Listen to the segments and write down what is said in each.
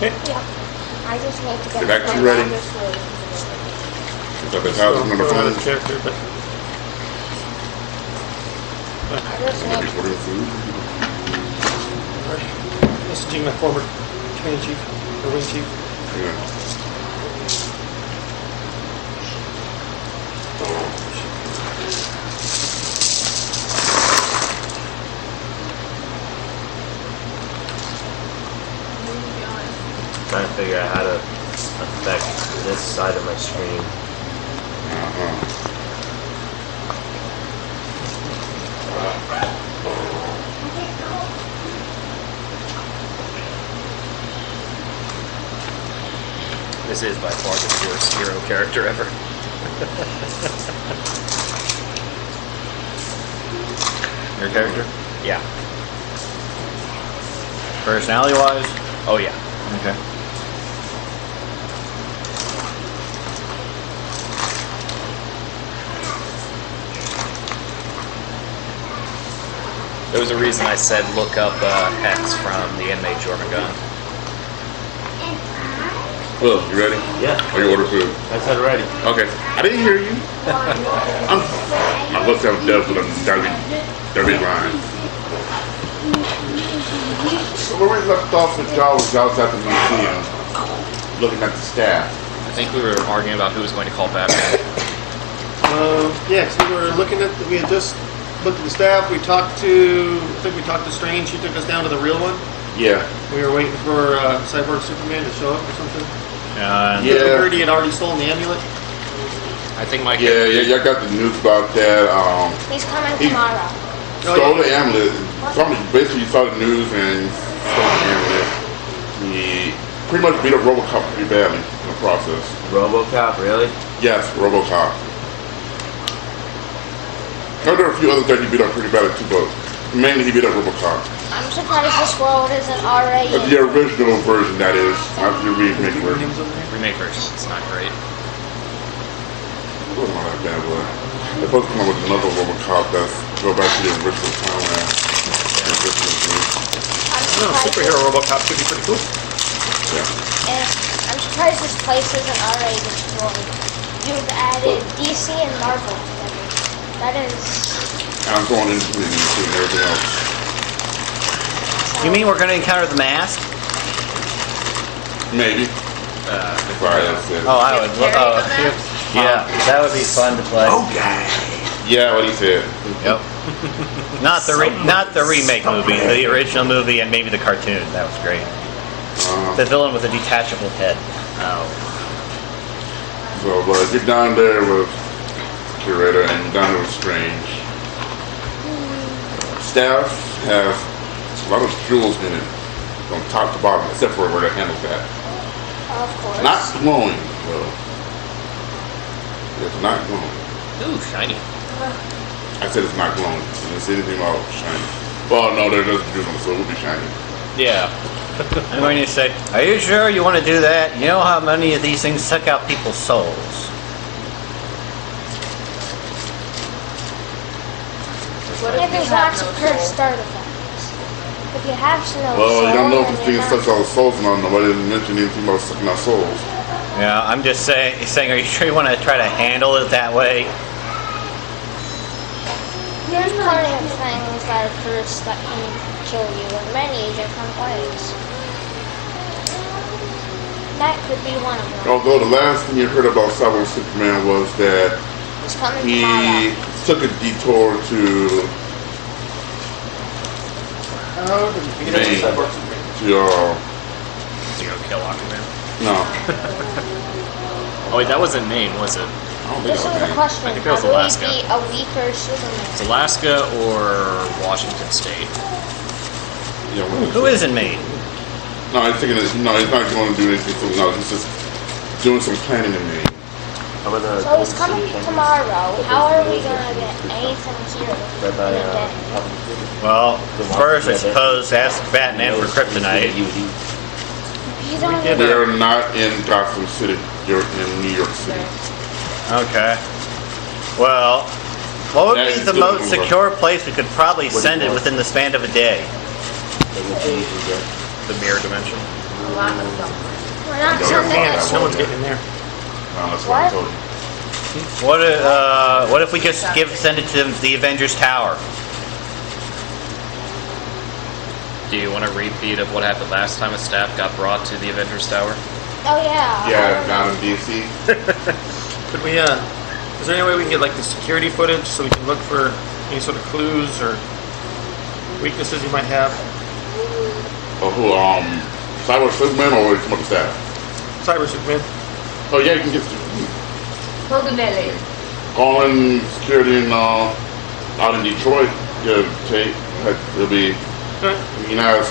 Okay. Yeah. I just need to get Is that too ready? my Is that the house number Out of five? character, but I just need Ordering food? messaging my former command chief or wing chief. Yeah. Trying to figure out how to affect this side of my screen. This is by far the worst hero character ever. Your character? Yeah. Personality-wise? Oh yeah. Okay. There was a reason I said look up Hex from the anime Jormungand. Well, you ready? Yeah. Or you order food? I said ready. Okay. I didn't hear you. I looked at Dev with a dirty line. So where we left off with y'all was y'all was at the museum looking at the staff. I think we were arguing about who was going to call Batman. Yeah, because we were looking at, we had just looked at the staff. We talked to, I think we talked to Strange. She took us down to the real one. Yeah. We were waiting for Cyborg Superman to show up or something. Yeah. We heard he had already stolen the amulet. I think my Yeah, y'all got the news about that. He's coming He- tomorrow. Stole the amulet. Somebody basically saw the news and stole the amulet. He pretty much beat up RoboCop pretty badly in the process. RoboCop, really? Yes, RoboCop. There were a few others that he beat up pretty badly too, but mainly he beat up RoboCop. I'm surprised this world isn't already. The original version, that is, not the remake version. remake version. It's not great. It wasn't all that bad, but they're supposed to come up with another RoboCop that's go back to the original timeline. The original group. I'm No, surprised superhero RoboCop could be pretty cool. Yeah. and I'm surprised this place isn't already destroyed. You've added DC and Marvel together. That is. And I'm going into everything else. You mean we're going to encounter the Mask? Maybe. If I had said. Oh, I would. Yeah, that would be fun to play. Yeah, what he said. Yep. Not the remake movie, the original movie, and maybe the cartoon. That was great. The villain with a detachable head. Oh. So, get down there with Curator and down there with Strange. Staff has a lot of jewels in it, from top to bottom, except for where the handle's at. Of course. Not glowing, though. It's not glowing. Ooh, shiny. I said it's not glowing. I didn't say anything about shiny. Well, no, there doesn't do them, so it would be shiny. Yeah. I'm going to say, are you sure you want to do that? You know how many of these things suck out people's souls? What Yeah, if you there's have lots no of cursed soul? artifacts. If you have no Well, you don't know if soul, this then thing you're sucks out souls or not. Nobody didn't mention anything about sucking out souls. Yeah, I'm just saying, are you sure you want to try to handle it that way? There's plenty of things that are cursed that can kill you in many different ways. That could be one of them. Although the last thing you heard about Cyborg Superman was that He's coming he tomorrow. took a detour to Oh, did you get Maine. into Cyborg Superman? to To go kill Aquaman. no. Oh wait, that wasn't Maine, was it? I don't think This that is was the Maine. question. I think that was Will Alaska. he be a weaker Superman? It's Alaska or Washington State. Yeah, what Who is in Maine? No, I'm thinking that, no, he's not going to do anything. So, no, he's just doing some planning in Maine. How about the So he's coming tomorrow. How are we gonna get anything here right by, in a day? Well, first, I suppose, ask Batman for kryptonite. You don't did We even are not in Gotham City. You're in New York City. Okay. Well, what would Yeah, be he's the doing most it. secure place we could probably send it within the span of a day? The mirror dimension. We're not something Yeah, that's no one's getting in there. That's what I What? told you. What if we just send it to the Avengers Tower? Do you want a repeat of what happened last time a staff got brought to the Avengers Tower? Oh yeah. Yeah, down in DC. Could we, is there any way we can get like the security footage so we can look for any sort of clues or weaknesses you might have? Or who, Cyber Superman or some other staff? Cyber Superman. Oh yeah, you can get Pogonelli. calling security in, out in Detroit. Yeah, take, it'll be, Alright, you know, it's,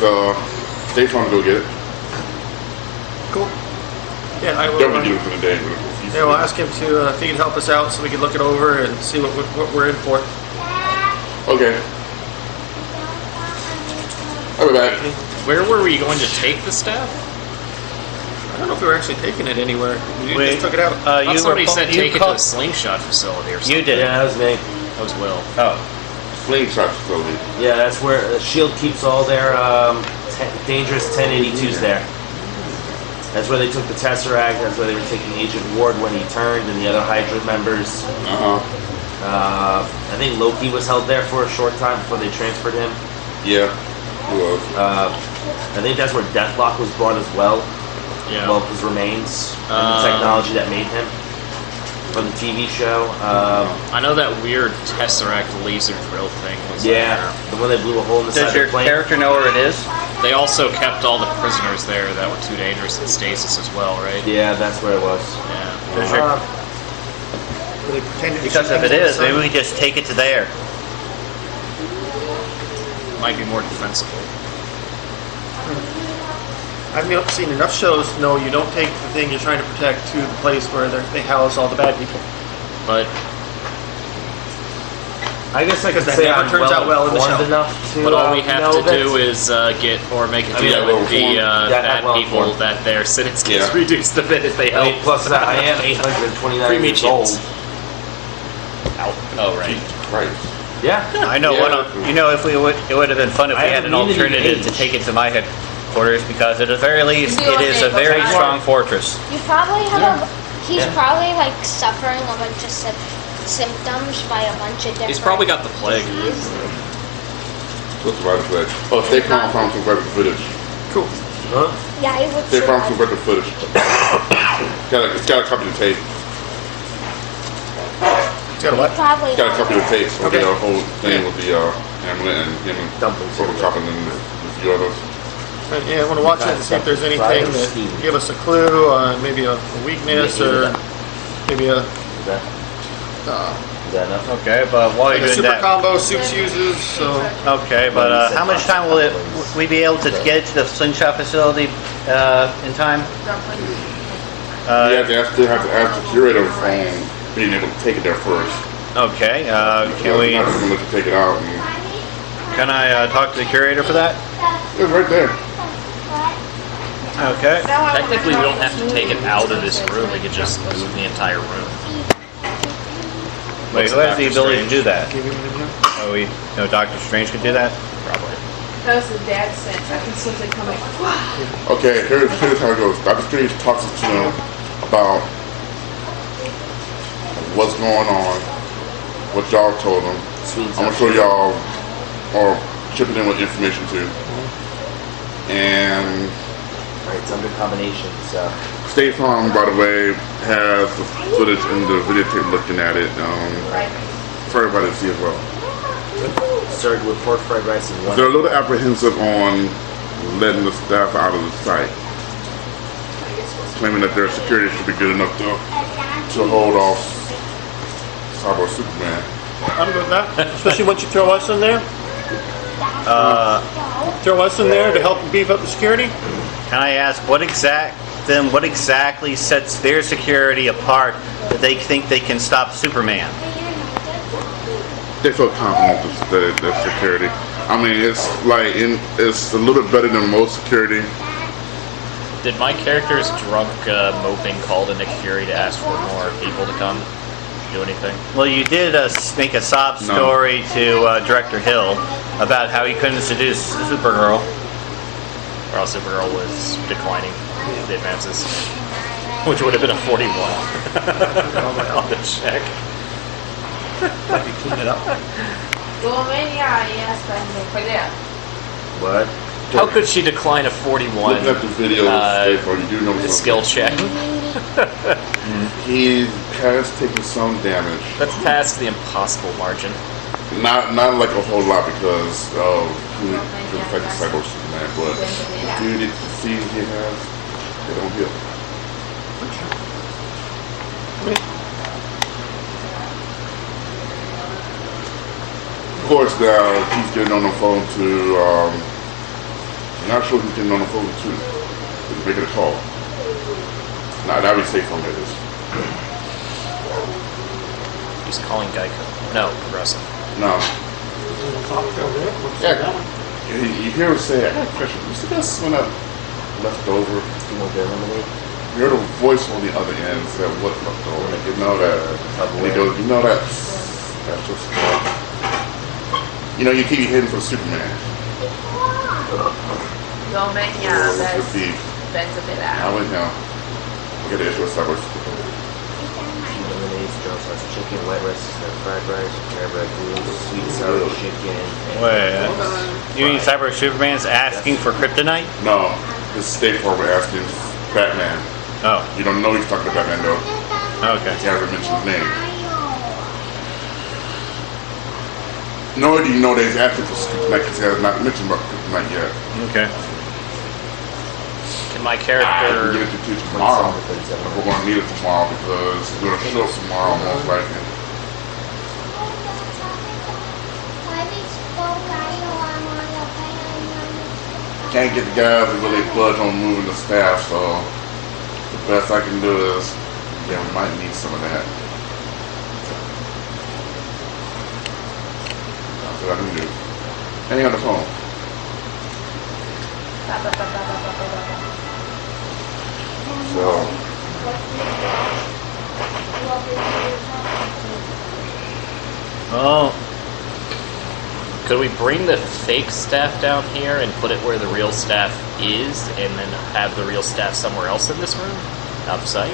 State Farm to go get it. cool. Yeah, I will. Definitely do it for the day. Yeah, we'll ask him to if he can help us out so we can look it over and see what we're in for. Okay. I'll be back. Where were we going to take the staff? I don't know if we were actually taking it anywhere. We Wait, just took it out. I thought somebody said you take it to called- a slingshot facility or something. You did. Yeah, that was me. That was Will. Oh, Slingshot facility. Yeah, that's where Shield keeps all their dangerous 1082s there. That's where they took the Tesseract. That's where they were taking Agent Ward when he turned, and the other Hydra members. Uh-huh. I think Loki was held there for a short time before they transferred him. Yeah. It was. I think that's where Deathlock was brought as well. Yeah. Well, his remains and the technology that made him from the TV show. I know that weird Tesseract laser drill thing was Yeah, there. the one that blew a hole in the side does of your the plane. character know where it is? They also kept all the prisoners there that were too dangerous in stasis as well, right? Yeah, that's where it was. Yeah. Does your- Were they pretending to because shoot if it things in the is, sun? maybe we just take it to there. Might be more defensible. I've seen enough shows to know you don't take the thing you're trying to protect to the place where they house all the bad people. But I guess I could Because that say never I'm turns out well in the informed show. enough to. But all we have know to that- do is make a I mean, deal well with the informed. bad well people informed. that their sentence gets Yeah. reduced a bit if they I help. mean, plus that I am 829 Free years old. mutants. Oh, right. Right. Yeah. I know Yeah. if it would have been fun if I we have had an immunity alternative age. to take it to my headquarters because at the very least You it is a okay, very okay. strong fortress. You probably have he's Yeah. probably like suffering a bunch of symptoms by a bunch of different. He's probably got the plague. diseases. What's the right footage? Oh, State Farm found some better footage. Cool. Huh? Yeah, he would. State Farm survive. some better footage. It's got a copy of the tape. It's got a what? Probably It's got a not. copy of the tape. So Okay. the whole thing with the Hamlet and him and Dumplings. Robocop and then a few others. Yeah, I want to watch it and see if there's anything that give us a clue on maybe a weakness or maybe a Is that enough? Okay, but while like you're a doing super that, combo Soups uses. So okay, but how much time will we be able to get it to the slingshot facility in time? You have to still have to ask the curator from being able to take it there first. Okay, Not just gonna let you take it out. And, can I talk to the curator for that? it's right there. Okay. Technically, we don't have to take it out of this room. We could just move the entire room. Wait, Looks who at has the Dr. ability to Strange. do that? Oh, Doctor Strange could do that? Probably. That was his dad's sense. I can simply come like, wow. Okay, here's how it goes. Dr. Strange talks to him about what's going on, what y'all told him. Sweet. I'm gonna show y'all, or chip it in with information too. And Right, it's under combination, so. State Farm, by the way, has the footage in the videotape looking at it for everybody to see as well. Started with pork fried rice and one. They're a little apprehensive on letting the staff out of the site, claiming that their security should be good enough to hold off Cyber Superman. I'm good with that. Especially once you throw us in there. Throw us in there to help beef up the security. Can I ask what exactly sets their security apart that they think they can stop Superman? They feel confident that their security. I mean, it's like it's a little better than most security. Did my character's drunk moping call to Nick Fury to ask for more people to come do anything? Well, you did make a sob No. story to Director Hill about how he couldn't seduce Supergirl. Or else Supergirl was declining the advances. Which would have been a 41 on the check. Might be clean it up. Domenia y hasta me pelea. What? How could she decline a 41 Looking at the video, you do know the something. skill check? He has taken some damage. That's past the impossible margin. Not like a whole lot because of the effect of Cyborg Superman, but due to the disease he has, they don't heal. Of course, he's getting on the phone to, not sure he's getting on the phone to, he's making a call. Nah, that'd be safe from it. He's calling Geico. No, Progressive. No. Yeah. You hear him say, I got a question. You see that someone that left over? You want to eliminate? You heard a voice on the other end said, what left over? You know that. And he goes, you know that's just, you know, you keep your hidden for Superman. Domenia, It's that's the beef. Benzabilla. I went now. Look at the issue of Cyborg Superman. Lemonade, Jones has chicken, white rice, fried rice, crab ragout, sweet and sour chicken. And Wait, you mean Cyber Superman's asking for kryptonite? No, this is State Farm asking Batman. Oh, You don't know he's talking to Batman though. okay. He hasn't mentioned his name. Nor do you know that he's asking for kryptonite because he has not mentioned about kryptonite yet. Okay. Can my We'll character... get it to tomorrow. We're going to need it tomorrow because it's going to show up tomorrow most likely. Can't get the guys to really budge on moving the staff, so the best I can do is, yeah, we might need some of that. That's what I can do. Hang on the phone. So, Oh, Could we bring the fake staff down here and put it where the real staff is, and then have the real staff somewhere else in this room? Out of sight?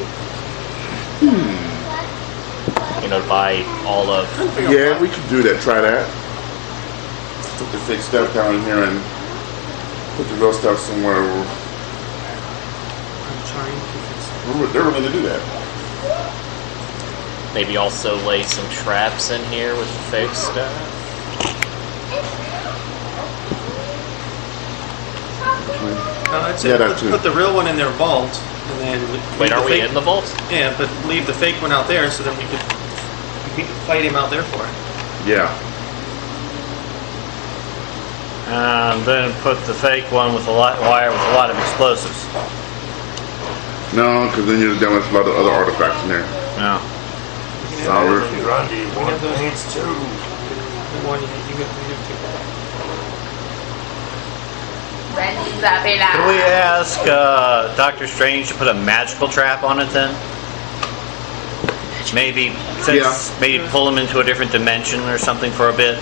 You know, to buy all of... yeah, we could do that. Try that. Put the fake stuff down here and put the real stuff somewhere. They're willing to do that. Maybe also lay some traps in here with the fake stuff. I'd say Yeah, that put, too. put the real one in their vault, and then leave Wait, the are we fake- in the vault? Yeah, but leave the fake one out there so that we could fight him out there for it. Yeah. and then put the fake one with a wire with a lot of explosives. No, because then you're done with a lot of other artifacts in there. No. Sour. We have those the one you get Benzabilla. Could we ask Doctor Strange to put a magical trap on it then? Maybe maybe pull him into a different dimension or something for a bit.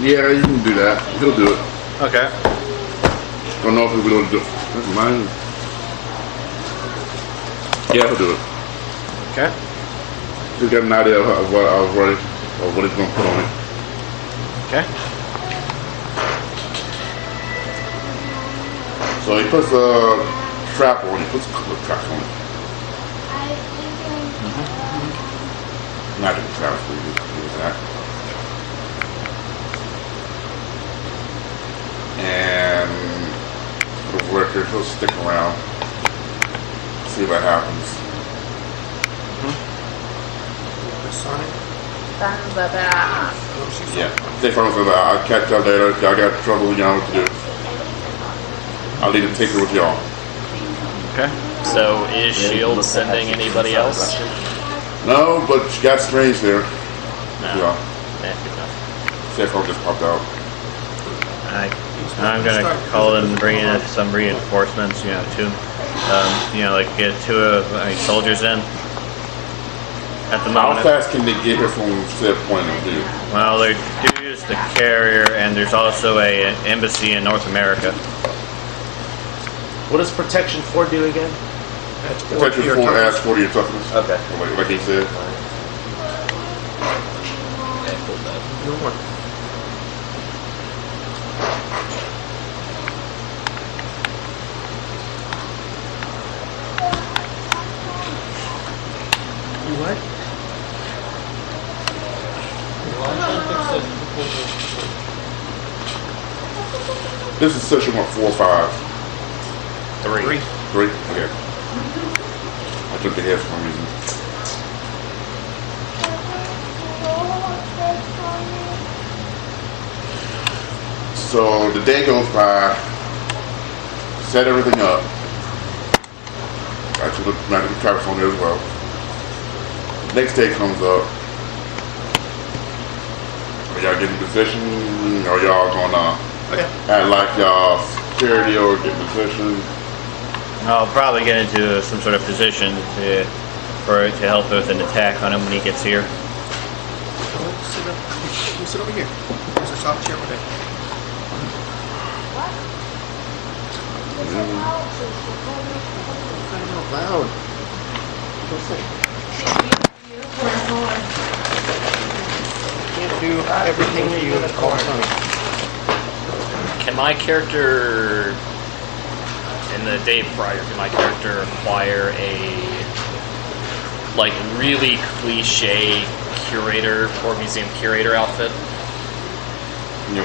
Yeah, you can do that. He'll do it. Okay. Don't know if he'll be able to do it. That's mine. Yeah, he'll do it. Okay. He's got an idea of what he's going to put on it. Okay. So he puts a trap on it. He puts a couple of traps on it. Magic traps for you to use that. And the worker, he'll stick around. See what happens. Sonic. Benzabilla. Yeah. Stay firm with that. I'll catch y'all later. If y'all got trouble, you know what to do. I'll leave the taker with y'all. Okay. So, is S.H.I.E.L.D. sending anybody else? No, but you got Strange there. No. Yeah. Eh, good enough. Safe Harbor just popped out. I'm gonna call in and bring in some reinforcements. Like get two of my soldiers in. At the How moment. fast can they get here from said point of view? Well, they do use the carrier, and there's also an embassy in North America. What does protection 4 do again? That's Protection your 4 toughness. adds 4 to your toughness. Okay. Like he said. No more. You what? This is session what, 4 or 5? 3. 3? Okay. I jumped ahead for some reason. So the day goes by, set everything up. Actually, look at the traffic on there as well. Next day comes up. Are y'all getting position? Or y'all gonna act like y'all security or get position? I'll probably get into some sort of position to help with an attack on him when he gets here. You sit over here. There's a soft chair over there. Crying out loud. Can't do everything to you all the time. Can my character, in the day prior, can my character acquire a, like, really cliche curator or museum curator outfit? You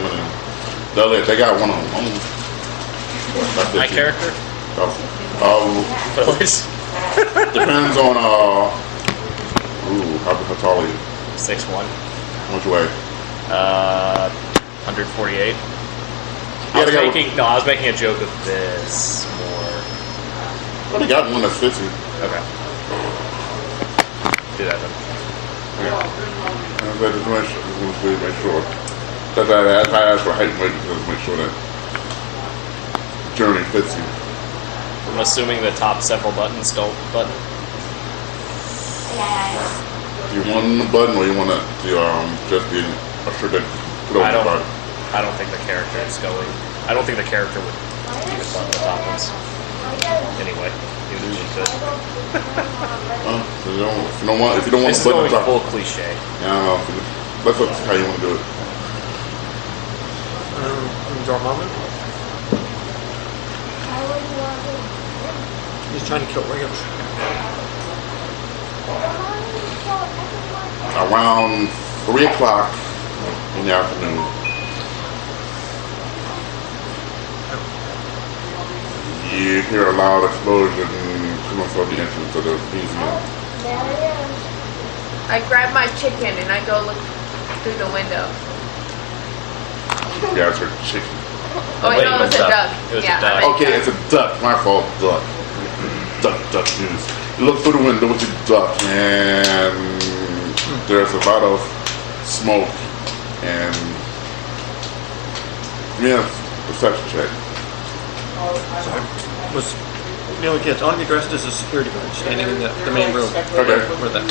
know, they got one on them. My character? Depends on how tall are you? 6'1". How much you weigh? 148. Yeah, they got I was making a joke of this more. Well, they got one that's 50. Okay. Do that then. I just want to make sure. That's I asked for height and weight because make sure that journey fits you. I'm assuming the top several buttons don't button. Do you want the button or you want to just be sure that put on the button? I don't think the character is going. I don't think the character would even button the top ones. Anyway, even if she could. If you don't want This the is button going on top, full cliche. yeah, that's up to how you want to do it. Draw moment. He's trying to kill Rams. Around 3 o'clock in the afternoon, you hear a loud explosion coming from the entrance of the museum. I grab my chicken and I go look through the window. You guys heard chicken. Oh, wait, no, it was a duck. It was a Yeah, duck. I meant Okay, it's a duck. My fault. Duck. Duck news. You look through the window with your duck, and there's a lot of smoke. And yeah, perception check. Was the only kids. I want to be dressed as a security guard, standing in the main room. Okay. Where the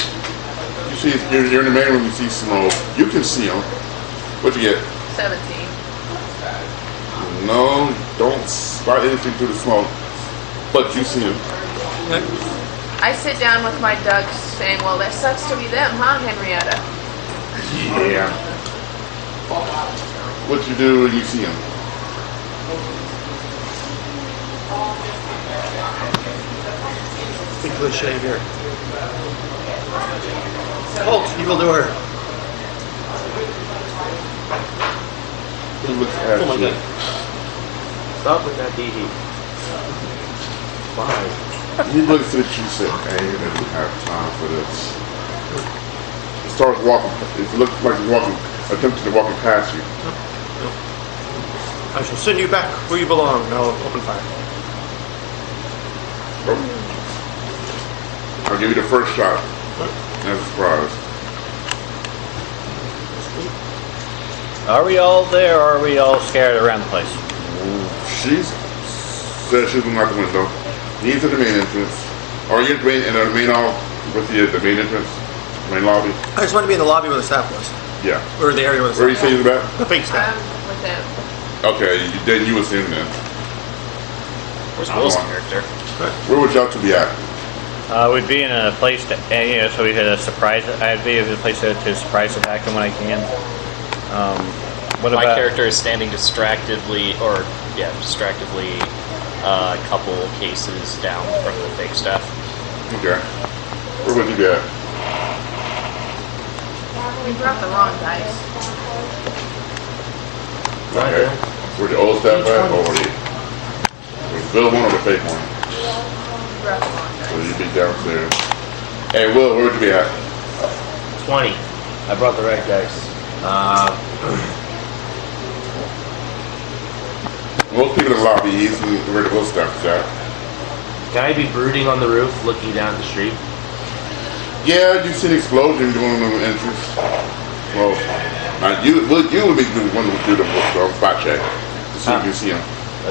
You see, you're in the main room. You see smoke. You can see them. What'd you get? 17. No, don't spot anything through the smoke. But you see them. I sit down with my ducks saying, well, that sucks to be them, huh, Henrietta? Yeah. What you do when you see them? big cliche here. Halt, evildoer. He looks at Oh my you. god. Stop with that DD. Why? He looks at you and says, hey, you didn't have time for this. He starts walking. It looks like he's walking, attempting to walk past you. I shall send you back where you belong. Now open fire. I'll give you the first shot. As a surprise. Are we all there or are we all scattered around the place? She says she's looking out the window. He's at the main entrance. Are you in the main hall with you at the main entrance? Main lobby? I just want to be in the lobby where the staff was. Yeah. Or the area where the Where you staff say was. he's at? The fake staff. I'm with them. Okay, then you assume then. Where's Will's character? Where would y'all two be at? We'd be in a place to, so we had a surprise. I'd be in a place to surprise attack him when I can. What My about character is standing distractedly, a couple cases down from the fake stuff. Okay. Where would you be at? We brought the wrong dice. Right Okay. there. Where the old staff at, or the real one or the fake one? We brought the wrong So dice. you'd be downstairs. Hey, Will, where would you be at? 20. I brought the right dice. We'll keep it in the lobby. He's where the old staff is at. Can I be brooding on the roof, looking down the street? Yeah, you see an explosion going on the entrance. Well, now you would be the one who would do the spot check to see if you see him.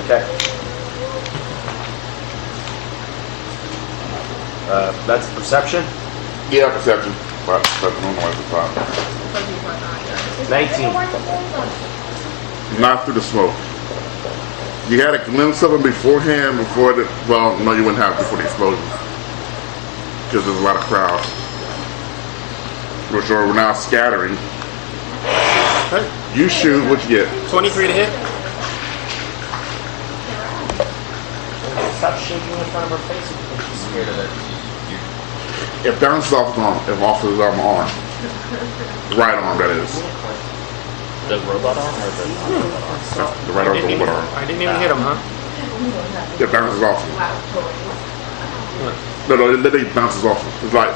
Okay. That's perception. Yeah, perception. But no noise is fine. Because we brought the wrong dice. 19. Not through the smoke. You had a glimpse of him beforehand, before the, well, no, you wouldn't have before the explosion. Because there's a lot of crowds. Which are now scattering. Okay. You shoot, what you get? 23 to hit. Stop shaking in front of her face because she's scared of it. It bounces off his arm, if off his arm. Right arm, that is. The robot arm or the non-robot arm? The right arm, the left arm. I didn't even hit him, huh? It bounces off him. No, it literally bounces off him. It's like,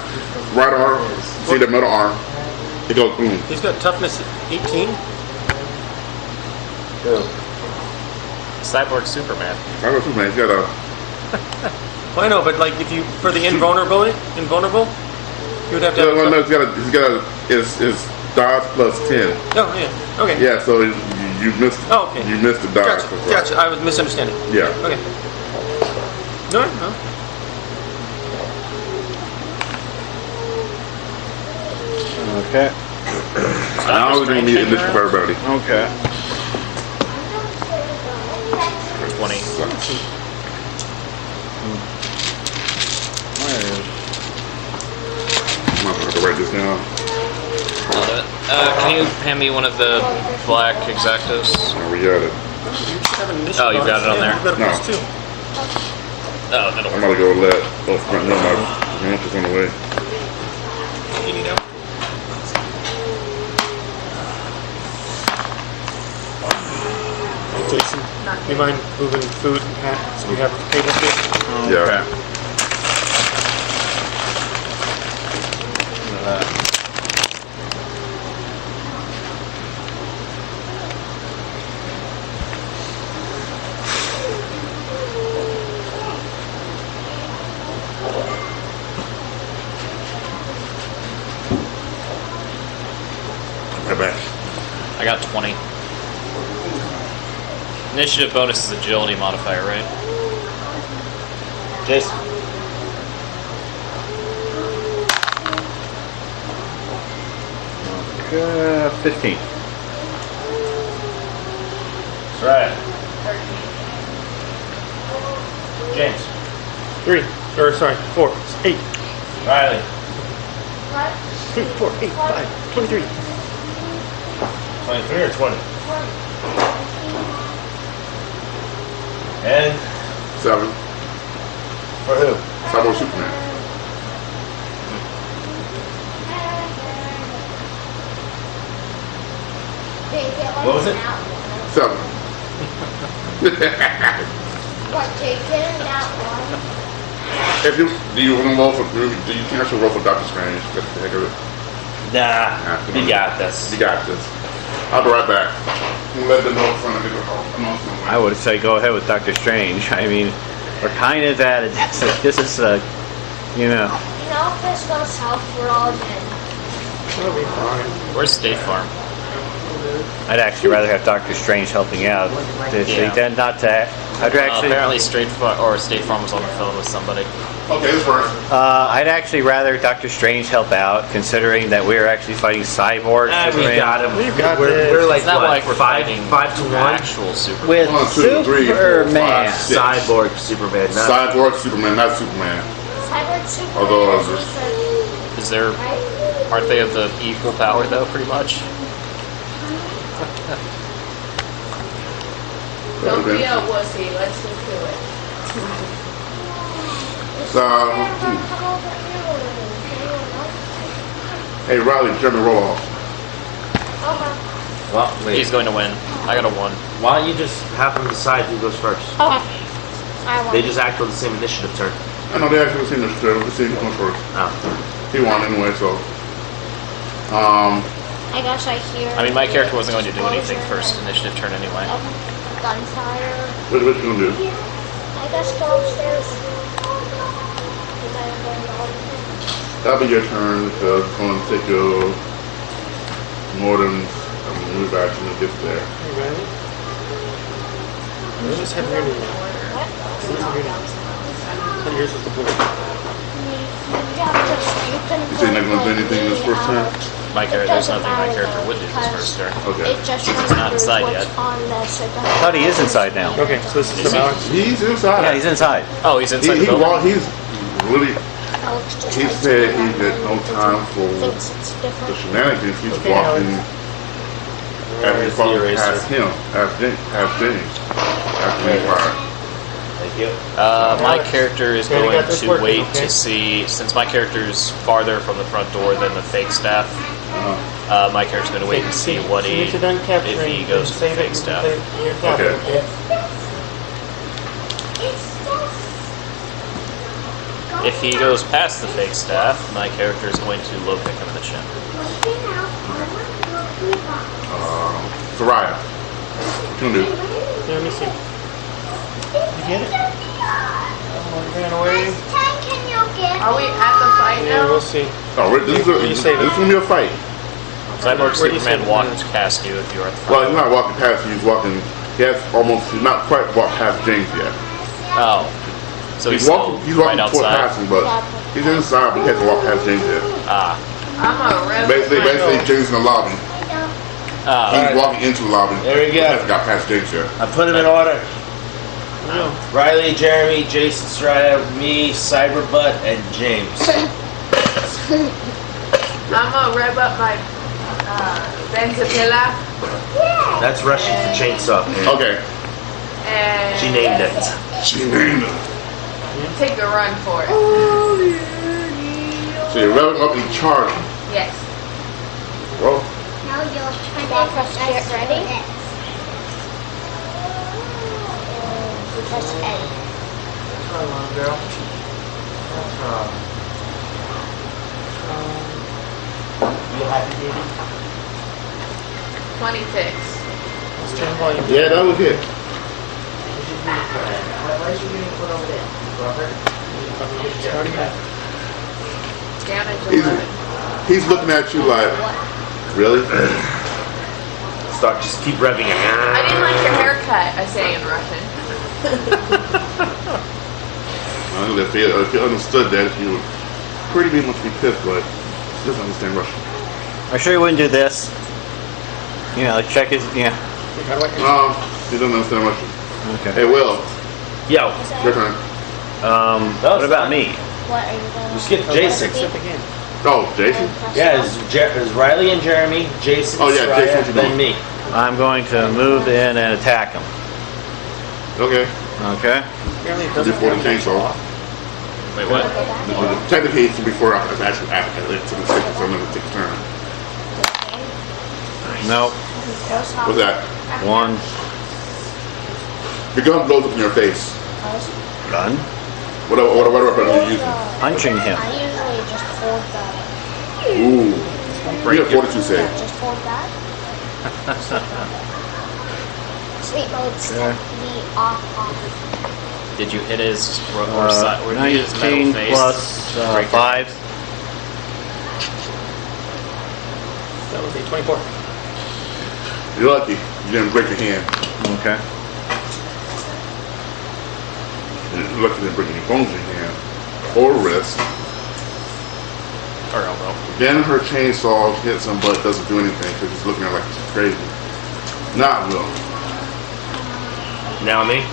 right arm, see the middle arm, it goes boom. He's got toughness 18. Go. Cyborg Superman. I don't know, man, he's got a, Well, I know, but like if you for the invulnerable, you would have to. no, Have no, he's got a, it's dodge plus 10. Oh yeah. Okay. Yeah, so you missed. Oh, okay. You missed the dodge. Gotcha. Gotcha. I was misunderstanding. Yeah. Okay. No, no. Okay. Now we're gonna need initiative for everybody. Okay. 20. I'm not gonna have to write this down. I'll do it. Can you hand me one of the black exactos? Oh, we got it. You should have an initiative Oh, you've got it on there? You've got a No. plus 2. Oh, that'll I'm work. gonna go let both front know my lunch is on the way. You need help? Jason, do you mind moving food and hat so we have table space? Yeah. Right back. I got 20. Initiative bonus is agility modifier, right? Jason. Okay, 15. That's right. James. 3. Or sorry, 4. 8. Riley. 3, 4, 8, 5. 23. 23 or 20? And 7. for who? Cyborg Superman. What was it? 7. What, taking that one? If you do you want to roll for do you cancel roll for Doctor Strange? Just the heck of it. Nah, you got this. You got this. I'll be right back. We'll let them know in front of the I would say go ahead with Doctor Strange. I mean, we're kind of at it. This is you know. You know, if this goes south, we're all dead. That'll be fine. Where's State Farm? I'd actually rather have Doctor Strange helping out. They Yeah. tend not to I'd actually, Apparently, State Farm was on the phone with somebody. Okay, this works. I'd actually rather Doctor Strange help out, considering that we are actually fighting cyborgs. We got him. We've got We're like It's not what, like we're five fighting to one. actual super. with 1, 2, 3, 4, Superman. 5, 6. Cyborg Superman. Not Cyborg Superman, not Superman. Cyborg Superman Although is others- weaker, Is there? right? Aren't they of the equal power though? Pretty much. Don't be a wussy. Let's just do it. Hey, Riley, Jeremy, roll off. Okay. well, wait. He's going to win. I got a 1. Why don't you just have them decide who goes first? Okay. I won. They just act on the same initiative turn. I know they actually seen this too. Let's see who's going first. Oh. He won anyway, so. I guess I hear. I mean, my character wasn't going to do anything first initiative turn anyway. Okay. Gunfire. What you gonna do? I guess go upstairs. Because I am going to all That'll be your turn because it's going to take you more than a move action to get there. Hey, Riley? Let's just have your name. Let's have your name. And yours is the blue. You say you're not going to do anything this first turn? My character, there's nothing my character would do this first turn. Okay. It just He's not inside yet. I thought he is inside now. Okay, so this is from Alex. He's inside. Yeah, he's inside. Oh, he's inside the He building. he's really, he said he had no time for Thinks it's the different. shenanigans. He's Okay, walking as Where's he's the walking eraser? past him, past James. After he fired. Thank you. My Alex, character is yeah, you going got this to working, wait okay? to see, since my character's farther from the front door than the fake staff. My character's going to wait and see what he, If you're done capturing, if he goes to the save it fake and staff. save your tablet, Okay. okay? If he goes past the fake staff, my character is going to low pick him in the chin. Soraya. What you gonna do? Yeah, let me see. You get it? Oh, it ran away. Are we at the fight Yeah, now? we'll see. Oh, this is gonna be a fight. Cyborg Where do you Superman save it? walked past you if you are at the Well, front. he's not walking past you. He's walking. He's not quite walked past James yet. Oh. So he's still He's right walking toward outside. past him, but he's inside, but he hasn't walked past James yet. Ah. I'm a rebel. Basically, James in the lobby. Ah. He's walking into the lobby. There we go. But hasn't got past James yet. I put them in order. No. Riley, Jeremy, Jason, Soraya, me, Cyberbutt, and James. I'm gonna rev up my benzopila That's Russian for chainsaw. Okay. and She named it. She named it. take a run for it. So you're revving up and charging. Yes. Roll. Now press get ready. And press A. Come on, girl. You happy, baby? 26. Let's turn volume. Yeah, that was it. Damage He's, 11. he's looking at you like, really? Start, just keep revving it. I didn't like your haircut, I say in Russian. If he understood that, he would pretty much be pissed, but he doesn't understand Russian. I'm sure he wouldn't do this. You know, check his, yeah. How do I? No, he doesn't understand Russian. Okay. Hey, Will, Yo, your turn. What about me? What are you going you to skipped Jason. Except again. Oh, Jason? Yeah, it's Riley and Jeremy, Jason, Oh, yeah, Soraya, Jason, what you then doing? me. I'm going to move in and attack him. Okay. Okay? Apparently it Before doesn't the have chainsaw. Wait, what? Technically, it's before after actually after it took a second, so I'm going to take a turn. Nope. What's that? One. Your gun blows up in your face. Gun. Whatever weapon you're using. Punching him. I usually just hold that. Ooh. You have 42 save. Yeah, just hold that. Sleep mode step me off. Did you hit his or side? Or did you hit his metal 19 face? plus Break it. 5. That would be 24. You're lucky. You didn't break your hand. Okay. You're lucky to bring any bones in your hand or wrist. Or elbow. Then her chainsaw hits him, but doesn't do anything because he's looking at her like she's crazy. Not Will. Now me?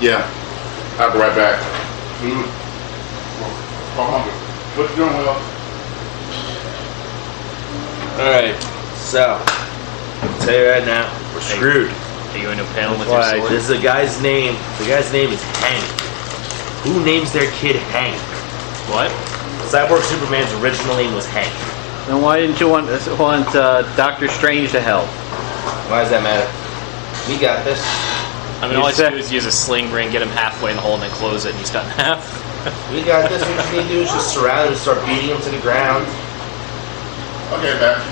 Yeah. I'll be right back. Dude. What you doing, Will? Alright, so, I'll tell you right now, we're screwed. Are you in a panel with your Why? sword? This is a guy's name. The guy's name is Hank. Who names their kid Hank? What? Cyborg Superman's original name was Hank. Then why didn't you want Doctor Strange to help? Why does that matter? We got this. I mean, all I have to do is use a sling ring, get him halfway in the hole, and then close it, and he's cut in half. We got this. What you need to do is just surround him and start beating him to the ground. Okay, back.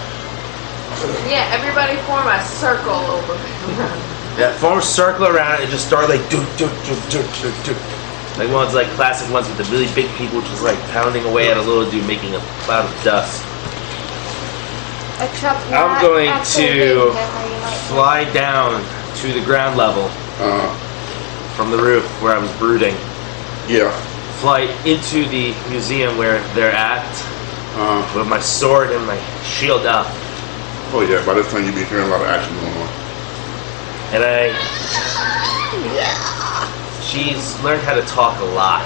Yeah, everybody form a circle over. Yeah, form a circle around it and just start like do. Like ones like classic ones with the really big people just like pounding away at a little dude making a cloud of dust. Except I'm not going actually to hitting him, or you might fly down to the ground level from the roof where I was brooding. Yeah. Fly into the museum where they're at with my sword and my shield up. Oh yeah, by this time you'll be hearing a lot of action going on. And she's learned how to talk a lot.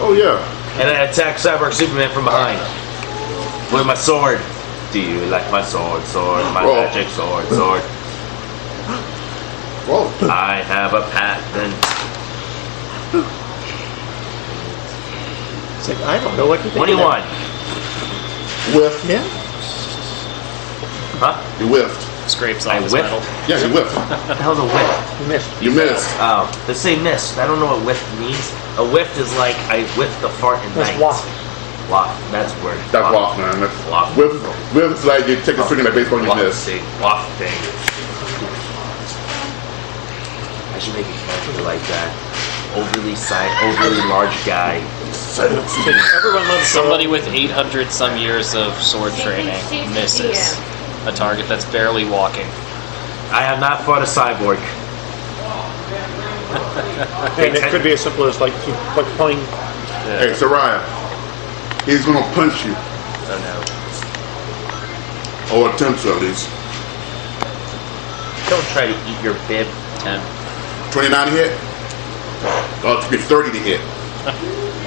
Oh yeah. And I attack Cyborg Superman from behind with my sword. Do you like my sword? My Whoa. magic sword. Whoa. I have a patent. It's like, I don't know what to think. 21. Whiffed. Yeah. Huh? You whiffed. Scrapes I off his whip? metal. Yeah, you whiffed. What the hell's a whip? You missed. You missed. Oh, they say missed. I don't know what whiff means. A whiff is like I whiffed the fart at That's night. waft. Waft. That's word. That's waft, man. That's Waft. Whiff is like you take a swing at a baseball and you miss. Wafting. I should make a character like that. Overly large guy. Everyone loves somebody with 800 some years of sword training misses a target that's barely walking. I have not fought a cyborg. And it could be as simple as like pulling. Hey, Soraya. He's gonna punch you. Oh Or attempt to at least. Don't try to eat your bib. no. 10. 29 to hit? Oh, it could be 30 to hit.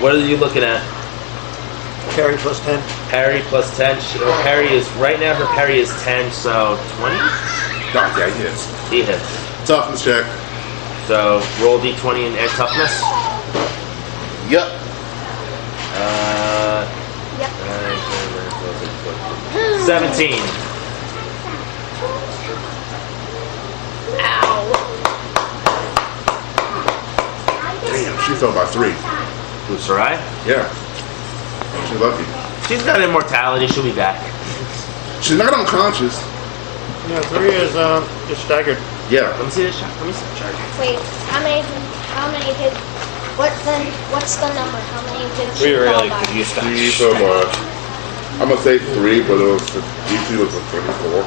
What are you looking at? Carry plus 10. Parry plus 10. Her parry is right now. Her parry is 10, so 20. God, yeah, he hits. He hits. Toughness check. So roll d20 and add toughness. Yep. Yep. 17. Ow. Damn, she fell by 3. Who's Sarai? Yeah. She's lucky. She's got immortality. She'll be back. She's not unconscious. Yeah, 3 is just staggered. Yeah. Let me see this shot. Let me see the charger. Wait, how many hit? What's the number? How many did she We really fall by? could use that. 3 so much. I'm gonna say 3, but it was DC was a 34.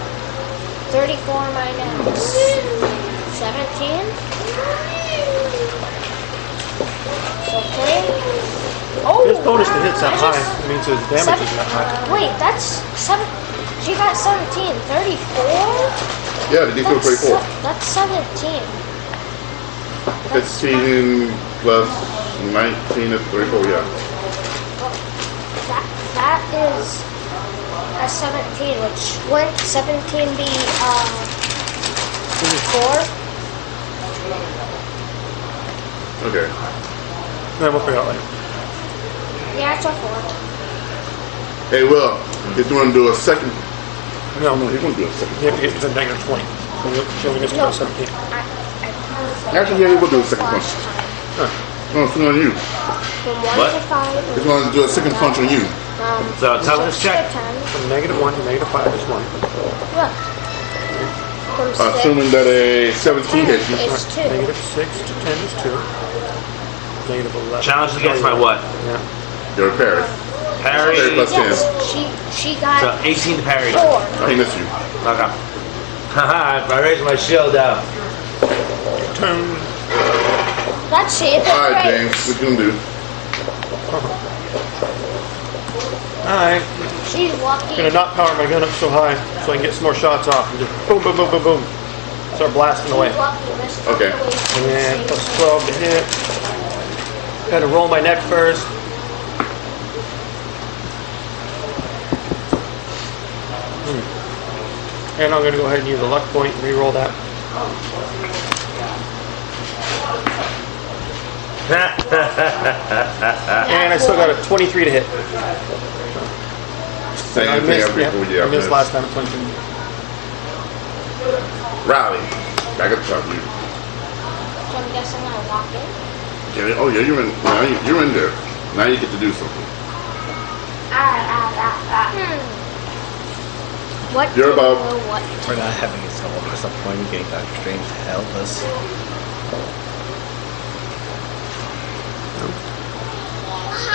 34 minus 17. Okay. Oh. His bonus to hit's that high. It means his damage is that high. Wait, that's 7. She got 17. 34? Yeah, the DC was 34. That's 17. 15 plus 19 is 34, yeah. That is a 17, which wouldn't 17 be 4? Okay. Then we'll figure out later. Yeah, it's a 4. Hey, Will, he's gonna do a second. No, No, he's gonna do a second. you have to get to the negative 20. So she only gets to No. 17. Actually, yeah, he will do a second punch. Huh. No, it's on you. From 1 What? to 5. He's gonna do a second punch on you. So toughness 6 check. to 10. From -1 to -5 is 1. Look. From 6 Assuming that a 17 to hits you. 10 is 2. -6 to 10 is 2. -11. Challenge against my what? Yeah. You're repaired. Parry. Okay, plus 10. Yes, she got So 18 to parry. 4. Oh, he missed you. Okay. Haha, I raised my shield up. Turn. Let's see if it's All right, right. James, what you gonna do? Alright. She's walking. Gonna not power my gun up so high so I can get some more shots off and just boom, boom, boom, boom, boom. Start blasting away. She's walking this Okay. away from And the plus stage. 12 to hit. Gotta roll my neck first. And I'm gonna go ahead and use a luck point and re-roll that. And I still got a 23 to hit. Same I thing missed, every yeah, fool, I missed last time at 22. Riley, back at the top. You. So I'm guessing I walk in. Yeah, oh yeah, you're in. Now you're in there. Now you get to do something. What You're do you about- know what? We're not having a solo. What's the point of getting Doctor Strange to help us?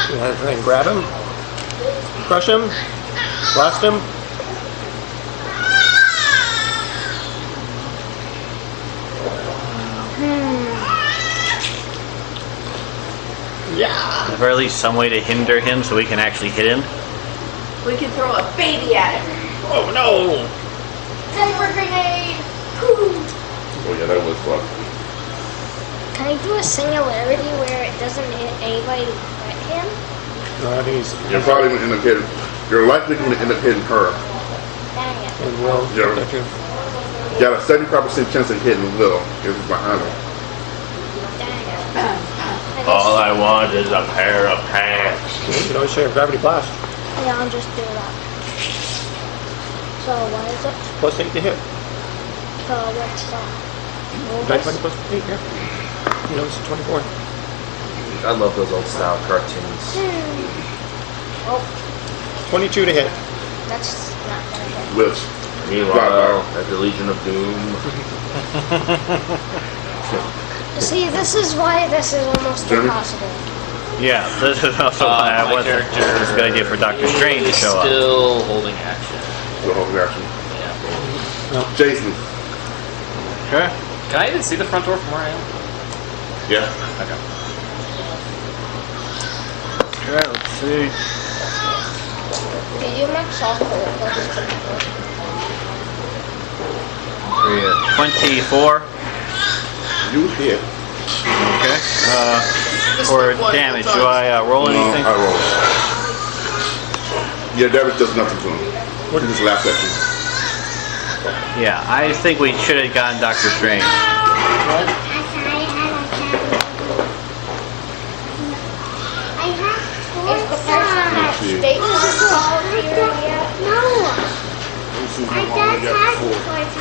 Go ahead and grab him. Crush him. Blast him. Yeah. Is there at least some way to hinder him so we can actually hit him? We can throw a baby at him. Oh no. Diaper grenade. Oh yeah, that was fun. Can I do a singularity where it doesn't hit anybody but him? No, I think he's. You're probably gonna end up hitting. You're likely going to end up hitting her. Dang it. And Will. Yeah. That too. You got a 75% chance of hitting Will if he's behind him. Dang it. All I want is a pair of pants. You can always share a gravity blast. Yeah, I'll just do that. So what is it? Plus 8 to hit. So what's that? Die 20 plus 8, yeah. You know, it's 24. I love those old style cartoons. Oh, 22 to hit. that's not gonna hit. Which, Meanwhile, at the Legion of Doom. See, this is why this is almost Jeremy? impossible. Yeah, this is also why I My wasn't. character It's a good idea for Doctor Strange to is show up. Still holding action. the whole reaction. Yeah. Jason. Okay. Can I even see the front door from where I am? Yeah. Okay. Okay, let's see. Did you max off for it? We're at 24. You hit. Okay. For damage, do I roll No, anything? I roll. Yeah, damage does nothing to him. He just laughs at you. Yeah, I think we should have gotten Doctor Strange. Is the person at stake involved here yet?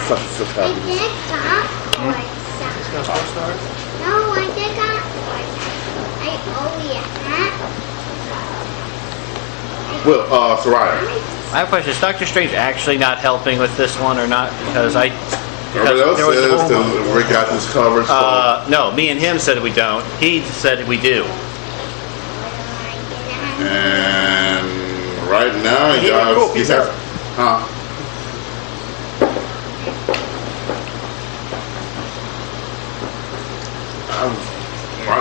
Such and such happiness. Well, Soraya. I have a question. Is Doctor Strange actually not helping with this one or not? Because Everybody else there was says that Rick got this covered, so. no, me and him said we don't. He said we do. And right now, He was cool, he peace has. out. Huh?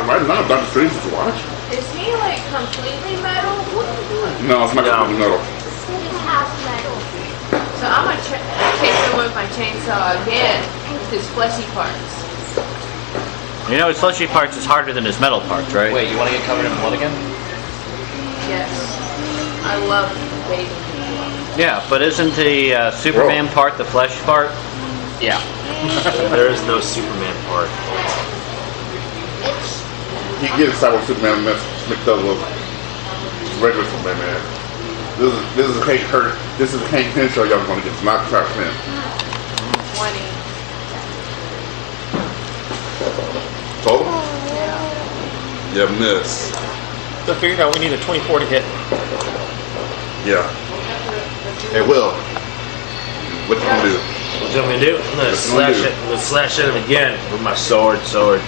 Right now, Doctor Strange is watching. Is he like completely metal? What are you doing? No, it's not going to be metal. He's half metal. So I'm gonna chase him with my chainsaw again with his fleshy parts. You know, his fleshy parts is harder than his metal parts, right? Wait, you want to get covered in blood again? Yes. I love baby. Yeah, but isn't the Superman part the flesh part? Yeah. There is no Superman part. It's You can get inside with Superman mixed up with regular Superman, man. This is Hank Hurt. This is Hank Pym show y'all gonna get. It's not Clark Kent. 20. Total? Yeah, miss. So I figured out we need a 24 to hit. Yeah. Hey, Will. What you gonna do? What you want me to do? I'm gonna What you gonna slash do? it. I'm gonna slash at him again with my sword. Sword.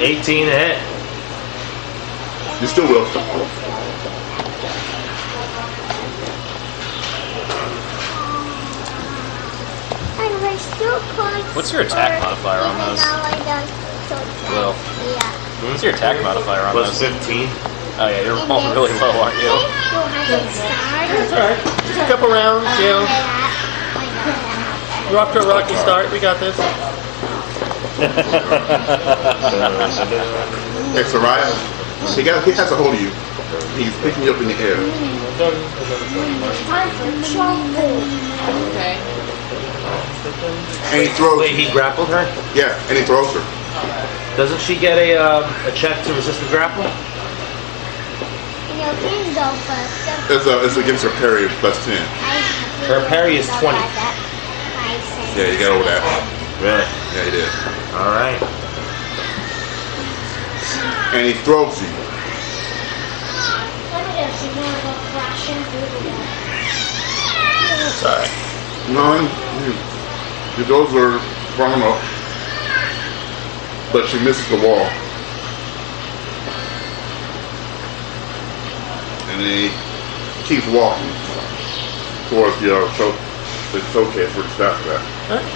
18 to hit. You still will. I'm I still could. What's your attack modifier on those? Will. Yeah. What's your attack modifier on Plus those? 15. Oh yeah, you're rolling really low, aren't you? It's alright. Just a couple rounds, you know. We're off to a rocky start. We got this. Hey, Soraya, he has a hold of you. He's picking you up in the air. Time for trouble. Okay. And he throws Wait, he grappled her? Yeah, and he throws her. Doesn't she get a check to resist the grapple? You know, please go first. It's against her parry plus 10. Her parry is 20. Yeah, you got over that. Really? Yeah, he did. All right. And he throws you. Sorry. No, he throws her far enough, but she misses the wall. And then he keeps walking towards the showcase where the staff is at. Alright.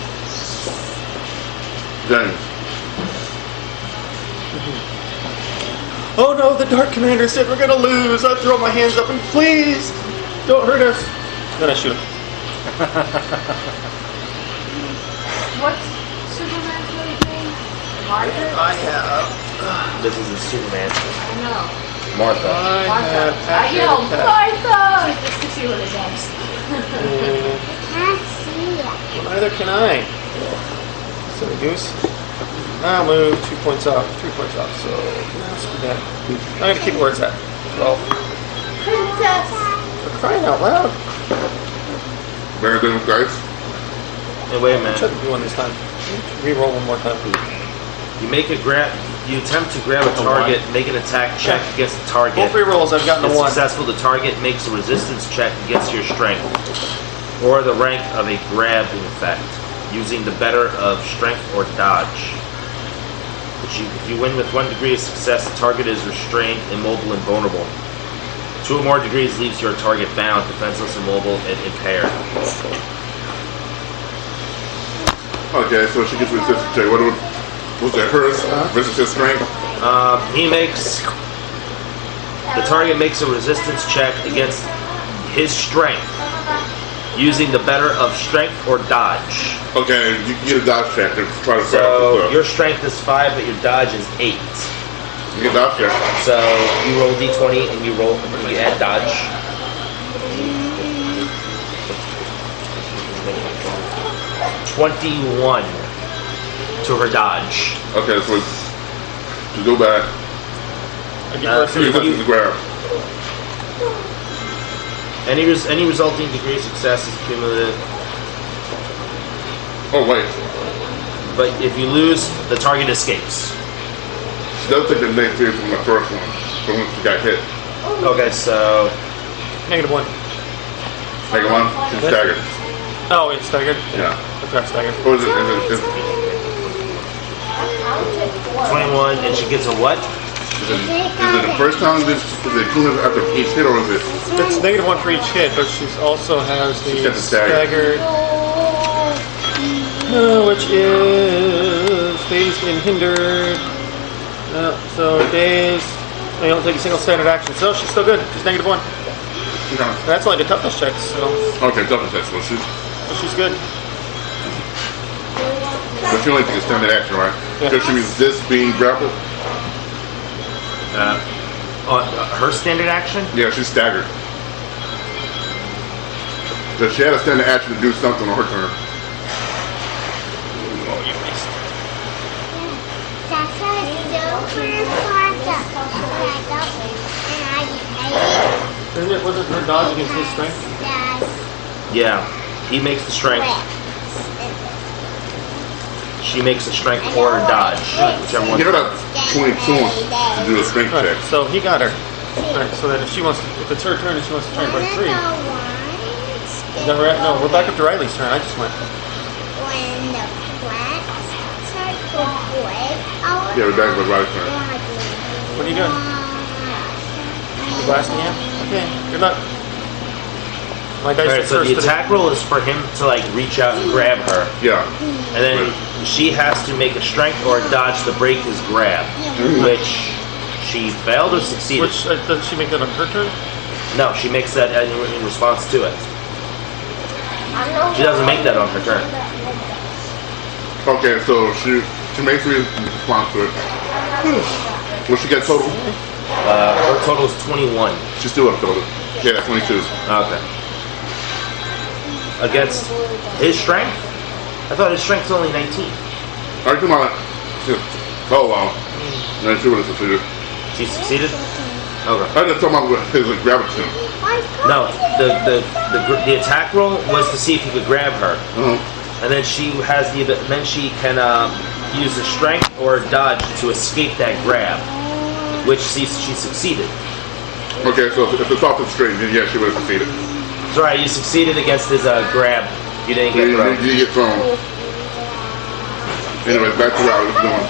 James. Oh no, the Dark Commander said we're gonna lose. I throw my hands up and please don't hurt us. Then I shoot him. What's Superman's really name? Margaret? I have. This is a Superman. I know. Martha. I have. You know, Martha! Just to see what it does. Can't see it. Well, neither can I. Silly goose. I'll move 2 points off, 3 points off, so let's do that. I'm gonna keep it where it's at. 12. Princess. For crying out loud. Better than dice. Hey, wait a I minute. should do one this time. Reroll one more time. You make a grab. You attempt to grab a target, make an attack check against the target. Both rerolls, I've gotten If a 1. successful, the target makes a resistance check against your strength, or the rank of a grabbing effect, using the better of strength or dodge. If you win with 1 degree of success, the target is restrained, immobile, and vulnerable. 2 or more degrees leaves your target bound, defenseless, immobile, and impaired. Okay, so she gets resistance check. What was that? Hers versus his strength? The target makes a resistance check against his strength, using the better of strength or dodge. Okay, you get a dodge check to try to set up So the your stuff. strength is 5, but your dodge is 8. You get a dodge check. So you roll d20 and you add dodge. $21 to her dodge. Okay, so to go back, First, you the grab. Any resulting degree of success is cumulative. Oh wait, But if you lose, the target escapes. she does take the negative from the first one, but when she got hit, Okay, so -1. take one, she's staggered. Oh, it's staggered? Yeah. Okay, staggered. Or is it 21, and she gets a what? is it the first time is it cumulative after each hit, or is it? It's -1 for each hit, but she also has She's the got the stagger. staggered, which is dazed and hindered. So dazed, they don't take a single standard action. So she's still good. She's -1. Okay, That's only the toughness checks, so okay, double check. So she's good. but she only takes a standard action, right? Yeah. Because she resists being grappled. Her standard action? Yeah, she's staggered. So she had a standard action to do something on her turn. Was it her dodge against his strength? Yeah. He makes the strength. She makes a strength or a dodge. Whichever one. You know that 22 to do a strength check. Alright, so he got her. Alright, so that if she wants, if it's her turn and she wants to try and break free, is that right? No, we're back up to Riley's turn. I just went. When the plants start to break, Yeah, we're back with Riley's turn. What are you doing? You blasting him? Okay, good luck. My dice Alright, are so the cursed attack roll is for him to like reach out and grab her. Yeah. And then she has to make a strength or a dodge to break his grab. Which she failed or succeeded? Which, does she make that on her turn? No, she makes that in response to it. She doesn't make that on her turn. Okay, so she makes it in response to it. What she get total? Her total is 21. She still up total. Yeah, that's 22. Okay. Against his strength? I thought his strength's only 19. Alright, come on. Oh, wow. No, she would have succeeded. She succeeded? Okay. I just talking about his gravity. No, the attack roll was to see if he could grab her. And then she has then she can use a strength or a dodge to escape that grab, which she succeeded. Okay, so if it's off the straight, then yeah, she would have succeeded. Sorry, you succeeded against his grab. You didn't get thrown. You get thrown. Anyway, back to what I was doing.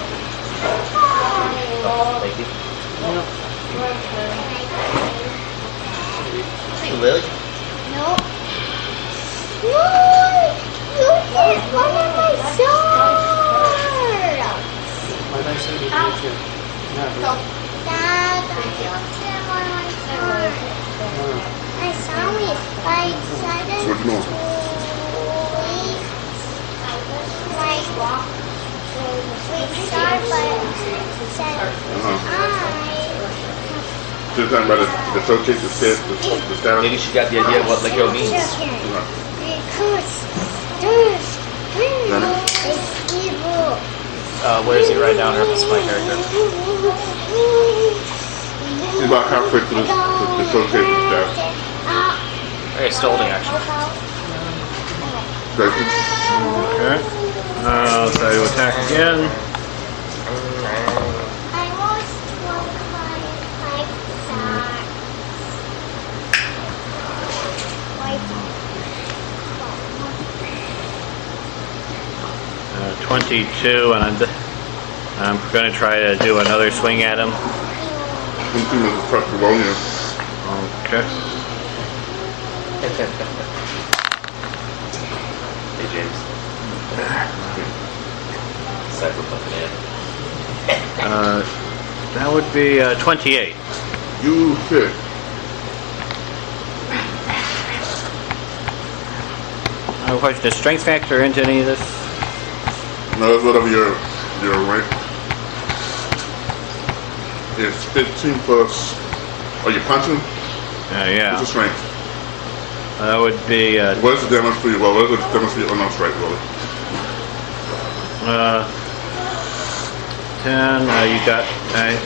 Thank you. Lily? No. No! You took one of my swords! My dice are good too. Yeah. Dad, you took one of my swords. I saw it, but I decided So what you doing? to leave. Like, restart, but said So you're talking about the showcase, the staff? Maybe she got the idea of what let go means. Because there's it's evil. Where is he right now? That's my character. He's about halfway through the showcase, the staff. Okay, still holding action. Okay. Okay. I'll try to attack again. I lost one of my socks. 22, and I'm going to try to do another swing at him. 22 minutes prep to roll in. Okay. Hey, James. Cyberpunk man. That would be 28. You hit. I have a question. Does strength factor into any of this? No, that's whatever your rank. It's 15 plus. Are you punching? Yeah. What's the strength? That would be What is the damage for you? Well, what is the damage for you? Oh, no, strike, really. 10. You got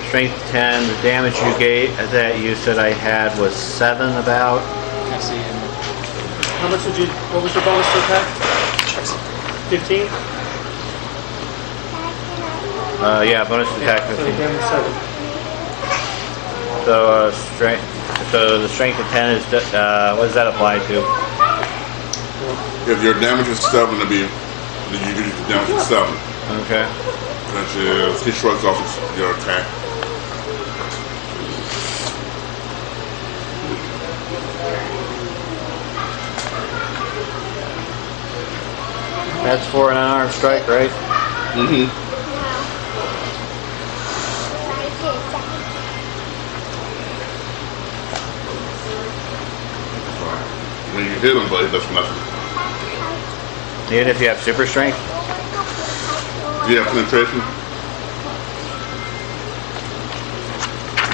strength 10. The damage you gave that you said I had was 7 about. I see him. How much did you, what was your bonus to attack? 15? Yeah, bonus attack So 15. damage 7. So strength. So the strength of 10 is what does that apply to? If your damage is 7, it'll be, then you use the damage of 7. Okay. That is, he shrugs off your attack. That's for an unarmed strike, right? Mm-hmm. When you hit him, but he does nothing. Even if you have super strength? Do you have penetration?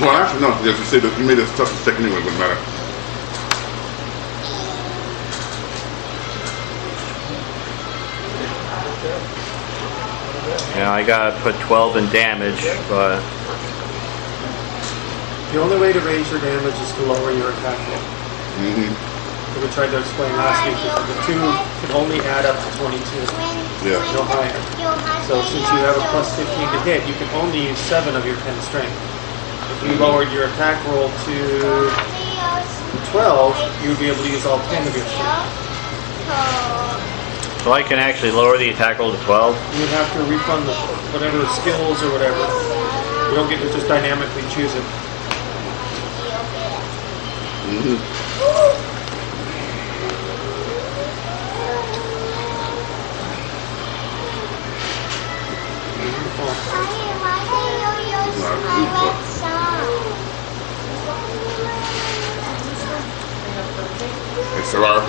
Well, actually, no, because you say that you made this tough check anyway, it wouldn't matter. Yeah, I gotta put 12 in damage, but The only way to raise your damage is to lower your attack roll. Mm-hmm. We tried to explain last week that the 2 can only add up to 22, Yeah. no higher. So since you have a plus 15 to hit, you can only use 7 of your 10 strength. If you lowered your attack roll to 12, you would be able to use all 10 of your strength. so I can actually lower the attack roll to 12. You would have to refund the, whatever skills or whatever. You don't get to just dynamically choose it. Mm-hmm. Oh. Hey, Sarah,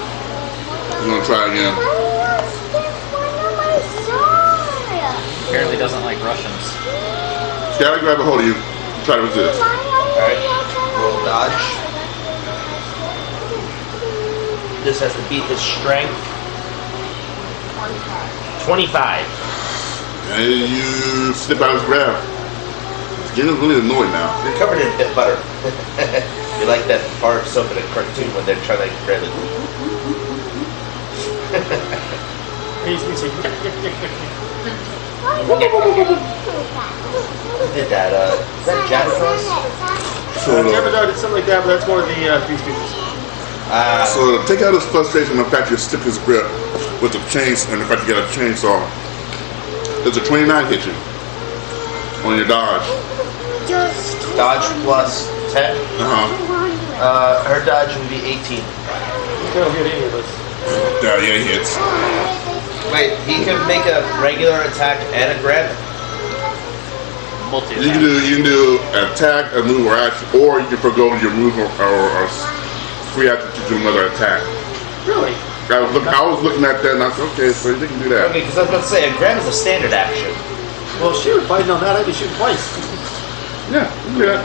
you want to try again? Apparently doesn't like Russians. Scally, grab a hold of you. Try to resist. Alright. Roll dodge. This has to beat his strength. 25. And you slip out his grab. Jenna's really annoyed now. You're covered in butter. You like that bar of soap in a cartoon when they're trying to grab it. He's Who did that? Is that Jabberjaws? So, Jabberjaw did something like that, but that's more the Three Stooges. so take out his frustration and the fact you stick his grip with the chains and the fact you got a chainsaw. Does a 29 hit you on your dodge? Dodge plus 10. Uh-huh. Her dodge would be 18. He don't hit any of us. Yeah, he hits. Wait, he can make a regular attack and a grab? Multi You can do an attack, a move, or action, or you can forgo your move or free action to do another attack. Really? I was looking at that and I said, okay, so you can do that. Okay, because I was about to say, a grab is a standard action. Well, shoot, fighting on that, I'd be shooting twice. Yeah, you can do that.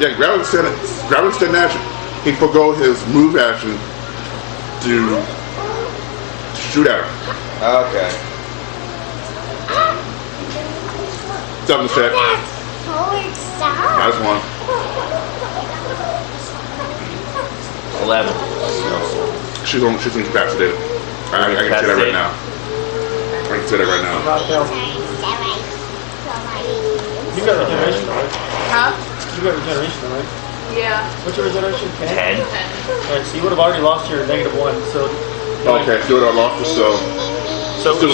Yeah, grab and stand action. He forgo his move action to shoot at her. Okay. Double check. That's one. 11. She's incapacitated. I can say that right now. I can say that right now. You got regeneration, right? Huh? You got regeneration, right? Yeah. What's your regeneration? 10. Alright, so you would have already lost your -1, so... Okay, do it. I lost her, so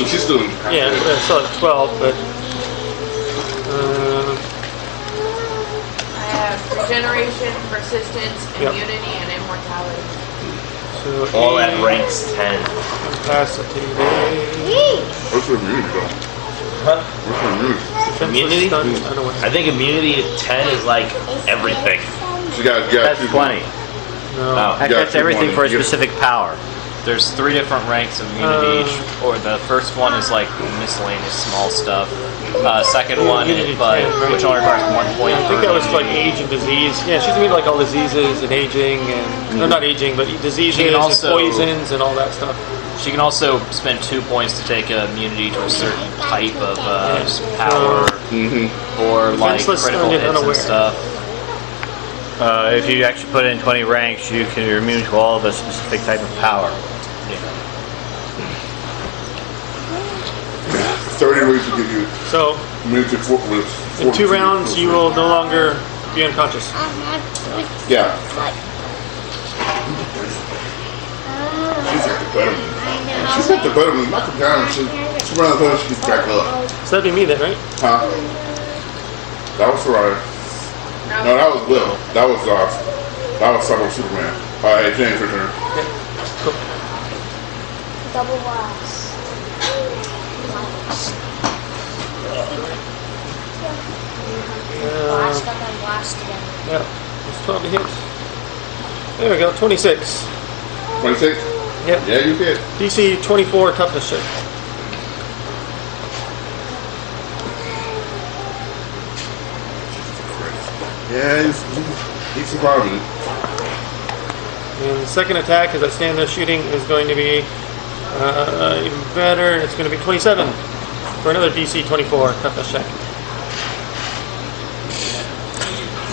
she's still Yeah, still at 12, but... I have regeneration, persistence, Yep. immunity, and immortality. So All at ranks 10. Capacity. What's her immunity, though? Huh? What's her immunity? Immunity? I don't know what. I think immunity at 10 is like everything. She got That's 20. No. Oh. That's everything for a You- specific power. There's 3 different ranks of immunity each, or the first one is like miscellaneous small stuff. Second one, Immunity but 10, right? which only requires 1 point. I think per that was like immunity. age and disease. Yeah, she's immune to like all diseases and aging and no, not aging, but diseases She can and also- poisons and all that stuff. She can also spend 2 points to take immunity to a certain type of power, or like Defenseless critical and hits and unaware. stuff. If you actually put in 20 ranks, you can you're immune to all of a specific type of power. 30 ways to give you So immunity for with in 2 rounds, you will no longer be unconscious. Yeah. She's at the better one. She's at the better one. Knock her down. She runs her. She gets back up. So that'd be me then, right? Huh? That was Soraya. No, that was Will. That was Cyborg Superman. Hey, James, your turn. Cool. Double loss. Blast them and blast again. Yeah, it's 12 to hit. There we go, 26. 26? Yep. Yeah, you hit. DC 24 toughness check. Yeah, he's surviving. And the second attack, as I stand there shooting, is going to be even better. It's going to be 27 for another DC 24 toughness check.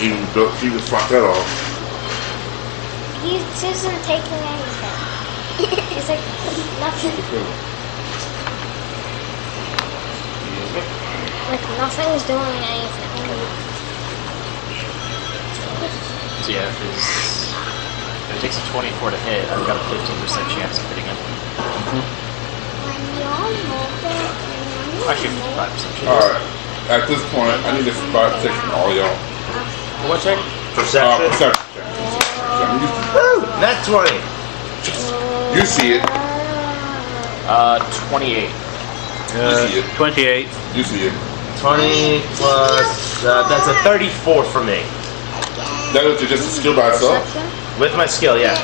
He just fucked that off. He isn't taking anything. He's like, nothing. Like, nothing's doing anything. So yeah, if it takes a 24 to hit, I've got a 15% chance of hitting him. Actually, 5% chance. Alright. At this point, I need a 5 check from all y'all. What check? Perception. Perception check. Woo! Not 20. You see it. 28. You see it. 28. You see it. 20 plus, that's a 34 for me. That was just a skill by itself. With my skill, yeah.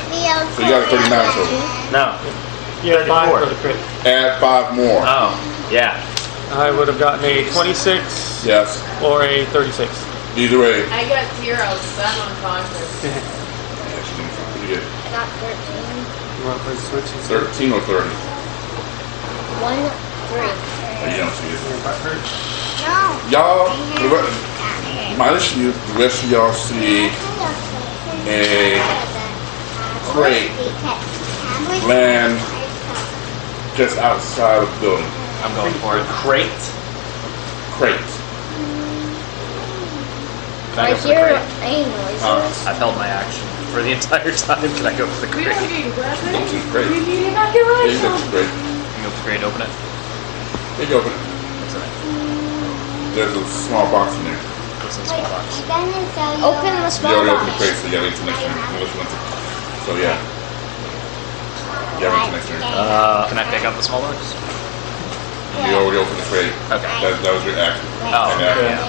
So you got a 39 total. No. You had 5 34. for the crit. Add 5 more. Oh, yeah. I would have gotten a 26 Yes. or a 36. Either way. I got 0, so I'm unconscious. Yeah, she's doing something pretty good. I got 13. You want to play the switch instead? 13 or 30? 1, 3. Oh, you don't see it. Your butt hurt? No. Y'all, minus you, the rest of y'all see a crate land just outside of the building. I'm going for it. Crate. Crate. Can I I go for the hear crate? rain noises. I've held my action for the entire time. Can I go for the We crate? don't need weapons. Don't see crate. We need Yeah, you evacuation. got the crate. Can I go for the crate, open it? There you open it. What's in it? There's a small box in there. What's in the small box? Open the You small already opened the box. crate, so yeah, it's next turn. Unless you want to. So yeah. Yeah, it's next turn. Can I pick up the small box? You already opened the crate. Okay. That was your action. Oh, And, yeah.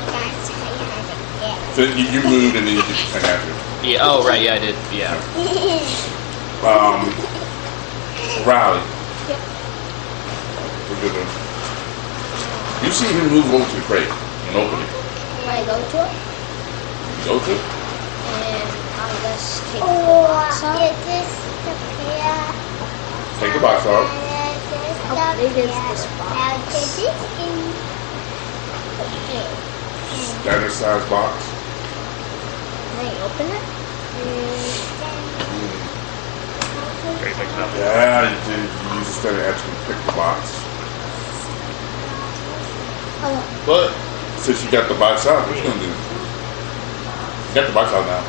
So you moved and then you did your turn after. Yeah. Oh, right. Yeah, I did. Yeah. Riley. We're good. You see him move over to the crate and open it. I go to it, You go to it. and I'll just take the box out. Take the box off. How big is this box? Standard size box. Can I open it? Are you picking up? Yeah, you did. You use a standard action to pick the box. But since you got the box out, what you gonna do? You got the box out now.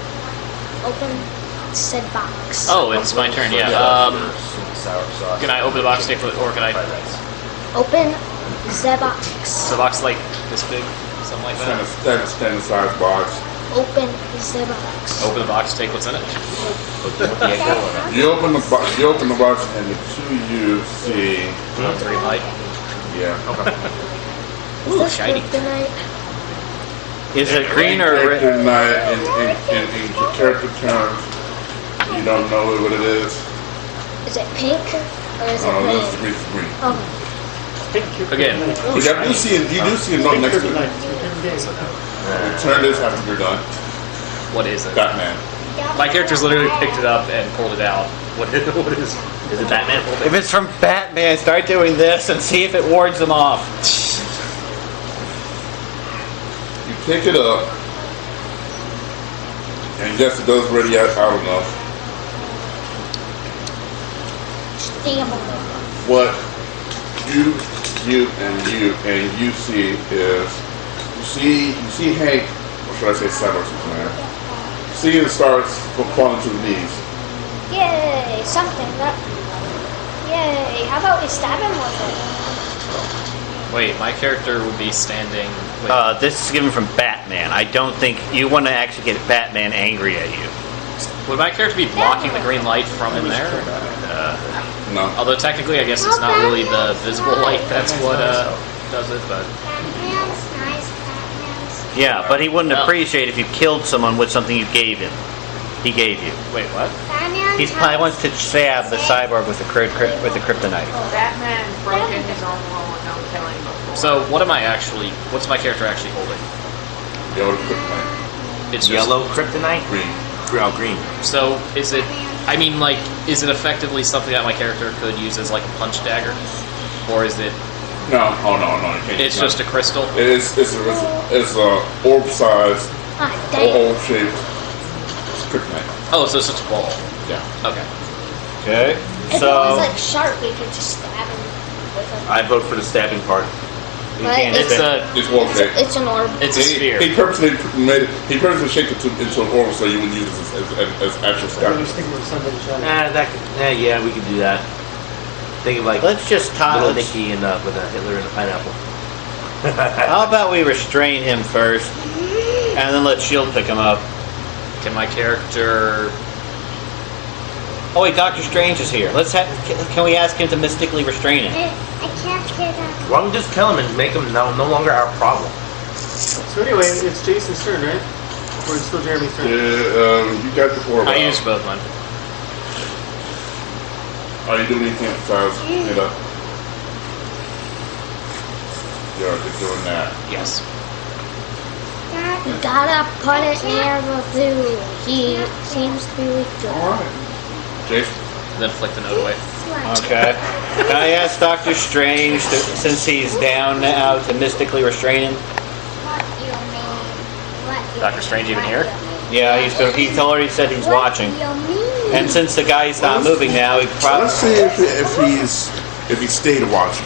Open said box. Oh, it's my turn. Yeah. Sour sauce. Can I open the box, take it, or can I? Fried rice. Open the box. Is the box like this big, something like that? Standard size box. Open the box. Open the box, take what's in it. With the egg roll in it. You open the box. You open the box, and the two of you see. Green light. Yeah. Is Ooh, this shiny. kryptonite? Is it green or red? In character terms, you don't know what it is. Is it pink or is it This is green? green. Oh, Again. You do see a note next to it. Turn this after you're done. What is it? Batman. My character's literally picked it up and pulled it out. What is? What is? Is it Batman? If it's from Batman, start doing this and see if it wards them off. You pick it up, and yes, it does already out enough. damn. What you see is you see Hank, or should I say Cyber Superman? See him starts falling to the knees. Yay, something that. Yay, how about we stab him with it? Wait, my character would be standing. Wait, This is given from Batman. I don't think you want to actually get Batman angry at you. would my character be blocking the green light from in there? No. Although technically, I guess it's not really the visible light that's what does it, but Yeah, but he wouldn't No. appreciate if you killed someone with something you gave him. He gave you. wait, what? He probably wants to stab the cyborg with the kryptonite. Batman broken his own rule and no killing before. So what am I actually? What's my character actually holding? Yellow kryptonite. It's just, Yellow kryptonite? Green. Green. So is it? I mean, like, is it effectively something that my character could use as like a punch dagger, or is it? No. Oh no. You can't. It's just a crystal. It's a orb size, Ah, dang. orb shaped kryptonite. Oh, so it's just a ball. Yeah. Okay. Okay. If it was So like sharp, we could just stab him with it. I vote for the stabbing part. you But can't It's stab- a It's orb shaped. It's an orb. it's a sphere. He purposely made it. He purposely shaped it into an orb so you wouldn't use it as actual stabbing. Yeah, we could do that. Think of like Let's just little tie. Nicky and with a Hitler and a pineapple. How about we restrain him first, and then let Shield pick him up? Can my character? Oh wait, Doctor Strange is here. Can we ask him to mystically restrain him? I can't get up. Why don't we just kill him and make him no longer our problem? So anyway, it's Jason's turn, right? Or it's still Jeremy's turn? You got the 4 I used both mine. Are you doing anything besides hit up? You're just doing that. Yes. You gotta put it near the dude. He seems to be weak to it. Alright. Jason? Then flick the note away. Okay. Can I ask Doctor Strange, since he's down now, to mystically restrain him? Dr. Strange even here? Yeah, he's already said he's watching. And since the guy's not moving now, he probably... Let's see if he stayed watching.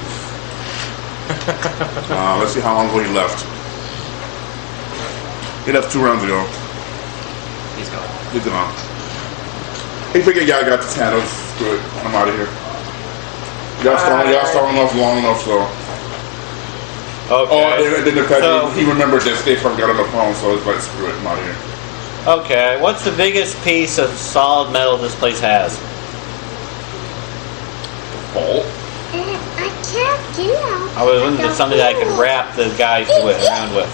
Let's see how long ago he left. He left 2 rounds ago. He's gone. He's gone. He figured y'all got the Thanos. Screw it. I'm out of here. Y'all saw enough long enough, so. Okay. Oh, then the fact So- that he remembered that Stay Firm got on the phone, so it's like, screw it, I'm out of here. Okay, what's the biggest piece of solid metal this place has? Vault? I can't get out. I was looking for something that I could wrap the guys around with.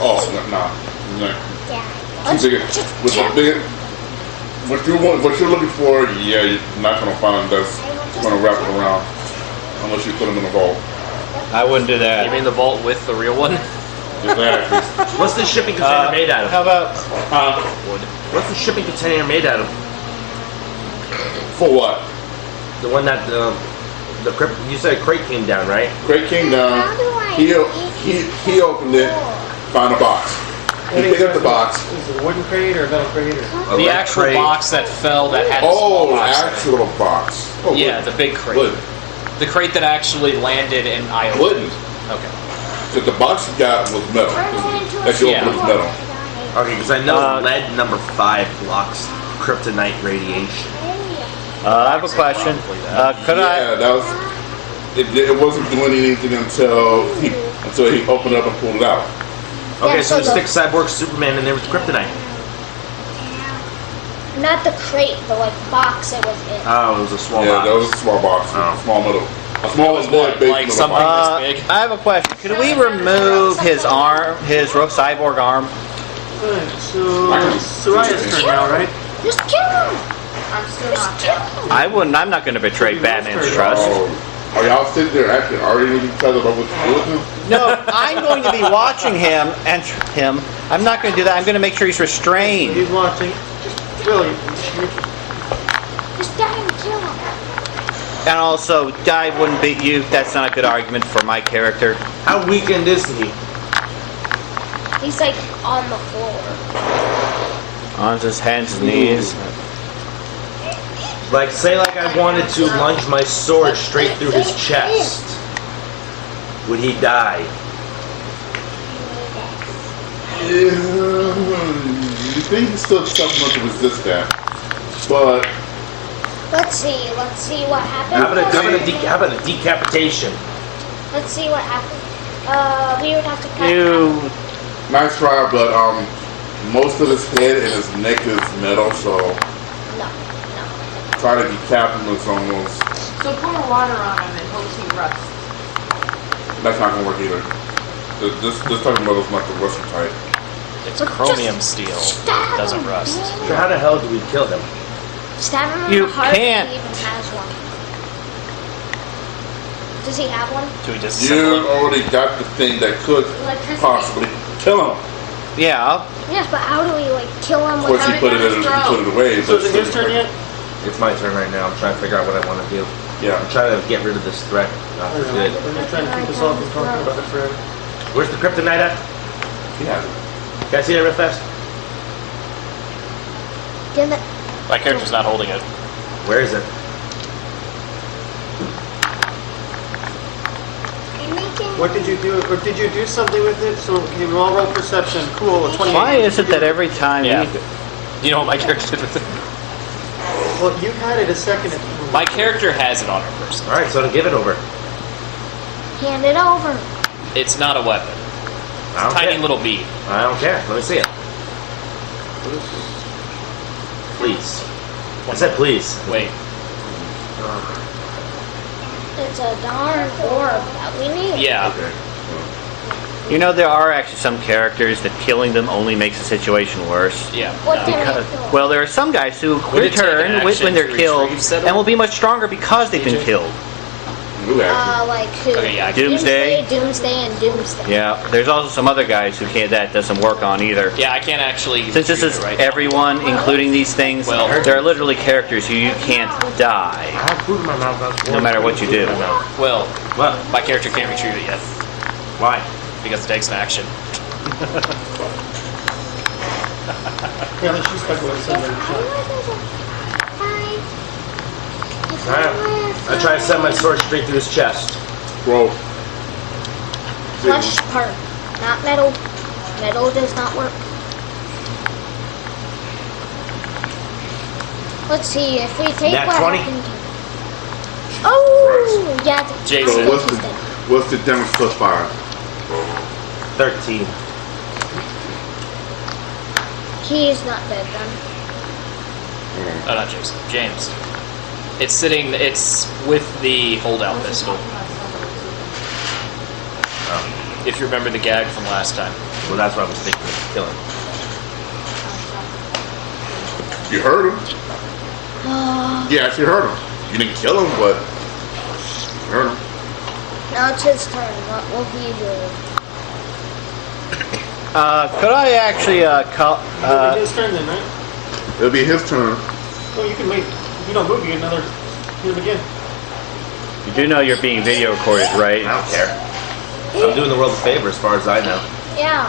Oh, no. Yeah. Too big. With a big. What you're looking for, yeah, you're not gonna find that's gonna wrap it around unless you put them in a vault. I wouldn't do You that. mean the vault with the real one? Exactly. What's the shipping container made out of? How about... Wood. What's the shipping container made out of? For what? The one that the crypt, you said crate came down, right? Crate came down. He opened it, found a box. He picked up the box. Is it a wooden crate or a metal crate? Or? A The red actual crate. box that fell that had the small Oh, box in it. actual box. Oh, Yeah, wooden. the big crate. Wooden. The crate that actually landed in Iowa. Wooden. Okay. Because the box you got was metal. That you opened was metal. Okay, because I know lead number 5 blocks kryptonite radiation. I have a question. Could Yeah, that was. It wasn't doing anything until he opened it up and pulled it out. Okay, Yeah, so so we stick Cyborg, Superman in there with kryptonite. Not the crate, the like box it was in. Oh, it was a small Yeah, box. that was a small box. Oh. Small metal. A small was little what, big like little something- box. this big? I have a question. Could we remove his arm, his cyborg arm? Alright, so Soraya's turn now, right? Just kill him. I'm still Just not kill down. him. I'm not going to betray Batman's trust. Oh, are y'all sitting there actually arguing with each other about what to do with him? No, I'm going to be watching him and him. I'm not going to do that. I'm going to make sure he's restrained. He's watching. Really? Just die and kill him. And also, die wouldn't beat you. That's not a good argument for my character. How weakened is he? He's like on the floor. On his hands and knees. Like, say like I wanted to lunge my sword straight through his chest. Would he die? Yeah, you think he's still tough enough to resist that, but Let's see what happens. How about a decapitation? Let's see what happens. We would have to cut You... nice try. But most of his head and his neck is metal, so No. try to decap him is almost. So pour water on him and hope he rusts. That's not gonna work either. This type of metal's not the rusty type. It's chromium steel. Stab It doesn't him. rust. So how the hell do we kill him? Stab him in You the heart can't. if he even has one. Does he have one? Do we just You already got the thing that could Electricity. possibly kill him. Yeah, Yes, but how do we like kill him Of course, without he put it away. So But is it his turn yet? It's my turn right now. I'm trying to figure out what I want to do. yeah. I'm trying to get rid of this threat. Oh, good. We're just trying to keep us all from talking about it forever. Where's the kryptonite at? Yeah. Can I see that real fast? Give it. My character's not holding it. Where is it? What did you do? Or did you do something with it? So okay, we all roll perception. Cool. A 28. why is it that every time Yeah. we... You know what my character did with it? Well, you had it a second. My character has it on her person. All right, so to give it over. Hand it over. It's not a weapon. I don't Tiny care. little bead. I don't care. Let me see it. Please. I said please. Wait. It's a darn orb that we need. Yeah. Okay. You know, there are actually some characters that killing them only makes the situation worse. Yeah. What can Because, we kill? well, there are some guys who Would it take an return action when they're to killed retrieve said and will be much stronger because they've been TJ? killed. Who actually? Like who? Okay, yeah. I can- Doomsday. Doomsday, and Doomsday. Yeah, there's also some other guys who can't. That doesn't work on either. Yeah, I can't actually. Since this retrieve is it right now. everyone, including these things, Well- there are literally characters who you can't die, I have food in my mouth. That's no matter what you do. Well, What? my character can't retrieve it yet Why? because it takes an action. Yeah, let's just talk about something. Alright. I try to send my sword straight through his chest. Bro. Flesh part, not metal. Metal does not work. Let's see if we take Nat what 20? happened. Oh, yeah. Jason. So He's dead. what's the damage plus 5? 13. He's not dead then. Oh, not Jason. James. It's sitting. It's with the holdout pistol. If you remember the gag from last time. Well, that's what I was thinking of killing. You heard him. You actually heard him. You didn't kill him, but you heard him. Now it's his turn. What will he do? Could I actually call? It'll be his turn then, right? It'll be his turn. Oh, you can wait. If you don't move, you get another hit him again. You do know you're being video recorded, right? I don't care. I'm doing the world a favor as far as I know. Yeah.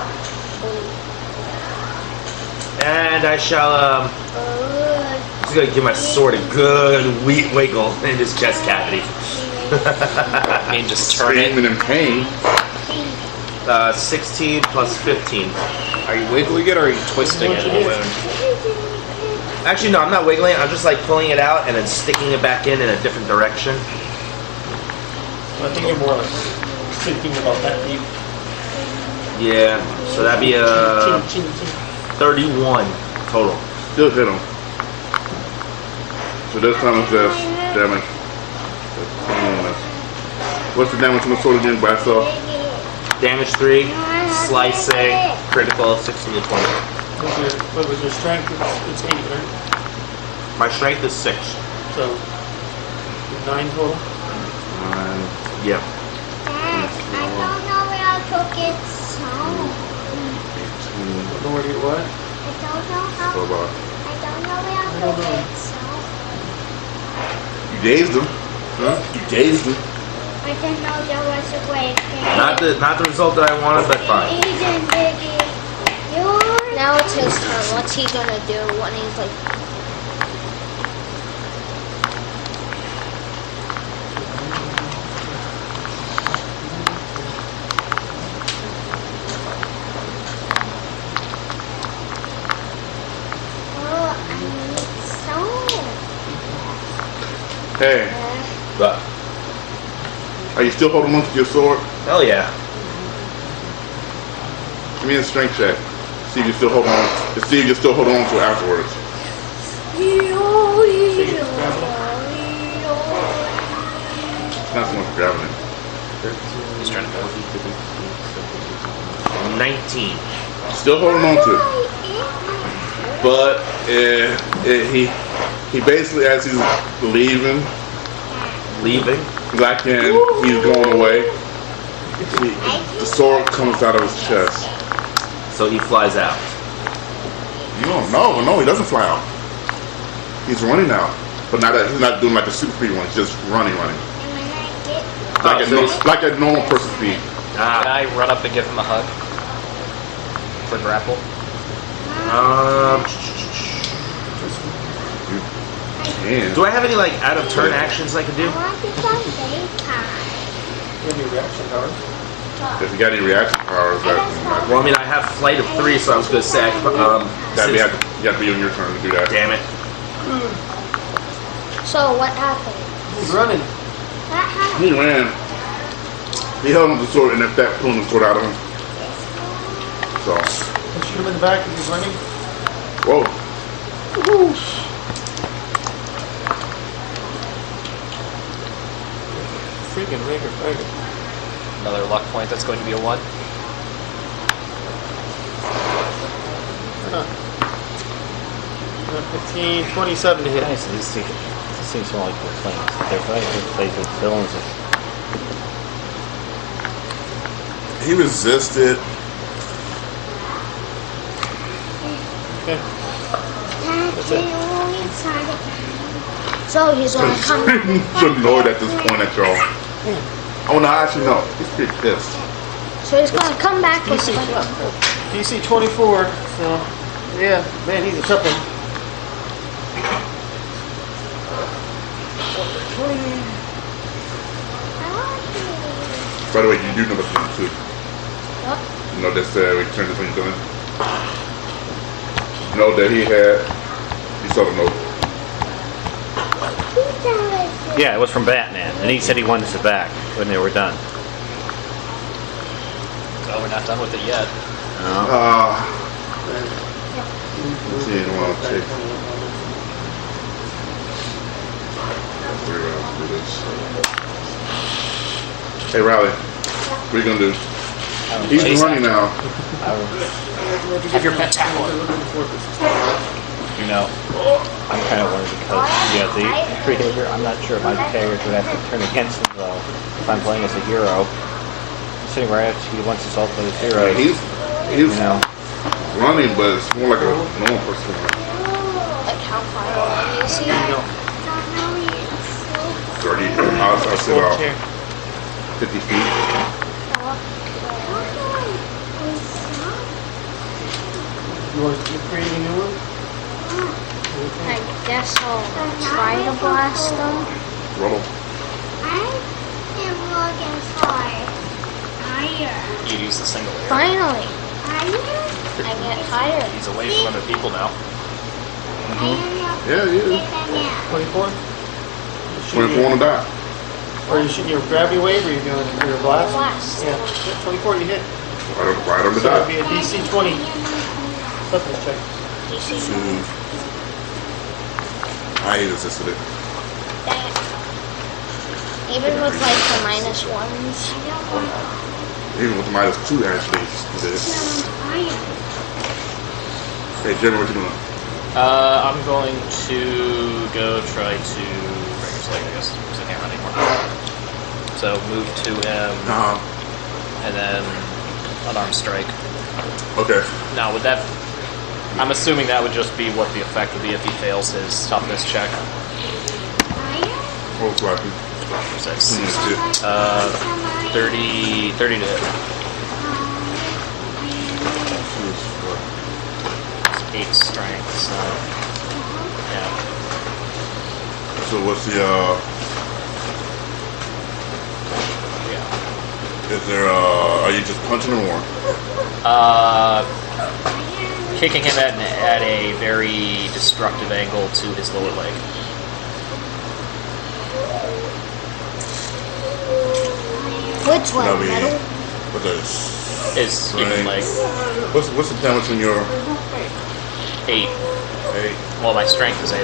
And I shall, just gonna give my sword a good wiggle in his chest cavity. I mean, just turn it. Screaming in pain. 16 plus 15. Are you wiggling it or are you twisting it in a wound? Actually, no, I'm not wiggling it. I'm just like pulling it out and then sticking it back in a different direction. I think you're more like thinking about that deep. Yeah, so that'd be a Ching, ching, ching. 31 total. Still hit him. So this time it's just damage. What's the damage on the sword again by itself? Damage 3, slicing, critical 16 to 20. What was your strength? It's 8, right? My strength is 6. So 9 total. Yep. I don't know where I took it. Don't worry, what? I don't know how. So about I don't know where I don't took know. it. you dazed him. Huh? You dazed him. I didn't know there was a way. Not the result that I wanted, but fine. Now it's his turn. What's he gonna do when he's like? Oh, I need some. Hey, But, are you still holding on to your sword? hell yeah. Give me a strength check. See if you still hold on. To see if you're still holding on to it afterwards. It's not so much grabbing it. He's trying to move. 19. Still holding on to it. But he basically, as he's leaving, Leaving. like in he's going away, the sword comes out of his chest. So he flies out. You don't know. No, he doesn't fly out. He's running out. But not that he's not doing like a super speed one. He's just running. Like, like a normal person speed. Can Ah. I run up and give him a hug? For grapple? And Do I have any like out of turn actions I can do? You have your reaction power. if you got any reaction powers, Well, I mean, I have flight of 3, so I was gonna say, you have to be on your turn to do that. damn it. So what happened? He's running. What happened? He ran. He held on to the sword and that pulling the sword out of him. So, Don't shoot him in the back if he's running. whoa. Freaking Rager. Another luck point. That's going to be a 1. 15, 27 to hit. Nice. These seems more like they're playing. They're playing with villains. He resisted. Okay. So he's gonna come back. He's annoyed at this point at y'all. Oh no, actually no. He's pretty pissed. So he's gonna come back with DC, something. DC 24. So, yeah, man, he's a tough one. By the way, you do know what's going too. What? You know that's return this when you're doing. You know that he had. You saw the note. Yeah, it was from Batman, and he said he wanted it back when they were done. So we're not done with it yet. Let's see, I don't want to take. Do this. Hey, Riley, what are you gonna do? He's running now. Have your pet tackle it. You know, I'm kind of worried because the creator. I'm not sure if my character would have to turn against him though. If I'm playing as a hero, sitting right after he wants his ultimate as hero. Yeah, he's you know. running, but it's more like a normal person. Like how far away is he? 30. I'll say about 50 feet. You want to create a new one? I guess I'll try to blast them. Roll. You use the single arrow. Finally, I get tired. He's away from other people now. Yeah, yeah. 24? 24 on the dot. Or are you shooting your gravity wave, or are you doing your blast? Blast. Yeah, 24 you hit. Right on the So it'd dot. be a DC 20 toughness check. I resisted it. Even with like the -1s. Even with the -2 actually. It is. Hey, Jeremy, what you doing? I'm going to go try to break his leg, I guess, because I can't run anymore. So move to him, and then unarmed strike. Okay. Now, would that... I'm assuming that would just be what the effect would be if he fails his toughness check. Most likely. 6. Mm, 30 to hit. It's 8 strength, so... Yeah. So what's the Yeah. is there are you just punching him or? Kicking him at a very destructive angle to his lower leg. Which one? That'll be Metal? what's this? His human leg. What's the damage in your 8. 8? Well, my strength is 8. I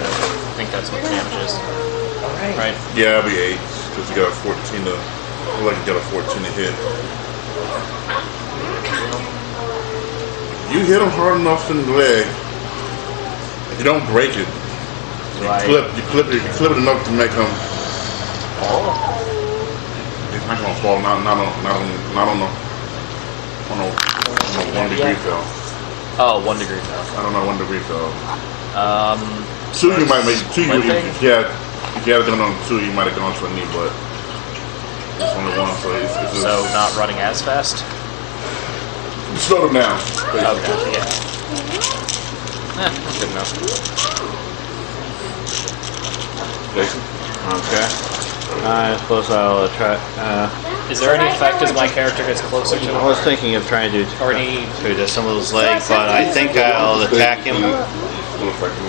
think that's what the damage is. Right? Yeah, it'll be 8 because you got a 14 to like you got a 14 to hit. You hit him hard enough in the leg. If you don't break it, you Right. clip it enough to make him. It's not gonna fall. Not on the 1 degree fell. Oh, 1 degree now. I don't know 1 degree fell. 2 you might make 2 one if thing? you had done on 2 you might have gone to a knee, but it's only 1, so it's just So not running as fast? slow them down. Okay, yeah. That's good enough. Jason? Okay. I suppose I'll try. Is there any effect as my character gets closer to I him? was thinking of trying to Or any... to some of his leg, but I think I'll attack him. Little effective.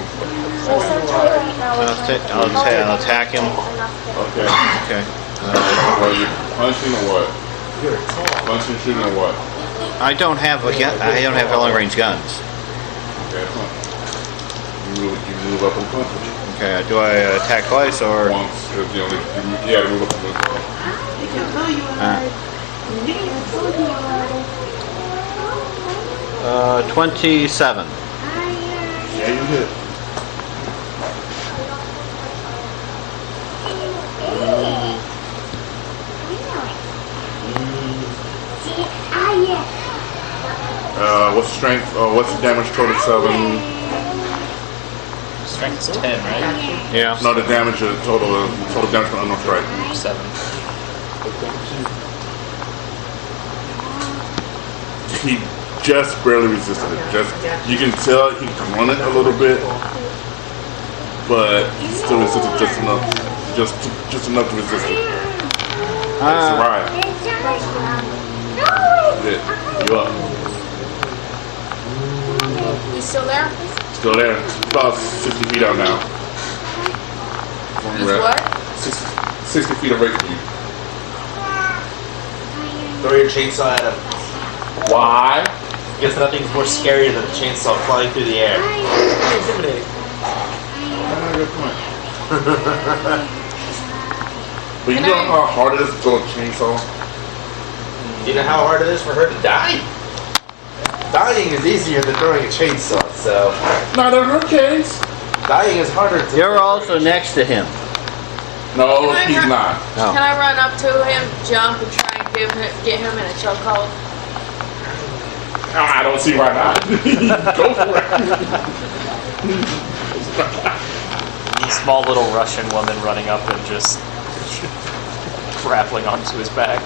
I'll attack him. Okay. Okay. Are you punching or what? Punching, shooting or what? I don't have a gun. I don't have long range guns. Okay, punch. You move up and punch. Okay. Do I attack twice or? Once, because you gotta move up and punch. 27. hit. What's the strength? What's the damage total? 7. Strength is 10, right? Yeah. No, the damage, total damage from unknown strike. 7. He just barely resisted it. You can tell he grunted a little bit, but he still resisted just enough to resist it. Soraya. You up? You still there? Still there. About 60 feet out now. He's what? 60 feet away from you. Throw your chainsaw at him. Why? Because nothing's more scary than a chainsaw flying through the air. Intimidating. Good point. But you know how hard it is to throw a chainsaw? You know how hard it is for her to die? Dying is easier than throwing a chainsaw, so... Not in her case. Dying is harder to... You're also next to him. No, Can I he's run- not. No. Can I run up to him, jump, and try and get him in a chokehold? I don't see why not. Go for it. Small little Russian woman running up and just grappling onto his back.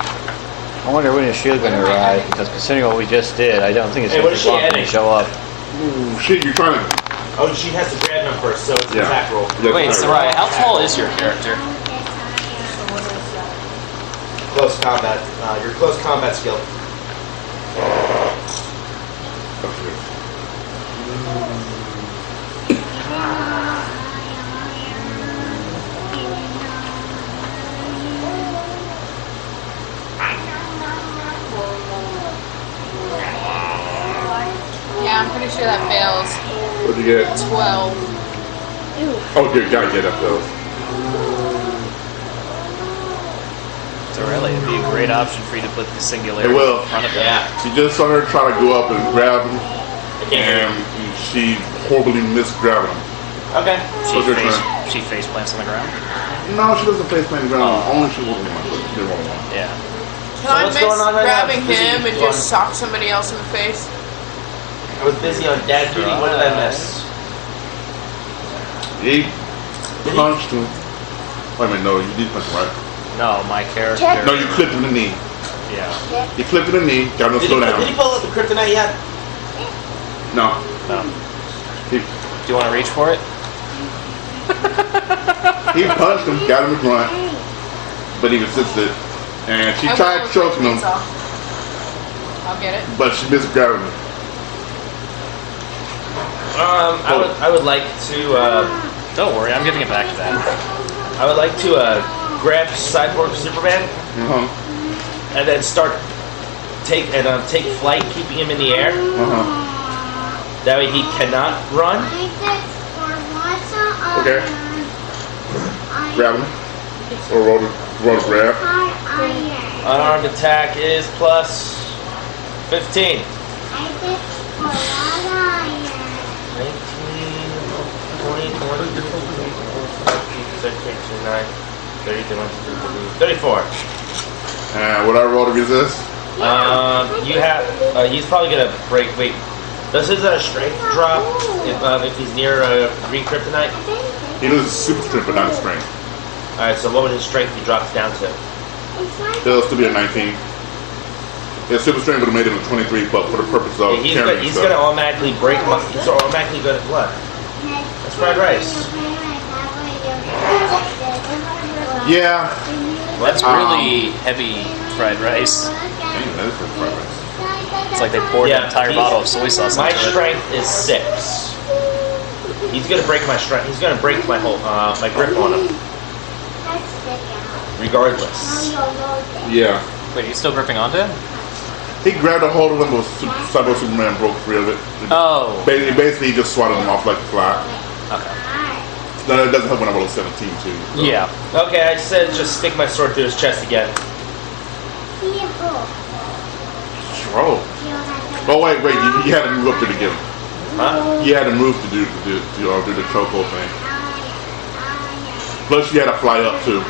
I wonder when his shield going to arrive, because considering what we just did, I don't think it's Hey, going what is to she long adding? to show up. Ooh, shit, you're trying to... Oh, she has to grab him first, so it's an attack roll. Yeah, Wait, sorry. Soraya, how tall is your character? Close combat. Your close combat skill. Okay. Yeah, I'm pretty sure that fails. What'd you get? 12. Oh, dear God, yeah, that fails. Soraya, it'd be a great option for you to put the singularity It will. in front of him. Yeah. She just saw her try to go up and grab him, I can't hear and she horribly missed grabbing him. you. Okay. What's your turn? She face plants on the ground? No, she doesn't face plant ground. Oh. Only she rolled one. She did roll one. Yeah. Can I what's miss going on right now? grabbing Busy him and going- just sock somebody else in the face? I was busy on dad duty. What did I miss? He punched him. Wait a minute, no, you did punch him, right? No, my character. No, you clipped him in the knee. Yeah. You clipped him in the knee, got him to slow Did down. he pull out the kryptonite yet? No. No. He, Do you want to reach for it? he punched him, got him to grunt, but he resisted. And she I tried will with choking my him, chainsaw. I'll get it. but she missed grabbing him. I would like to. Don't worry, I'm giving it back to that. I would like to grab Cyborg Superman Uh-huh. and then take flight, keeping him in the air. Uh-huh. That way he cannot run. Okay. Grab him. Or roll to grab. Unarmed attack is plus 15. 34. And what I roll to resist? You have. He's probably gonna break. Wait. Does his strength drop if he's near green kryptonite? He loses super strength, but not his strength. All right. So what would his strength be dropped down to? It'll still be a 19. His super strength would have made him a 23, but for the purpose of He's carrying he's stuff. gonna automatically break. He's automatically good at what? That's fried rice. Yeah. That's really heavy fried rice. Dang, that is pretty fried rice. It's like they poured an entire bottle of soy sauce My into it. strength is 6. He's gonna break my strength. He's gonna break my whole my grip on him. Regardless. Yeah. Wait, are you still gripping onto him? He grabbed a hold of him, but Cyborg Superman broke free of it. Oh. Basically, he just swatted him off like a fly. Okay. No, it doesn't help when I roll a 17 too. So. Yeah. Okay, I said just stick my sword through his chest again. Roll. Oh wait, you had to move up there to get him. Huh? You had to move to do the choco thing. Plus, you had to fly up too.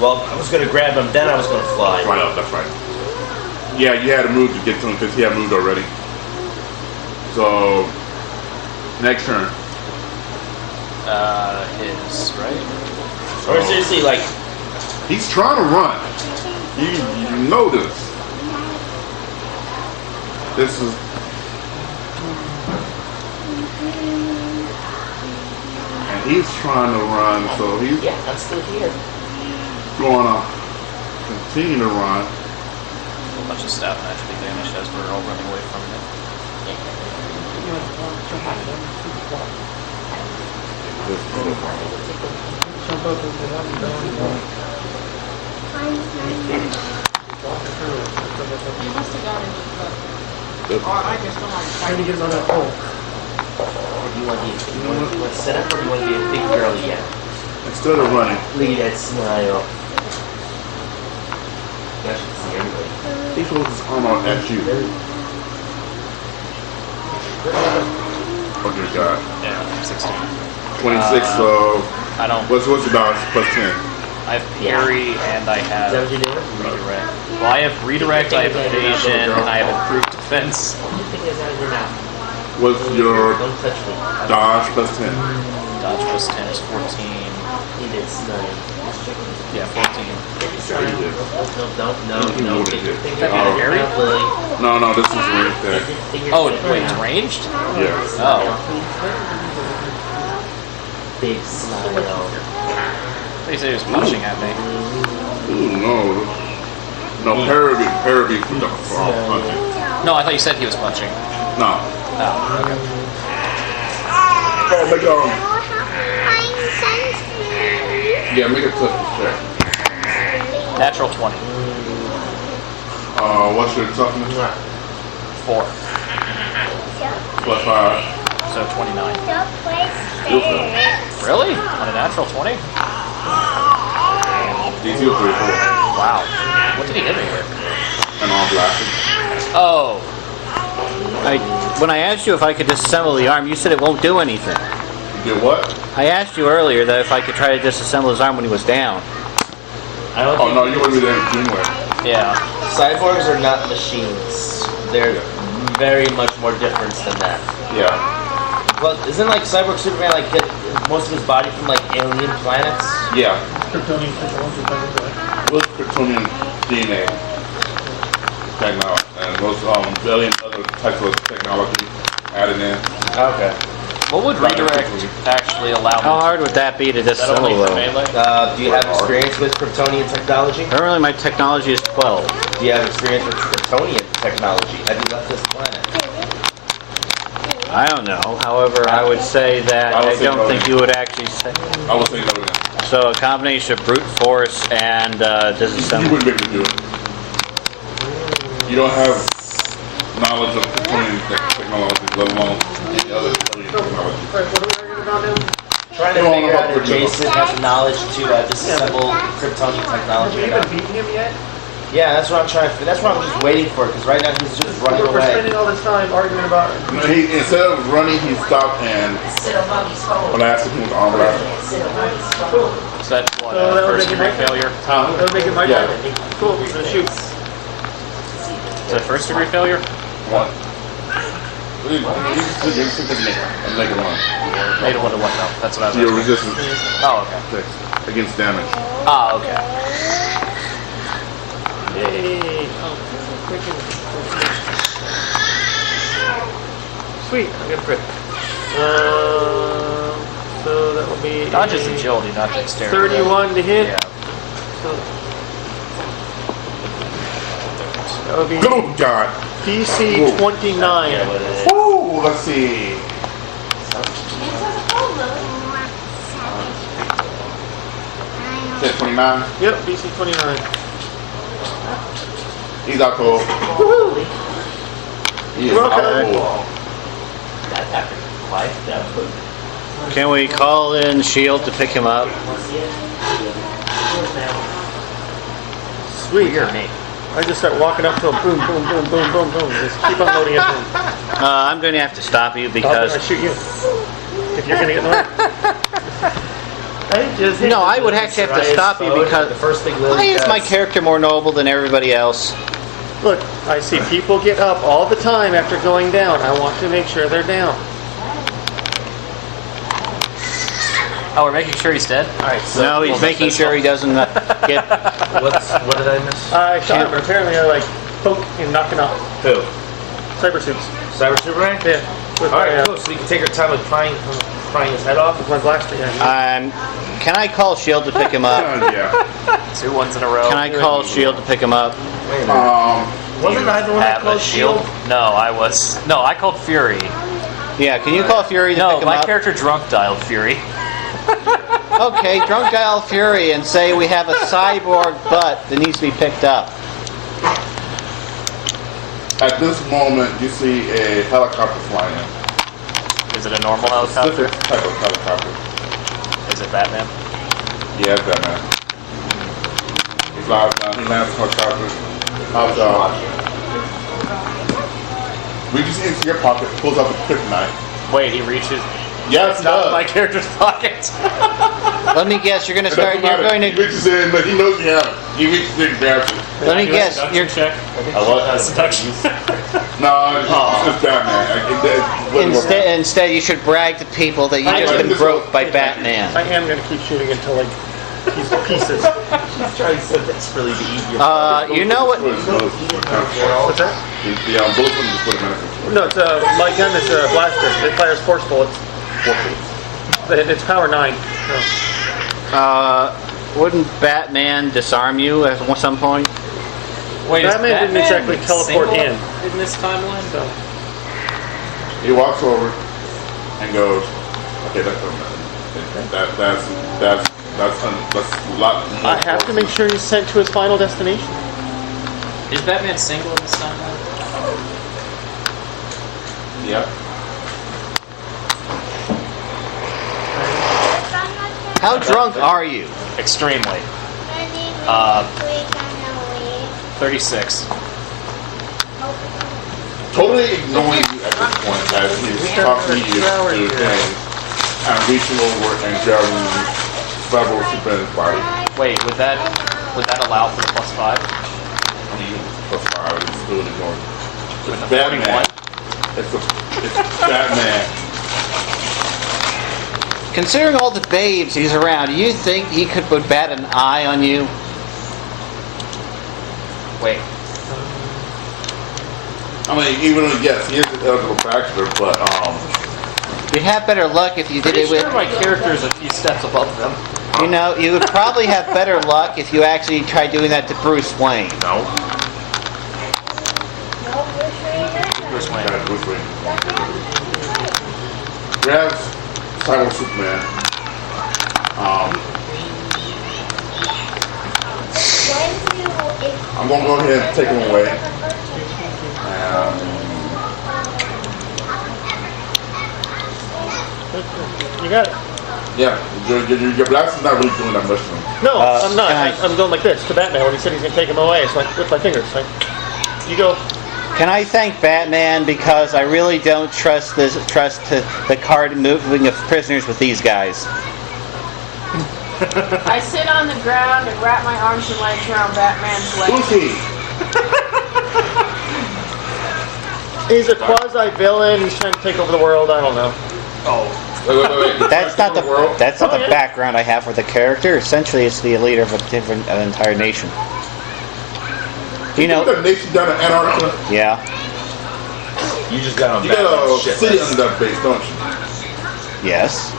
Well, I was gonna grab him, then I was gonna fly. Fly up, that's right. Yeah, you had to move to get to him because he had moved already. So, next turn. His, right? Or seriously, like, He's trying to run. You know this. This is. And he's trying to run, so he's yeah, I'm still here. gonna continue to run. A bunch of staff naturally vanished as we're all running away from it. Trying to get him on that pole. Or do you want to set up, or do you want to be a big girl yet? Instead of running, Look at that smile. I should see everybody. he throws his arm out at you. Oh dear God. Yeah, 16. 26, so I don't. what's your dodge plus 10? I have parry and I Is that have what you're doing? redirect. Well, I have redirect, I have evasion, and I have improved defense. What do you think is out of your mouth? What's your Don't touch me. dodge plus 10? Dodge plus 10 is 14. He did snide. Yeah, 14. No, get your finger That out of parry? your mouth, Lily. No, this is right there. Get your finger Oh, out of your wait, it's mouth. ranged? Yeah. Oh. Big smile. They say he was punching at me. Ooh, no. No, parry for punching. No, I thought you said he was punching. No. Oh, okay. Oh, make make a toughness check. Natural 20. What's your toughness? 4. Plus 5. So 29. You'll fail. Really? On a natural 20? These you'll fail. Wow. What did he hit me with? And arm blasting. Oh. When I asked you if I could disassemble the arm, you said it won't do anything. You did what? I asked you earlier that if I could try to disassemble his arm when he was down. I don't Oh think no, you wouldn't be there to begin with. Yeah. cyborgs are not machines. They're very much more different than that. Yeah. Well, isn't like Cyborg Superman like get most of his body from like alien planets? Yeah. Kryptonian technology, by With Kryptonian DNA technology and those billion other types of technology added in. Okay. What would redirect actually allow me How hard would that be to Is that only disassemble for though? melee? Do you have experience with Kryptonian technology? Apparently my technology is 12. Do you have experience with Kryptonian technology? Have you left this planet? I don't know. However, I would say that I would I say don't no. think you would actually say. I would say no to that. So a combination of brute force and You disassemble. wouldn't be able to do it. You don't have knowledge of Kryptonian technology, let alone any other alien technology. What are we arguing about now? Trying to You don't figure know out if about Jason has the knowledge to disassemble Kryptonian Have technology you or even not. beaten him yet? Yeah, that's what I'm trying to. That's what I'm just waiting for. Because right now he's just running We're away. spending all this time arguing about it. He, instead of running, he stopped and blasted him with arm blasting. Is that what, So that would first make degree it my- failure? That would make it my Yeah. turn. Cool, I'm gonna shoot. Is that first degree failure? One. And make it run. Made it 1 to 1 though. That's what I was Your asking. resistance Oh, okay. checks against damage. Ah, okay. Yay! Oh, freaking. Sweet, I got a crit. So that will be. Dodge is agility, not dexterity. 31 to hit. Yeah. So that would be Oh God! DC 29. Yeah, what it is. Woo! Let's see. Said 29. Yep, DC 29. He's out cold. He is out cold. That happened. Life, that was. Can we call in Shield to pick him up? Sweet. You're me. I just start walking up to him, boom, boom, boom, boom, boom, boom. Just keep on loading into him. I'm going to have to stop you I because... shoot you. If you're gonna get in the way. No, I would actually have to stop you because... The first thing Why is my character more noble than everybody else? Look, I see people get up all the time after going down. I want to make sure they're down. Oh, we're making sure he's dead? Alright, so. No, he's making sure he doesn't get... What did I miss? I shot him. Apparently, I like poke and knock him out. Who? Cyber suits. Cyber Superman? Yeah. With Alright, my, cool. So you can take your time with prying his head off? with my blaster. Yeah. Can I call S.H.I.E.L.D. to pick him up? Yeah. 2 ones in a row. Can I call S.H.I.E.L.D. to pick him up? Wait a minute. Wasn't I the one that Have a called shield? shield? No, I was. No, I called Fury. Yeah, can you call Fury to No, pick him my up? character drunk dialed Fury. Okay, drunk dial Fury and say we have a cyborg butt that needs to be picked up. At this moment, you see a helicopter flying in. Is it a normal helicopter? Specific type of helicopter. Is it Batman? Yeah, it's Batman. He flies down, he lands on helicopter. Reaches into your pocket, pulls out the kryptonite. Wait, he reaches. Yes, It's not in my character's pocket. Let me guess, you're going to start, you're going He to, reaches in, but he knows you have it. He reaches in and grabs it. let me guess, you're, check. I what? Seduction. No, it's just Batman. instead you should brag to people that you've just been broke by Batman. I am gonna keep shooting until like he's pieces. She's trying so desperately to eat your You know what? What's that? The bullet from the split medicine. No, it's my gun is a blaster. It fires force bullets. It's power 9. So. Wouldn't Batman disarm you at some point? Wait, is Batman didn't exactly teleport single in. in this timeline? So. He walks over and goes, okay, that's a lot more. I have to make sure he's sent to his final destination. Is Batman single in this timeline? Yeah. How drunk are you? Extremely. 36. Totally ignoring you at this point as he's talking to him and reaching over and grabbing several Superman's body. Wait, would that allow for the +5? I mean, plus 5, it's still ignoring. With It's the Batman. 41? It's Batman. Considering all the babes he's around, do you think he could put bat an eye on you? Wait. I mean, even though, yes, he is an eligible bachelor, but, You'd have better luck if you did Pretty it with... sure my character's a few steps above them. You know, you would probably have better luck if you actually tried doing that to Bruce Wayne. No. Bruce Wayne. kind of Bruce Wayne. Grabs Cyber Superman. I'm gonna go ahead and take him away. You got it. Yeah, your blast is not really doing that much to him. No, I'm not. can I- I'm going like this to Batman when he said he's gonna take him away. So I with my fingers. Like, you go. Can I thank Batman because I really don't trust the card moving of prisoners with these guys. I sit on the ground and wrap my arms and legs around Batman's legs. Who's he? He's a quasi villain. He's trying to take over the world. I don't know. Wait. That's not the world. that's not Oh, the yeah. background I have for the character. Essentially, it's the leader of an entire nation. You You know, got a nation down in Antarctica. yeah. You just got on You got Batman's a shit city list. under that base, don't you? Yes.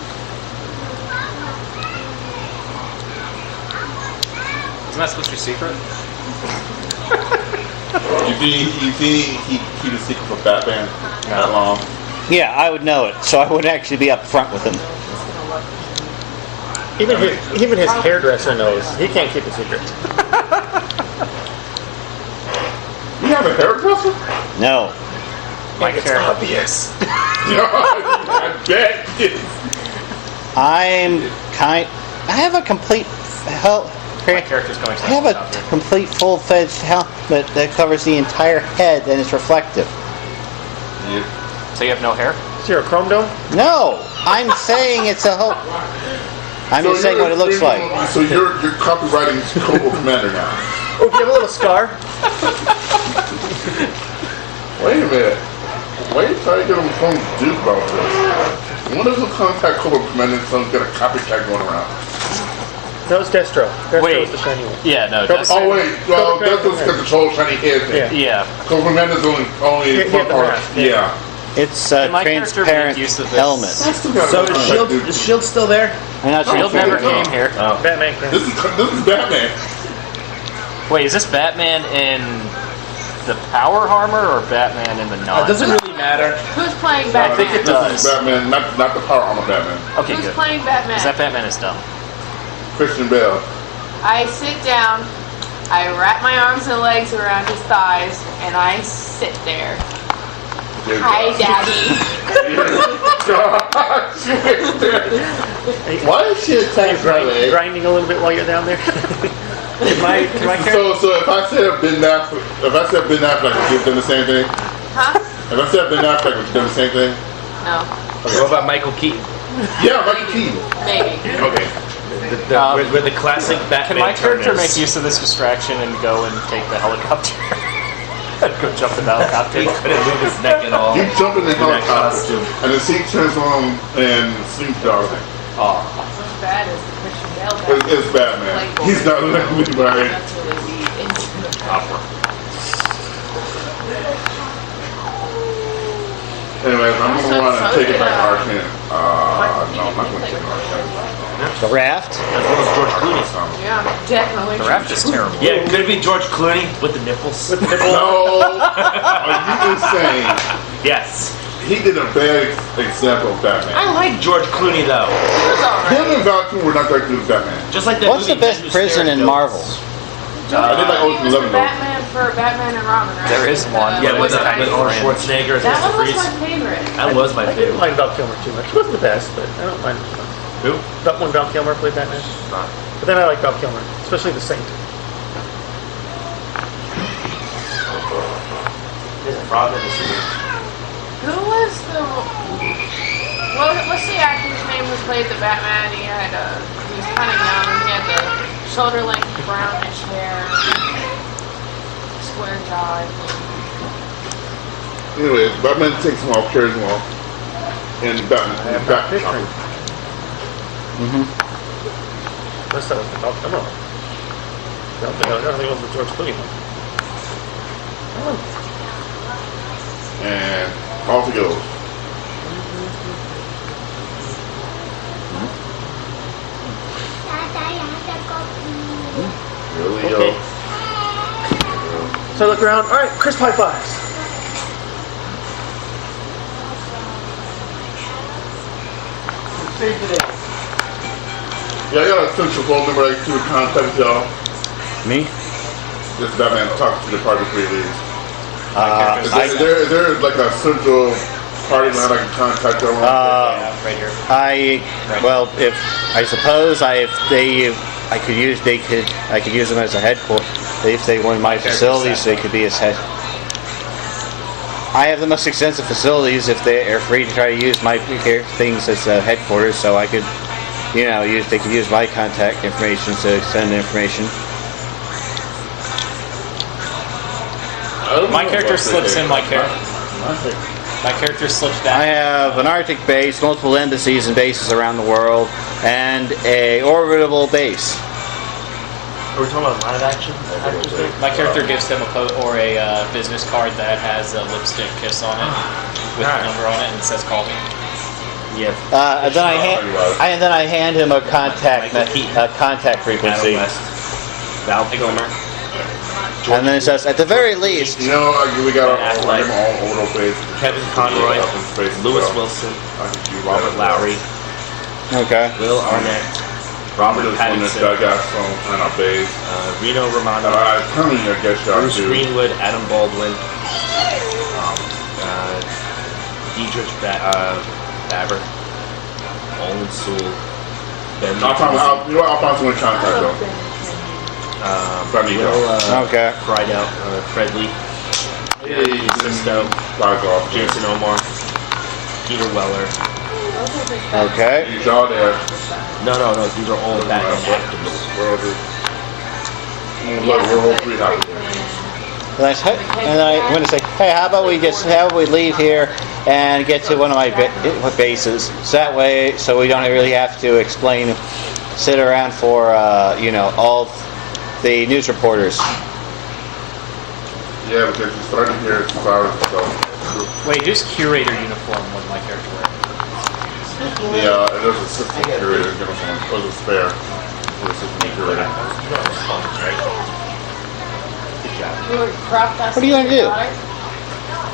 Isn't that supposed to be secret? You think he keep the secret for Batman that long? Yeah, I would know it, so I would actually be up front with him. Even his hairdresser knows he can't keep a secret. You have a hairdresser? No. My character. Obvious. I bet. I have a complete My character's going to I have a out there. complete full-fledged helmet that covers the entire head and it's reflective. Yeah. So you have no hair? Is there a chrome dome? No, I'm saying it's a whole. I'm just saying what it looks like. So you're copywriting Cobra Commander now. Oh, if you have a little scar. Wait a minute. Wait till I get on the phone with Duke about this. When does the contact Cobra Commander and someone's got a copycat going around? That was Destro. Destro Wait. was the shiny one. Yeah, no. Cobra- That's, Oh wait, well that's just got the whole shiny head thing. Yeah. yeah. Cobra Commander's only He had front the part. mask, Yeah. It's a Can my character make transparent use of this? helmet. So is Shield still there? I'm not Shield sure. never came here. Oh. Batman came. This is Batman. Wait, is this Batman in the power armor or Batman in the non? It doesn't really matter. Who's playing I Batman? think it does. This is Batman, not the power armor Batman. Okay, Who's good. playing Batman? Because that Batman is dumb. Christian Bale. I sit down, I wrap my arms and legs around his thighs, and I sit there. Hi, Daddy. Why is she attacking my leg? Grinding a little bit while you're down there. Can my character? So if I said Ben Affleck, would you have done the same thing? Huh? If I said Ben Affleck, would you have done the same thing? No, What about Michael Keaton? Yeah, Michael Keaton. maybe. Okay. We're the classic Batman. Can my character turners. make use of this distraction and go and take the helicopter? And go jump in the helicopter? He couldn't move his neck at all. You jump in the In that helicopter, costume. and the seat turns on and sleep dog. Oh. What's bad is the Christian Bale Batman. It's Batman. He's not letting me by. That's really the instant. Opera. Anyways, I'm gonna want to take it back to Arcane. No, I'm not gonna take it back to Arcane. The raft. As well as George Clooney. Yeah, definitely. The raft is terrible. Yeah, could it be George Clooney with the nipples? No, are you insane? Yes. He did a bad example of Batman. I like George Clooney though. He was alright. Him and Val Kilmer were not that good as Batman. Just like that What's the movie, best Men Who prison Stare in at Marvel? Ghosts. I did like He Ocean was Eleven the though. Batman for Batman and Robin, right? There is one. Yeah, with It's Arnold cringe. Schwarzenegger as That Mr. one was Freeze. my favorite. That was my I didn't favorite. mind Val Kilmer too much. He wasn't the best, but I don't mind him. Who? That when Val Kilmer played Batman. But then I like Val Kilmer, especially the Saint. Who was the... What's the actor's name who played the Batman? He was kind of young. He had the shoulder-length brownish hair, square jaw. Anyways, Batman takes him off, carries him off, and Batman. Batman. Unless that was the Val Kilmer one. I don't think it was the George Clooney one. And off he goes. Really, yo. Okay. So I look around. All right, Chris high fives. Yeah, I got a central phone number I can contact y'all. Me? This Batman talks to the party before he leaves. Is there like a central party line I can contact y'all on? Yeah, right here. I suppose I could use them as a headquarters. If they wanted my facilities, they could be as head. I have the most extensive facilities. If they are free to try to use my things as headquarters, so I could, they could use my contact information to send information. My character slips in my character. My character slips I back. have an Arctic base, multiple embassies and bases around the world, and a orbitable base. Are we talking about live action? My character gives them a business card that has a lipstick kiss on it with a number on it and it says call me. Yeah. And then I hand him a contact frequency. Adam West. Val Kilmer. And then it says, at the very least, You know, we got Affleck. our own orbital base. Kevin Conroy. Lewis Wilson. Robert Lowry. okay. Will Arnett. Robert Pattinson. I got some on our base. Reno Romano. Tell me, I guess y'all Bruce do. Greenwood. Adam Baldwin. Dietrich Baber. Olin Sewell. Ben I'll find Mutants. someone to contact though. Will Okay. cried out Fred Lee, Hey, Sisto, Guys off. Jason Omar, Peter Weller. Okay. He's all there. No, these are all Batman actors. Look, we're all three happy. And then I'm going to say, hey, how about we leave here and get to one of my bases? So that way, so we don't really have to sit around for, all the news reporters. Yeah, because you started here at 2 hours ago. Wait, whose curator uniform was my character wearing? Yeah, there's a assistant curator uniform. It was a spare for assistant curator. What are you going to do?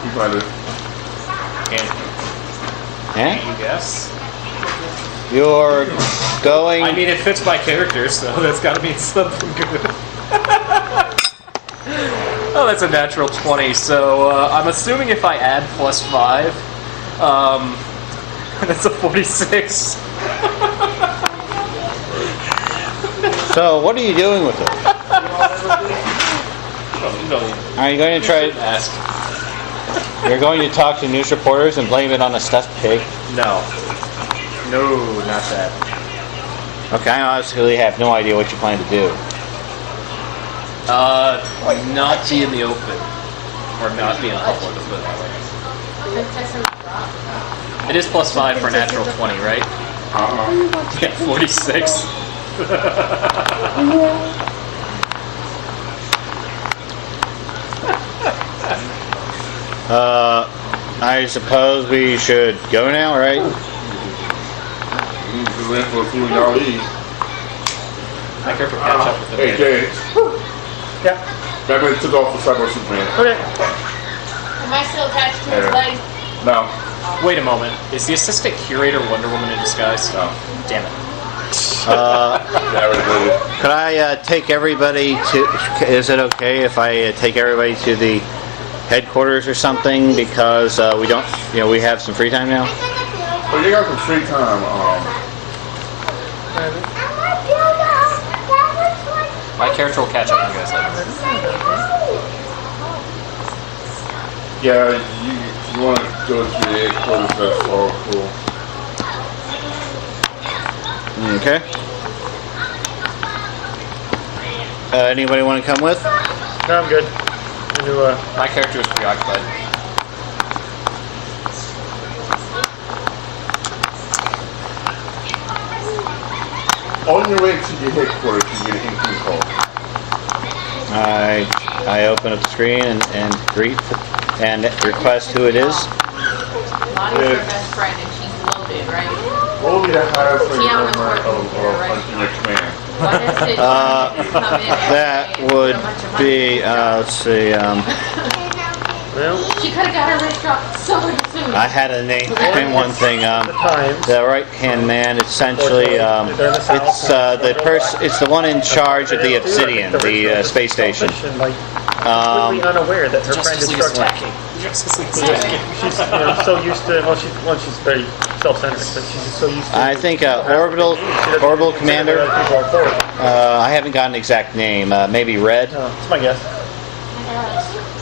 You find it. Yeah? You guess? You're going... I mean, it fits my character, so that's got to mean something good. Oh, that's a natural 20. So I'm assuming if I add +5, that's a 46. So, what are you doing with it? Are you going to try... Ask. You're going to talk to news reporters and blame it on a stuffed pig? No. No, not that. Okay, I honestly have no idea what you plan to do. Not be in the open. Or not be in public, let's put it that way. It is +5 for a natural 20, right? Yeah, 46. I suppose we should go now, right? We went for a few y'all eat. My character catch up with the Hey, man. James. Yeah. Batman took off for Cyber Superman. Okay. Am I still attached to his leg? No. Wait a moment. Is the assistant curator Wonder Woman in disguise? No. Damn it. Yeah, we did it. Could I take everybody to... Is it okay if I take everybody to the headquarters or something? Because we don't... we have some free time now? But you got some free time. My character will catch up with you guys later. Yeah, you want to go to the headquarters, that's all cool. Okay. Anybody want to come with? No, I'm good. My character is preoccupied. On your way to your headquarters, you get an incoming call. I open up the screen and greet and request who it is. Lonnie's her best friend and she's loaded, right? What will be the highest rank Keanu's member working of here, right? in your command? What is it? Come in and That say, would "Put a bunch of be, money." let's see, She could have got her wrist dropped so soon. I had a name in one thing. Times. The right-hand man, essentially, it's the one in charge of the Obsidian, the space station. Like, completely unaware that her friend is struck hacking. Justice League She's so used to, she's very self-centered, but she's just so used to... I think orbital commander. I haven't got an exact name. Maybe Red. That's my guess.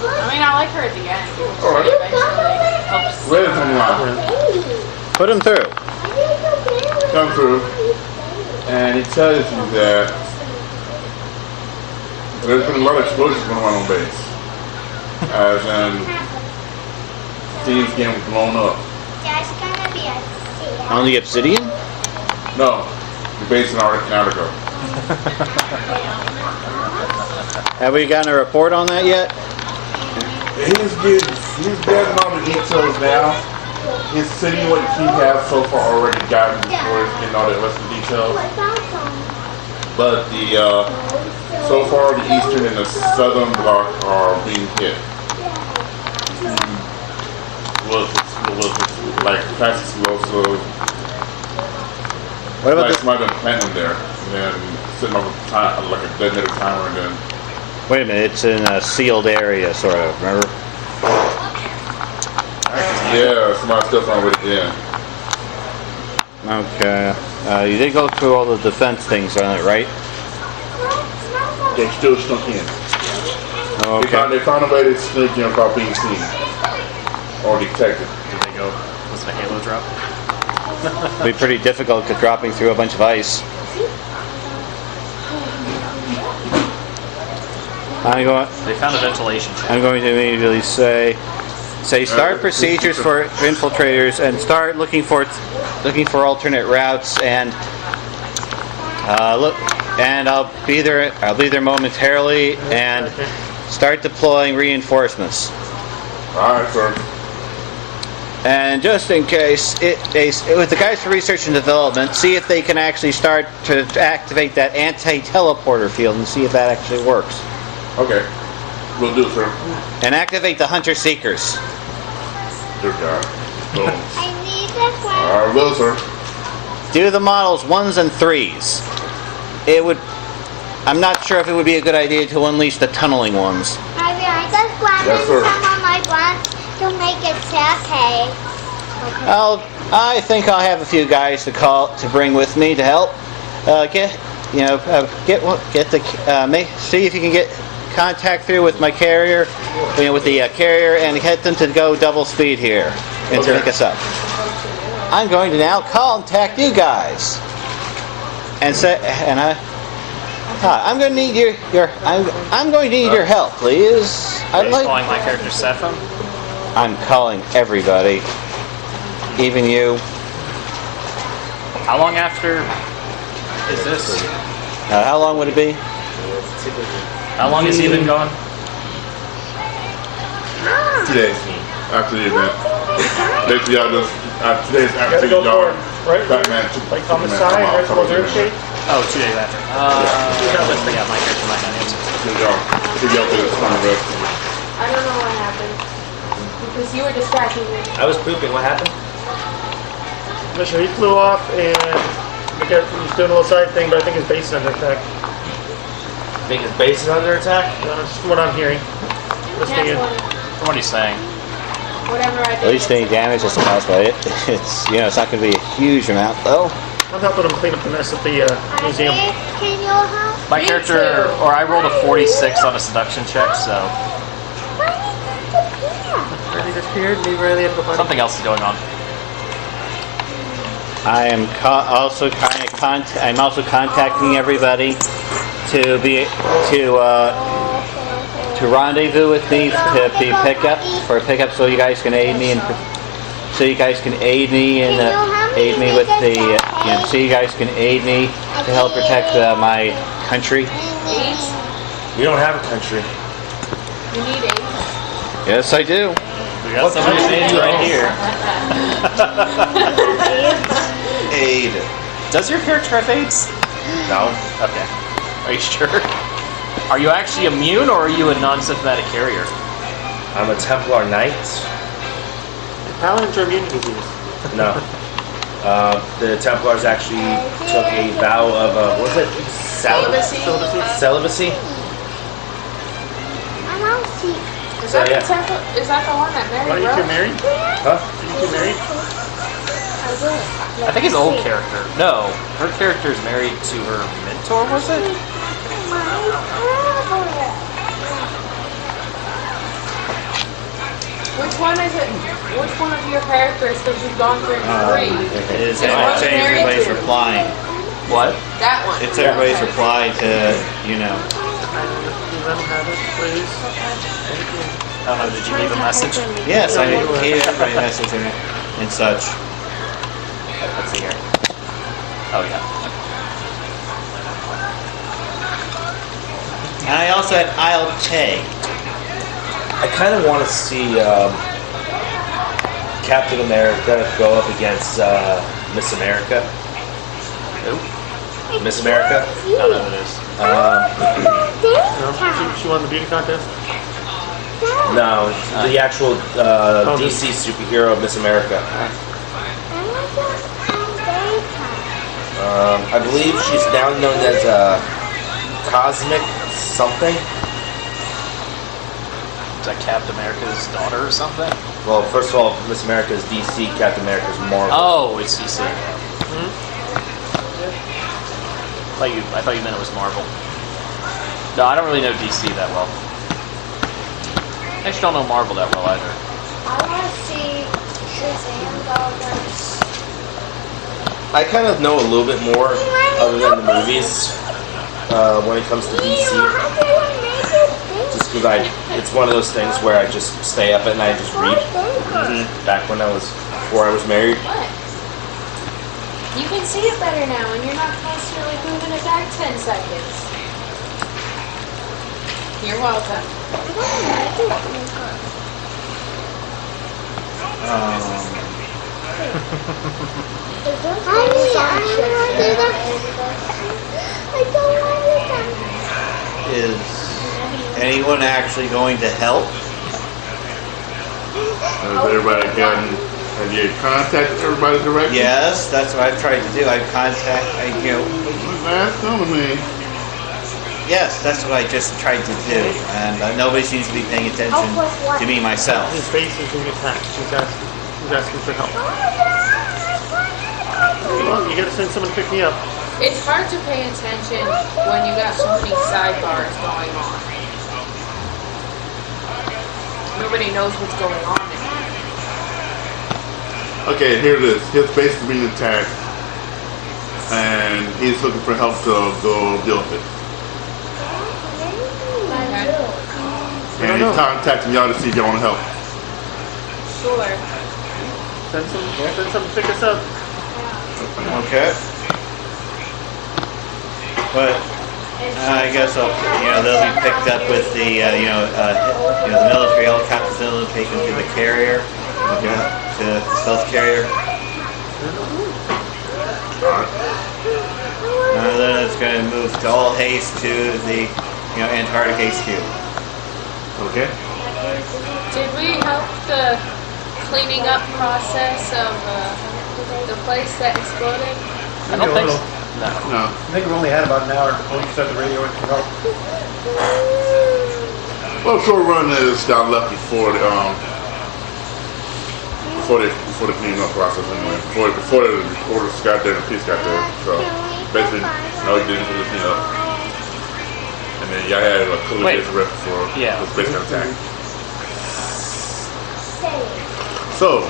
I mean, I like her at the end. Alright. She eventually helps. Red is on the line. Put him through. Come through, and he tells you that there's been a lot of explosions going on base. As in, things getting blown up. There's gonna be a sea. On the Obsidian? No, the base in Antarctica. Have we gotten a report on that yet? He's getting all the details now. His city, what he has so far already gotten before he's getting all the rest of the details. But so far the eastern and the southern block are being hit. Like fast explosive. What about Like this? somebody been planting there, and then sitting on a time, like a detonator timer, and then. Wait a minute, it's in a sealed area, sort of, remember? Yeah, somebody's still trying with it, yeah. Okay. You did go through all the defense things on it, right? They still snuck in. Okay. They found a way to sneak in without being seen or detected. Did they go? Was it a Halo drop? It'd be pretty difficult dropping through a bunch of ice. They found a ventilation chamber. I'm going to immediately say start procedures for infiltrators and start looking for alternate routes and look, and I'll be there momentarily and start deploying reinforcements. All right, sir. And just in case, with the guys for research and development, see if they can actually start to activate that anti-teleporter field and see if that actually works. Okay. We'll do, sir. And activate the hunter seekers. Dear God. Boom. I need the All right, will, sir. Do the models 1s and 3s. I'm not sure if it would be a good idea to unleash the tunneling ones. I just wanted Yes, sir. some of my ones to make it okay. I think I'll have a few guys to bring with me to help. See if you can get contact through with my carrier, with the carrier, and get them to go double speed here and to pick us up. I'm going to now contact you guys and say, I'm going to need I'm going to need your help, please. Are you calling my character Sepham? I'm calling everybody, even you. How long after is this? How long would it be? How long has he been gone? 2 days after the event. Basically, y'all just, today's after Gotta go y'all, for it, right? Batman took Like homicide, right? Superman Reserve come out, shade? Oh, 2 days after. Yeah, my character might not answer. Y'all did it on the rest. I don't know what happened. Because you were distracting me. I was pooping. What happened? Listen, he flew off and he's doing a little side thing, but I think his base is under attack. Think his base is under attack? That's what I'm hearing. Listening in. From what he's saying. Whatever I did. At least any damage is caused by it. It's it's not going to be a huge amount though. I'm helping him clean up the mess at the museum. Can you help? My Me character, too. or I rolled a 46 on a seduction check, so He disappeared. He really had to go find him. something else is going on. I am also I'm also contacting everybody to rendezvous with me to be pickup so you guys can aid me with to help protect my country. We don't have a country. You need 8. Yes, I do. We got somebody's age right here. Aid. Does your character have AIDS? No. Okay. Are you sure? Are you actually immune, or are you a non-symptomatic carrier? I'm a Templar Knight. Paladins are immune to disease. No. The Templars actually took a vow of, what was it? Celibacy? Celibacy? I don't see. Is So, that yeah. the temple? Is that the one that Are married you two Rose? married? Huh? Are you two married? I think his old character. No, her character is married to her mentor, was it? Which one is it? Which one of your characters? Because you've gone through 3. It is And what's married everybody's to? replying. What? That one. It's everybody's Okay. reply to Can you let him have it, please? Thank you. I don't know. Did you leave a message? Yes, I gave everybody messaging and such. Let's see here. Oh yeah. And I also had I'll take. I kind of want to see Captain America go up against Miss America. Who? Miss America? I don't know who it is. No? She won the beauty contest? No, the actual DC superhero Miss America. I believe she's now known as Cosmic something. Is that Captain America's daughter or something? Well, first of all, Miss America is DC, Captain America is Marvel. Oh, it's DC. I thought you meant it was Marvel. No, I don't really know DC that well. I just don't know Marvel that well either. I want to see Shazam dollars. I kind of know a little bit more other than the movies when it comes to DC. Just because it's one of those things where I just stay up at night and just read. Back when before I was married. What? You can see it better now, and you're not constantly moving it back 10 seconds. You're welcome. Is anyone actually going to help? Has everybody have you contacted everybody directly? Yes, that's what I've tried to do. That's telling me. Yes, that's what I just tried to do, and nobody seems to be paying attention to me myself. His base is being attacked. He's asking for help. Well, you gotta send someone to pick me up. It's hard to pay attention when you got so many sidebars going on. Nobody knows what's going on anymore. Okay, here it is. His base is being attacked, and he's looking for help to go deal with it. And he's contacting y'all to see if y'all want to help. Sure. Send some to pick us up. Okay. But I guess they'll be picked up with the the military helicopters. They'll take them to the carrier, to the stealth carrier. Then it's going to move to all haste to the Antarctic HQ. Okay. Did we help the cleaning up process of the place that exploded? I don't think so. No. No. I think we've only had about an hour before you start the radio and help. Well, short run is down left before the cleaning up process anyway. Before the orders got there and the police got there. So basically, no, he didn't do the clean up. And then y'all had a couple of days rest before the space got attacked. So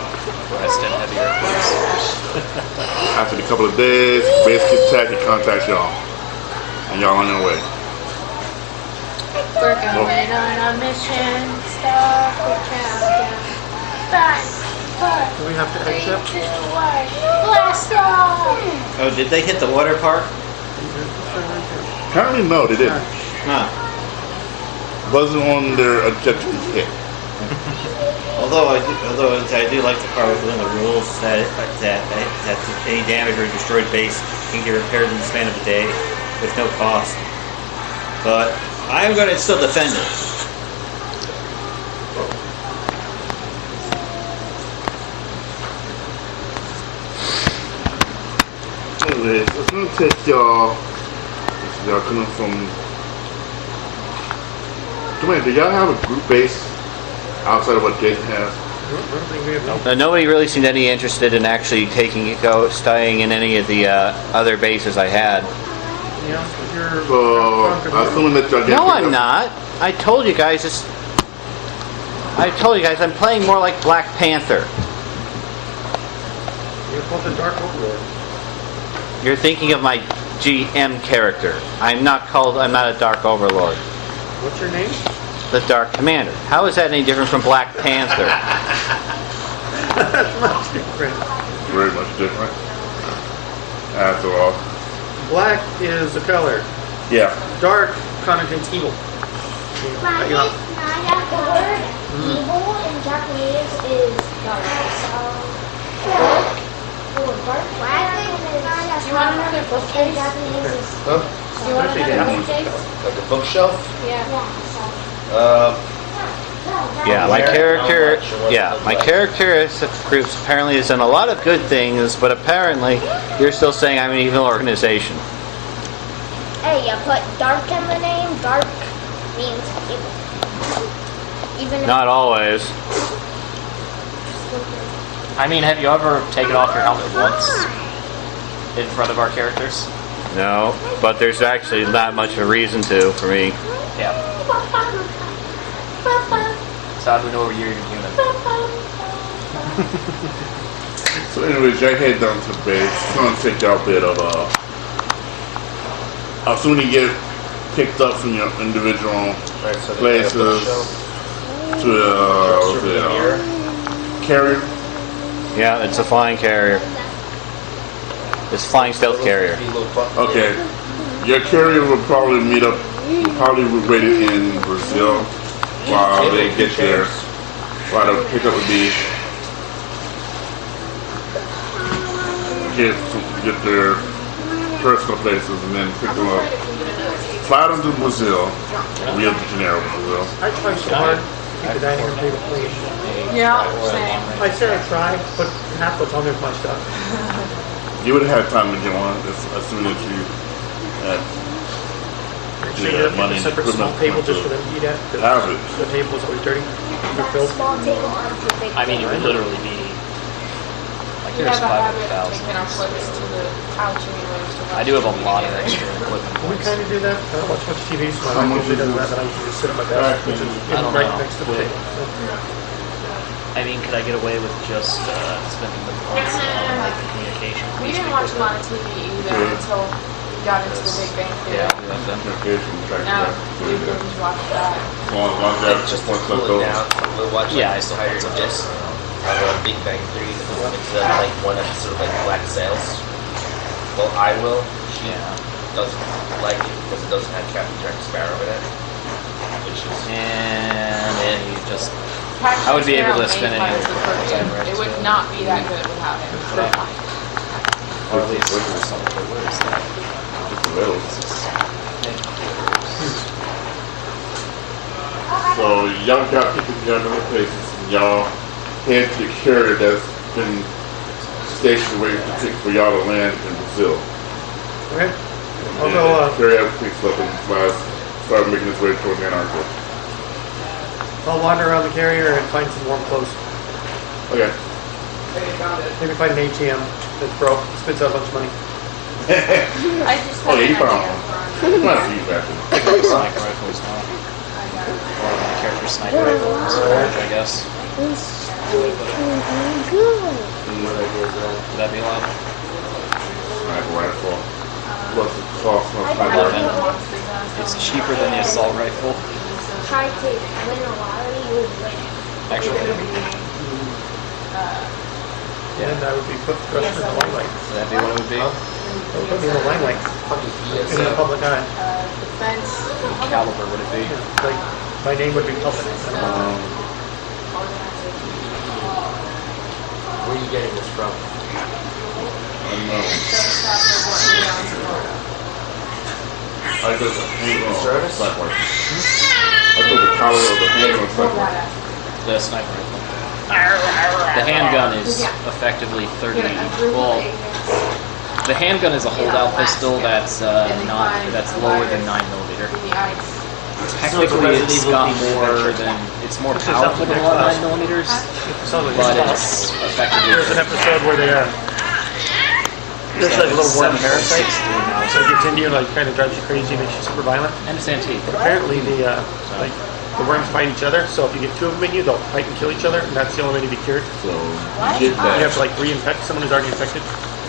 Rest in heavy airplanes. after a couple of days, base gets attacked, he contacts y'all, and y'all on your way. We're going on a mission. Stop the countdown. 5, 4, Do we have to 3, exit? 2, 1. Blast off! Oh, did they hit the water park? Apparently, no, they didn't. Huh. Wasn't on their objective to hit. Although I do like the part within the rules that any damage or destroyed base can get repaired in the span of a day with no cost. But I'm going to still defend it. Anyways, it's gonna take y'all. Y'all coming from. Come on, do y'all have a group base outside of what Jason has? Nobody really seemed any interested in actually staying in any of the other bases I had. So, assuming that y'all get No, picked I'm up- not. I told you guys I'm playing more like Black Panther. You're called the Dark Overlord. You're thinking of my GM character. I'm not a Dark Overlord. What's your name? The Dark Commander. How is that any different from Black Panther? That's much different. Very much different. That's all. Black is the color. Yeah. Dark connotates evil. The word evil in Japanese is dark. Do you want another bookcase? Japanese is Huh? Do you want another bookcase? Like a bookshelf? Yeah. Yeah, my character as groups apparently has done a lot of good things, but apparently you're still saying I'm an evil organization. Hey, you put dark in the name. Dark means evil. Even if Not always. I mean, have you ever taken off your helmet once in front of our characters? No, but there's actually not much of a reason to for me. Yeah. So how do we know you're even human? So anyways, y'all head down to the base. It's gonna take y'all a bit of as soon as you get picked up from your individual Right, so places to the carrier. Yeah, it's a flying carrier. It's a flying stealth carrier. Okay. Your carrier will probably meet up, probably be waiting in Brazil while they get there, while the pickup would be get their personal places and then pick them up. Fly them to Brazil, Rio de Janeiro, Brazil. I try so hard to keep the dining room table clean. Yeah, same. I said I tried, but half what's on there is my stuff. You would have had time to get one as soon as you had So you have money a and separate small equipment table just for them to eat at. have it. The table is always dirty. They're filled. Small table onto big I mean, it would literally be like We here's have a habit of 500,000. taking our plates to the couch anyways. to I watch do have a TV lot of together. extra equipment We points. kind of do that. I don't watch much TV, so my wife usually does that, but I usually just sit at my desk, which is I don't right know. next to the table. I mean, could I get away with just spending the points on like communication? We didn't watch a lot of TV either until we got into the Big Bang Theory. Yeah, I'll do that then. Communication, track Now back. we binge watch that. Long as Just to once that cool it goes. down, we'll watch Yeah, I like still entire think so. disc of Big Bang Theory. It's like one episode of like Black Sails. Well, I will. She Yeah. doesn't like it because it doesn't have Captain Jack Sparrow in it, which is And you just Patrick I would be able to Sparrow spin made any Pirates of the of the Caribbean. time, right? It would not be that good without him. or at least some of the words that It's little. So y'all got people down to other places and y'all head to the carrier that's been stationed waiting for y'all to land in Brazil. Okay. And I'll then go, the carrier picks up and start making its way towards Antarctica. I'll wander around the carrier and find some warm clothes. Okay. Maybe find an ATM that's broke, spits out a bunch of money. I just Oh, had yeah, you an found idea one. for him. Might be back then. sniper rifle is not. Or my character sniper rifle is large, I guess. Would that be allowed? Sniper rifle. What's the cost of a sniper rifle? It's cheaper than the assault rifle. Try to win a lottery, you would win. Actually, And I would be put thrust in the limelight. would that be what it would be? That would put me in the limelight. In the public eye. Defense. What caliber would it be? Yeah, like, my name would be public. I don't know. where are you getting this from? Unknown. I got the handle of sniper rifle. I got the collar of the handle of sniper rifle. The sniper rifle. The handgun is effectively 30. Well, the handgun is a holdout pistol that's that's lower than 9mm. Technically, it's got more than it's more powerful than a lot of 9mm, Sounds like but it's it's effectively. There's an episode where they there's like a little worm parasite. So it gets into you and like kind of drives you crazy, makes you super violent. And it's antique. But apparently the like the worms fight each other. So if you get two of them in you, they'll fight and kill each other, and that's the only way to be cured. So you get You have that. to like reinfect someone who's already infected.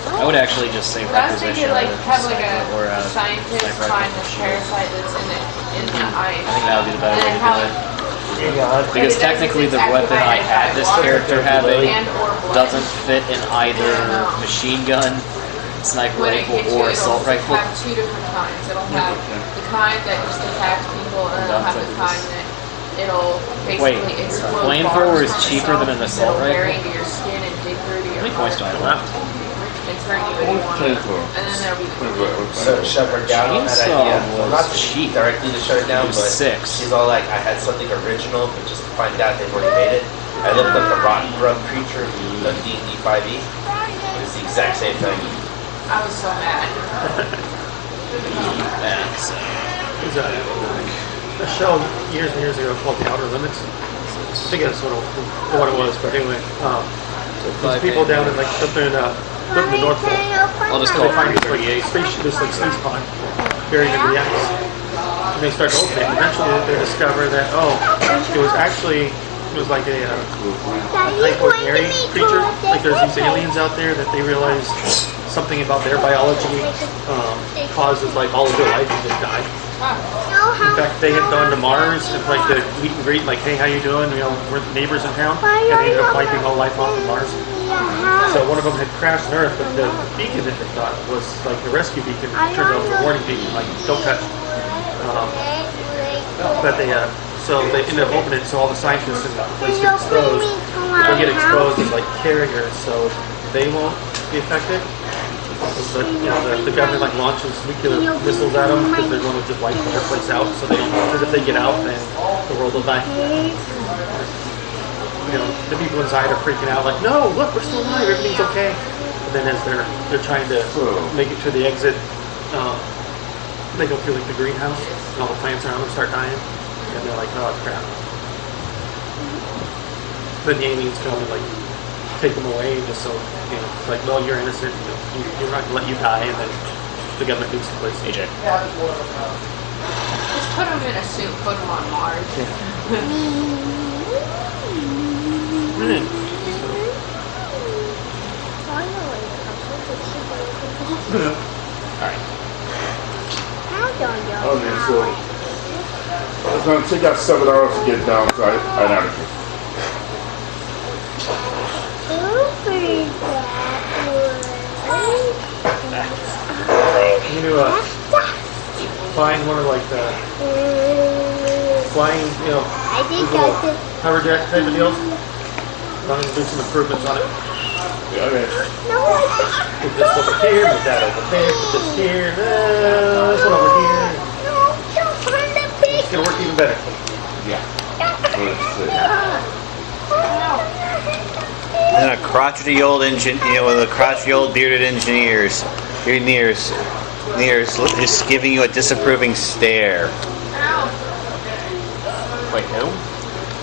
I would actually just say That's they requisition could like have like sniper or a scientist sniper find rifle. the parasite that's in the ice. I think that would be the better way And to how do it- it. Because technically, the weapon I had this character having and or blood. doesn't fit in either machine gun, sniper When it rifle, gets you, or it'll assault rifle. have two different kinds. It'll have the kind that just attacks people, and it'll have the kind that it'll Wait, basically explode. flamethrower bombs is on cheaper than an itself, assault that'll bury rifle? into your skin and dig through to How your many points do I heart have? and turn you into one. And then there'll be the So shut her down on that Chainsaw idea. Well, not was cheap. directly to shut her down, It but was 6. she's all like, I had something original, but just to find out they've already made it. I looked up the rotten grub creature, the D&D 5e. It's the exact same thing. I was so mad. There's a show years and years ago called The Outer Limits. I think that's what it was, but anyway, there's people down in like something in the North Pole. I'll just So call they it find this 38. like space pod buried under the ice. And they start to open it. And eventually they discover that, it was like a hypoordinary creature. Like there's these aliens out there that they realize something about their biology causes like all of their life to just die. In fact, they had gone to Mars and like to meet and greet, like, hey, how you doing? You know, we're neighbors in town, and they ended up wiping all life off of Mars. So one of them had crashed on Earth, but the beacon that they thought was like the rescue beacon turned out to be a warning beacon, like don't touch. But so they ended up opening it, so all the scientists in the place get exposed. They get exposed as like carriers, so they won't be affected. But the government like launches nuclear missiles at them because they're going to just wipe the whole place out. So they don't, because if they get out, then the world will die. The people inside are freaking out, like, no, look, we're still alive, everything's okay. But then as they're trying to make it to the exit, they go through like the greenhouse, and all the plants around them start dying, and they're like, oh crap. Then the aliens come and like take them away, and just so it's like, well, you're innocent, you're not gonna let you die, and then the government leaves the place. AJ. Just put them in a suit, put them on Mars. Alright. Okay, so it's going to take us 7 hours to get down to Antarctica. You need to find one of like the flying, these little hover jet type of deals. I'm going to do some improvements on it. Yeah, okay. Put this over here, put that over there, put this here, this one over here. It's going to work even better. Yeah. And a crotchety old one of the crotchety old bearded engineers just giving you a disapproving stare. Wait, who?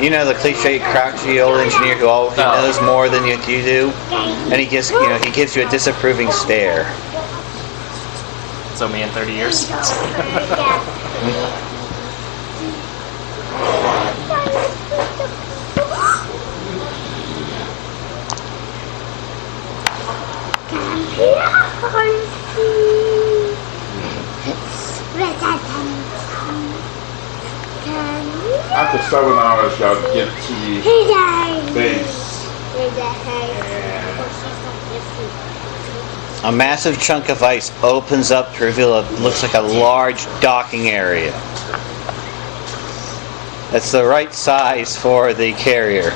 You know the cliche crotchety old engineer who always knows more than you do, and he gives you a disapproving stare. So me in 30 years? After 7 hours, y'all get to the base. A massive chunk of ice opens up to reveal what looks like a large docking area. That's the right size for the carrier.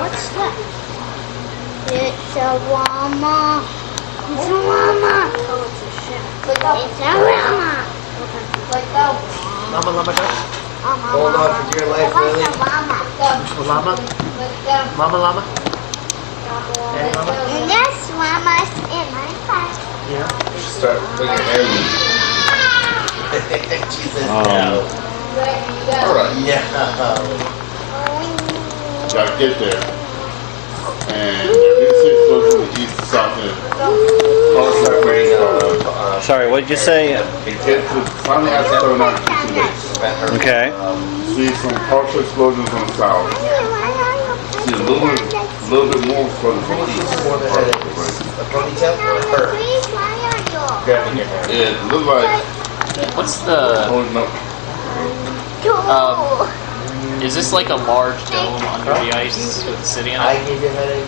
What's that? It's a llama. It's a llama. Oh, it's a ship. It's a llama. Like that. Llama duck? Hold on for dear life, Lily. It's a llama. Llama? Llama? Hey, llama? And there's llamas in my class. Yeah. Start putting your hair loose. She says no. Alright. No. Y'all get there. And this is goes to the east, south, and Sorry, what did you say? finally after 7 hours to the base. Okay. See some partial explosions on the south. See a little bit more further from the east. A ponytail or her? Grabbing your hair. It looked like What's the... holding up. Is this like a large dome under the ice with the city in I it? gave you a headache.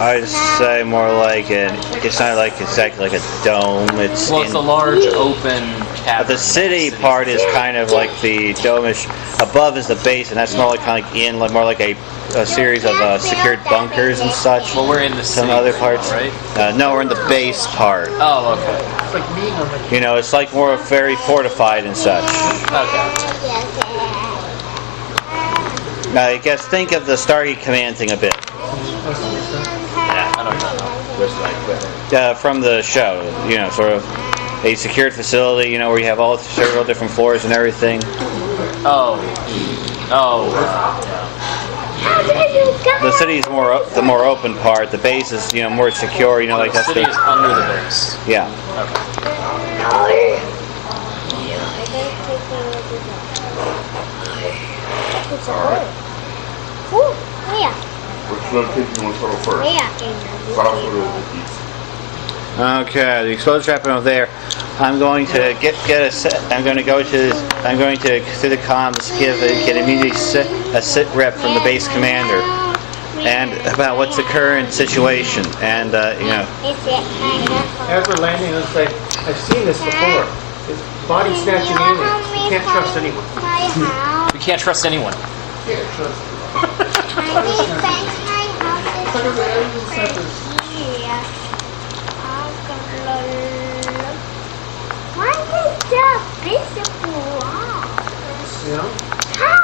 I'd say more like it's not like exactly like a dome. It's Well, it's a large open cavern. but the city part is kind of like the dome-ish. Above is the base, and that's more like kind of like more like a series of secured bunkers and such. Well, we're in the Some city, other parts, right? No, we're in the base part. Oh, okay. It's like being on the It's like more very fortified and such. Okay. Now, I guess think of the Stargate Command thing a bit Yeah, I don't know. Where's my equipment? from the show. Sort of a secured facility. Where you have all several different floors and everything. Oh. Oh. How did you get The city is the more open part. The base is more secure. Like The that's city is under the base. yeah. Which location you want to start first? South or east? Okay, the explosion's happening over there. I'm going to get a set. I'm going to go to through the comms get immediately a sit rep from the base commander, and about what's the current situation, and As we're landing, let's say, I've seen this before. It's body snatching aliens. You can't trust anyone. We can't trust anyone. Can't trust Why is it just visible? you know? How?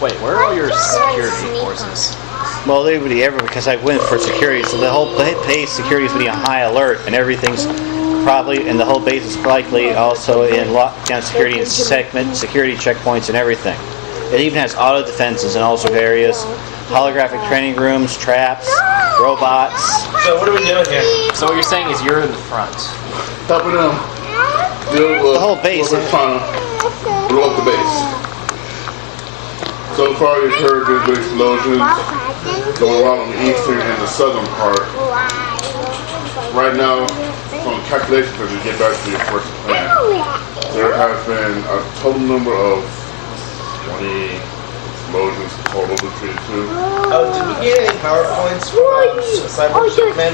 Wait, where are all your security forces? well, they would be everywhere because I went for security, so the whole base security is being on high alert, and everything's probably, and the whole base is likely also in lockdown security and security checkpoints and everything. It even has auto defenses in all sorts of areas, holographic training rooms, traps, robots. So what are we doing here? So what you're saying is you're in the front. Top of them. The whole base. We're trying to blow up the base. So far, you've heard there's been explosions going around on the eastern and the southern part. Right now, from calculations, as we get back to your first plan, there has been a total number of 20 explosions total between the two. Oh, did we get any PowerPoints from Cyber Superman?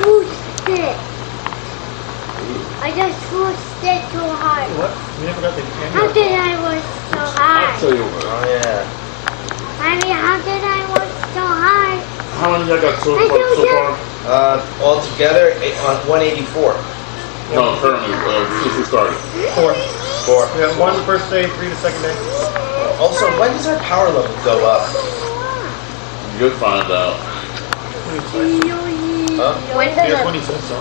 I just pushed it too hard. What? We never got the How camera. did I work so I'll hard? tell you what. Oh yeah. Mommy, how did I work so hard? How many y'all got so far? All together, 184. No, currently, since we started. 4. We have 1 the first day, 3 the second day. Also, when does our power level go up? You'll find out. Huh? When does Yeah, our 20 cents, so.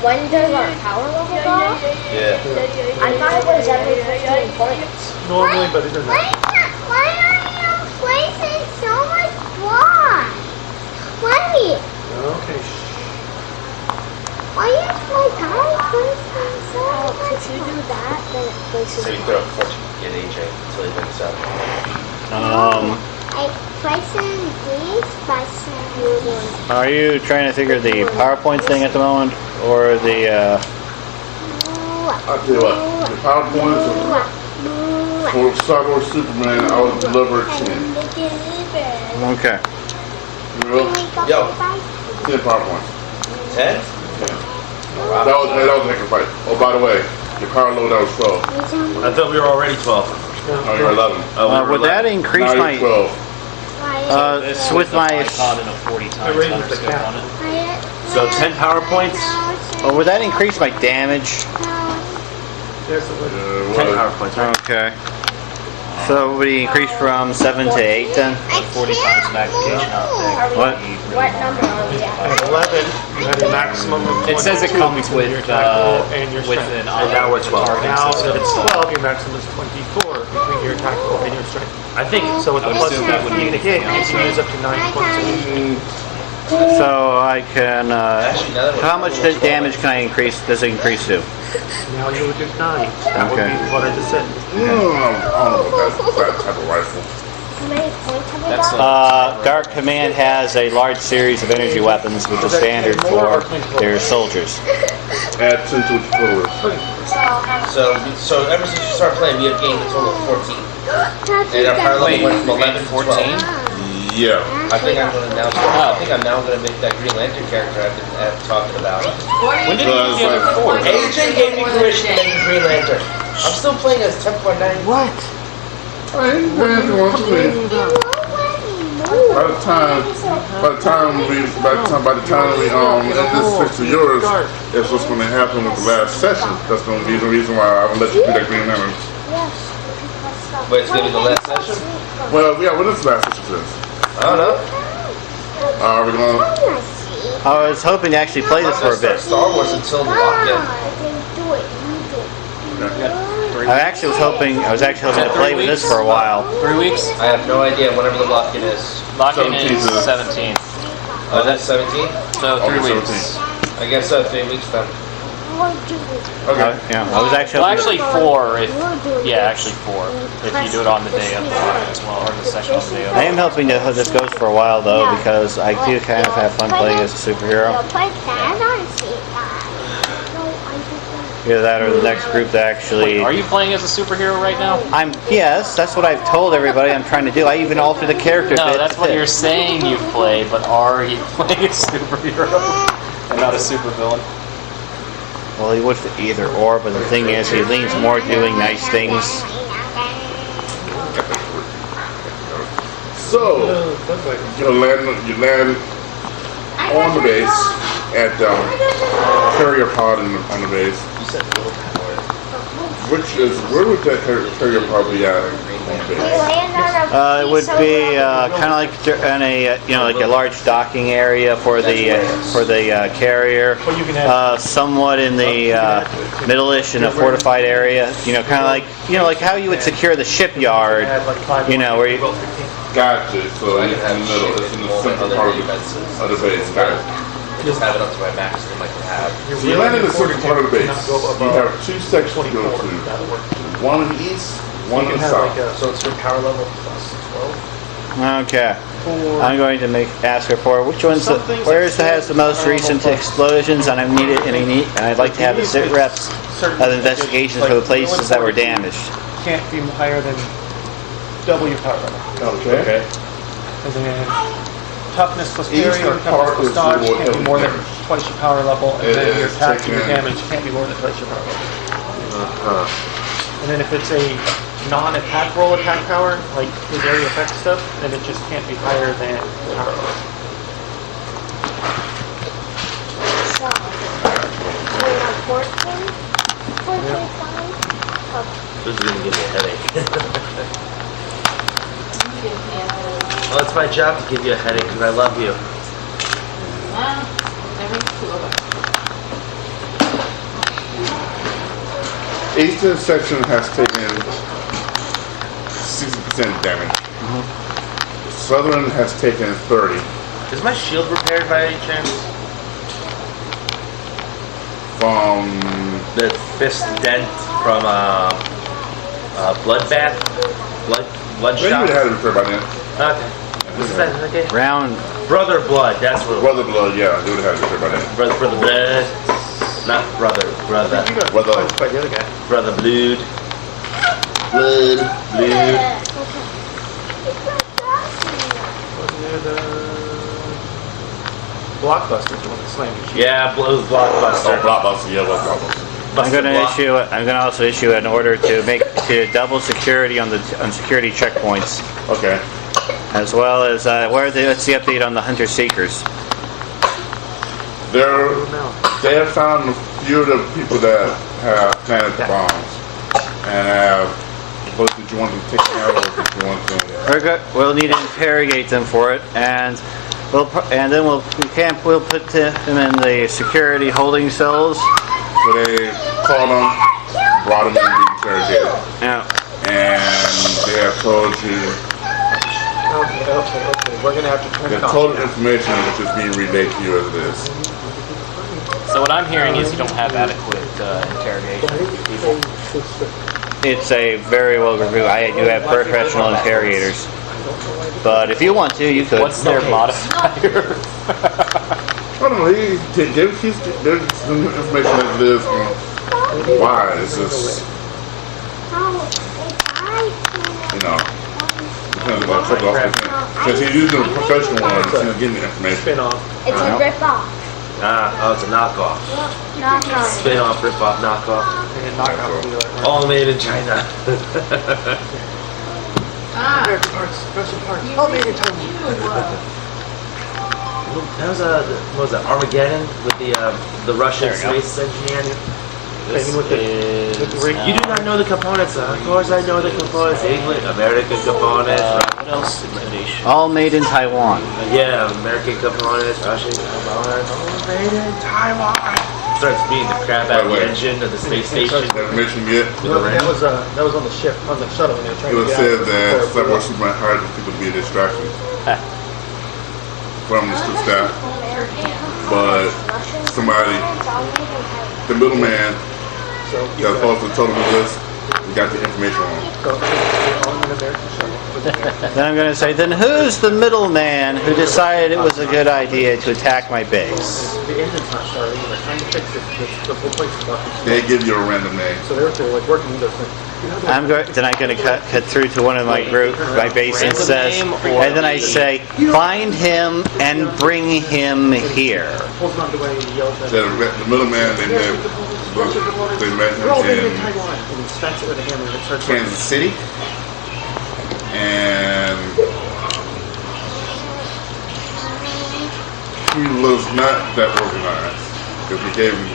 when does our power level go up? Yeah. I thought it was every 15 points. Normally, but it doesn't. Why are you placing so much blood? Mommy, Okay. why is my power placing so much If you do that, then it places. So you throw a fortune at AJ until he brings up. I placing these by some Are you trying to figure the PowerPoint thing at the moment, or the? I'll tell you what, the PowerPoints for Cyber Superman, I would deliver 10. Okay. You will? Yo. 10 PowerPoints. 10? 10. That was a heck of a fight. Oh, by the way, your power load, that was 12. I thought we were already 12. Oh, you're 11. Oh, we were Would that 11. increase Now my? you're 12. With my. icon and a 40 times raises the thunderscope cap. on it. So 10 PowerPoints? Would that increase my damage? Yes, it would. 10 Well, PowerPoints, right? Okay. So would it increase from 7 to 8 then? 40 times magnification on it. What? What number are we at? At 11, you had a maximum of 22. It says it comes between your with attack roll and your with strength. an now we're 12. Now targeting that it's system. 12, your maximum is 24 between your attack roll and your strength. I think So with I the would plus assume that would 15 to be hit, you anything can else, use up to 9 points of HP. So I can. Actually, now that we're How much damage can I increase? Does it increase to? Now you would do 9. That would Okay. be what I just said. I don't know about that type of rifle. How many points have we That's got? Dark Command has a large series of energy weapons, which is standard for their soldiers. Add 10 to its total. So ever since you started playing, we have gained a total of 14. And our power level went from 11 to 14? 12. Yeah. I think I'm now going to make that Green Lantern character I've been talking about. When did you Well, get it's it for? AJ gave me permission to make a Green Lantern. I'm still playing as 10.9. What? Hey, man, you want to be. By the time we if this switch to yours, it's what's going to happen with the last session. That's going to be the reason why I will let you do that Green Lantern. But it's going to be the last session? Well, yeah, what is the last session says? I don't know. Are we going to? I was hoping to actually play this for a bit. Star Wars until the lock-in. I was actually hoping to play with this for a while. 3 weeks? I have no idea whenever the lock-in is. Lock-in 17th is is- 17th. Oh, that's 17? So 3 August weeks. 17th. I guess 3 weeks then. Okay. Yeah, I was actually Well, hoping actually 4 if, yeah, actually 4. If you do it on the day of the lock as well, or the session on the day of. I am hoping to hold this goes for a while though, because I do kind of have fun playing as a superhero. Either that or the next group that actually. Wait, are you playing as a superhero right now? Yes, that's what I've told everybody I'm trying to do. I even altered the character. No, bit that's to what fit. you're saying you play, but are you playing a superhero and not a supervillain? Well, he would fit either or, but the thing is, he leans more doing nice things. So, you land on the base at carrier pod on the base. You said Where would that carrier pod be at on the base? It would be kind of like in a like a large docking area for the carrier. Somewhat in the middle-ish in a fortified area. Kind of like like how you would secure the shipyard. Where you. Gotcha. So it's in the middle. It's in the central part of the base. Got it. I just have it up to my max and I can have. So you land in the central part of the base. You have 2 sections to go to. One in the east, one in the south. So it's your power level plus 12? Okay. I'm going to ask her for which one's where's has the most recent explosions, and I'd like to have the sit reps of investigations for the places that were damaged. Can't be higher than double your power level. Okay. And then toughness plus Each parry or part toughness plus is dodge reward can't be more than damage. twice your power level, and It then your is attack and your taken- damage can't be more than twice your power level. Uh-huh. And then if it's a non-attack roll attack power, like his area effect stuff, then it just can't be higher than power level. This is gonna give me a headache. Well, it's my job to give you a headache because I love you. Eastern section has taken 60% damage. Southern has taken 30. Is my shield repaired by any chance? From The fist dent from bloodbath? maybe Bloodshot? would have it repaired by then. Okay. What's that? Okay. Round. Brother blood, that's what it was. Brother blood, yeah, they would have had it repaired by then. Brother blood. Not brother. Brother, By the other guy. Brother blood. Blood. Blockbuster's the one that slammed you. Yeah, it was Blockbuster. blockbuster, yeah, blockbuster. I'm going to also issue an order to double security on security checkpoints, Okay. as well as what's the update on the hunter seekers? They have found a few of the people that have planted the bombs and have. But did you want them taken out or did you want them? We'll need to interrogate them for it, and we'll put them in the security holding cells. So they called them, brought them in to be interrogated, Yeah. and they have told you Okay. We're gonna have to turn the it off. total information which is being relayed to you as it is. So what I'm hearing is you don't have adequate interrogation people. It's a very well reviewed. I do have professional interrogators, but if you want to, you could. What's their modifier? I don't know, there's some information like this. Why? It's just, depends on the check off. Because he's using a professional one, he's getting the information. Spin off. It's a rip-off. It's a knockoff. Knockoff. Spin off, rip off, knockoff. And then knock out the other. All made in China. Special parts. Oh, maybe totally. That was what was that, Armageddon with the Russian space engineer? Thing with the rig. You do not know the components. Of course I know the components. English, American components. What else? Intimidation. All made in Taiwan. Yeah, American components, Russian components. All made in Taiwan. starts being the crap out of the Wait. engine of the space station. Information you get. Well, that was on the ship, on the shuttle when they were trying It to was get said out that before it blew Cyborg up. Superman hired these people to be a distraction from the staff. But somebody, the middleman, So, you that got- supposed to told him this, we got the information wrong. so they're all in the American shuttle. Then I'm going to say, then who's the middleman who decided it was a good idea to attack my base? The engine's not starting, and they're trying to fix it. The whole place is fucking. They give you a random name. So they're like working with those things. Then I'm going to cut through to one of my group, my base, and says, and then I say, find him and bring him here. Pulls on the way and yells at The middleman, they met We're all him living in in Taiwan. And he smacks it with a hammer and it starts Kansas City. And he was not that organized. Because he gave him,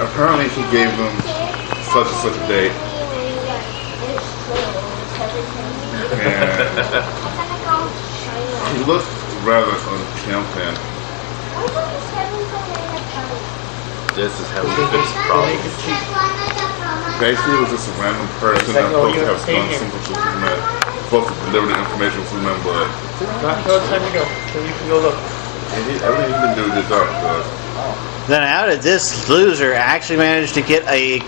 apparently he gave them such and such a date. And he looked rather unkempt, and This is how we fix problems. basically it was just a random person that was supposed to have done something to Superman. Supposed to deliver the information to Superman, but Not until it's time to go. So you can go look. everything he didn't do a good job. Then how did this loser actually manage to get a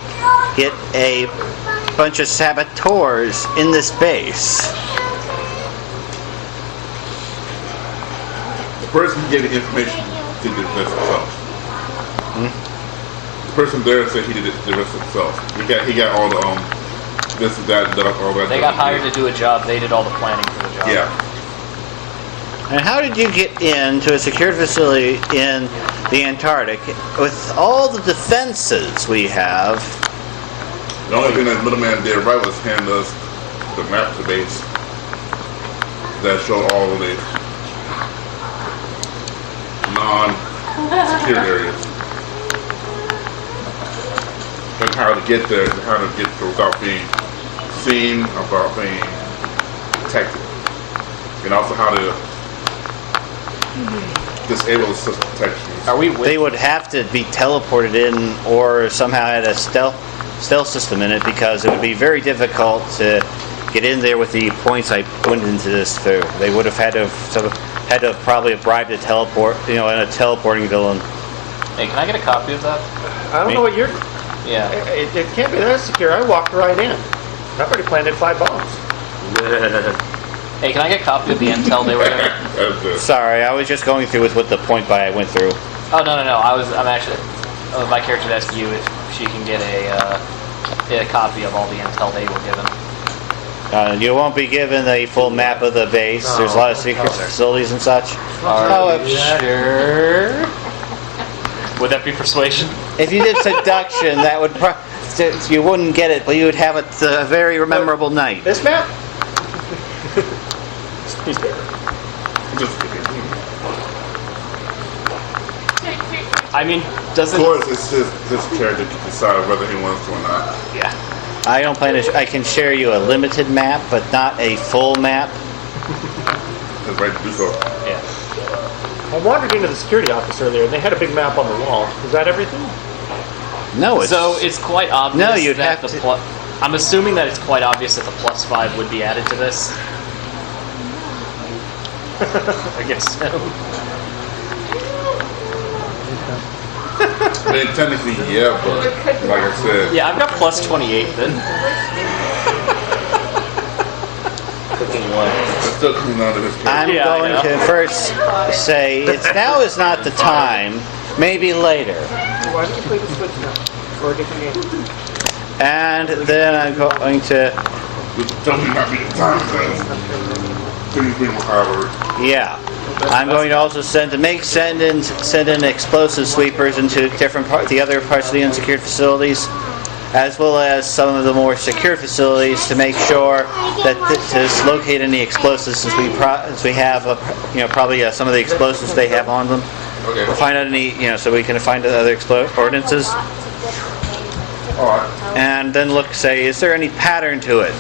bunch of saboteurs in this base? The person who gave the information did the rest himself. The person there said he did the rest himself. He got all the this and that and that, all that. They got hired to do a job. They did all the planning for the job. Yeah. And how did you get into a secured facility in the Antarctic with all the defenses we have? The only thing that middleman did right was hand us the map of the base that showed all of the non-secure areas. And how to get there, and how to get there without being seen, about being detected. And also how to disable the system protections. Are we They would have to be teleported in or somehow had a stealth system in it, because it would be very difficult to get in there with the points I put into this through. They would have had to probably have bribed a teleport, in a teleporting villain. Hey, can I get a copy of that? I don't know what you're. Yeah. It can't be that secure. I walked right in. I've already planted 5 bombs. Hey, can I get a copy of the intel they were given? That's it. Sorry, I was just going through with what the point by I went through. Oh no. I'm actually. My character asked you if she can get a copy of all the intel they were given. You won't be given a full map of the base. There's a lot of secret facilities and such. However, Sure. Would that be persuasion? if you did seduction, that would you wouldn't get it, but you would have a very memorable night. This map? He's bigger. Just kidding. I mean, Of doesn't? course, it's just this character to decide whether he wants to or not. Yeah. I don't plan to. I can share you a limited map, but not a full map. His right to do so. Yeah. I wandered into the security office earlier, and they had a big map on the wall. Is that everything? No, it's So it's quite obvious. No, you'd that have the to- I'm assuming that it's quite obvious that the +5 would be added to this. I guess so. I mean, technically, yeah, but like I said, Yeah, I've got +28 then. it's still coming out of his character. I'm Yeah, I going know. to first say now is not the time. Maybe later. Why don't you play the Switch now? Or a different game? And then I'm going to. Tell me not be the time, says. Please be more Harvard. Yeah. I'm going to also send in explosive sweepers into the other parts of the unsecured facilities, as well as some of the more secure facilities, to make sure that to locate any explosives, since we have probably some of the explosives they have on them. Okay. We'll find out any so we can find other ordinances, Alright. and then say, is there any pattern to it?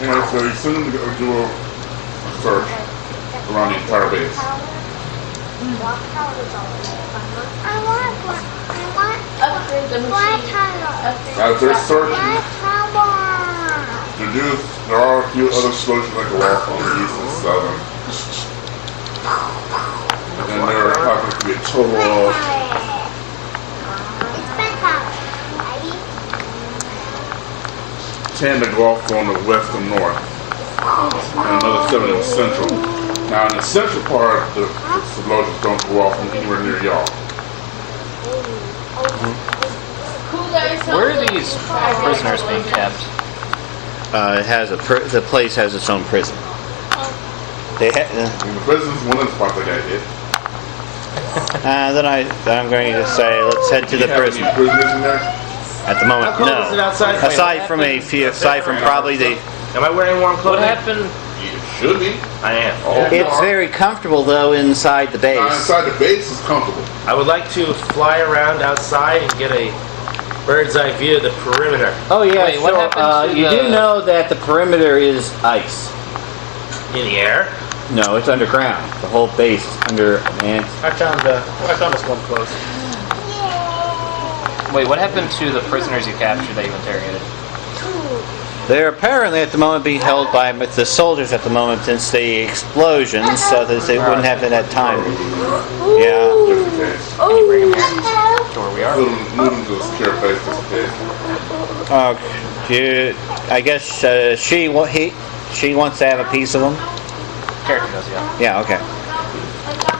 Anyway, so you send them to go do a search around the entire base. Upgrade the machine. As they're searching, there are a few other solutions that go off on the east and southern. And then there happens to be a total of 10 that go off on the west and north. And another 7 in the central. Now in the central part, the explosions don't go off from anywhere near y'all. Where are these prisoners being kept? It has the place has its own prison. They In the prison's one of the spots I got hit. then I'm going to say let's head to the prison. Any prisoners in there? At the moment, How cold is it no. outside? Aside from a few, aside from probably the. Am I wearing warm What clothing? happened? You should be. I am. It's very comfortable though inside the base. Inside the base is comfortable. I would like to fly around outside and get a bird's eye view of the perimeter. Oh yeah, Wait, what happened to you the- do know that the perimeter is ice. In the air? No, it's underground. The whole base is under and I found us one close. Wait, what happened to the prisoners you captured that you interrogated? they're apparently at the moment being held by the soldiers at the moment since the explosions, so that they wouldn't have it at time. Yeah. Just in case. Can you bring them here to where we are? Moving to a secure place just in case. I guess she wants to have a piece of them. Character does, yeah. Yeah. Okay.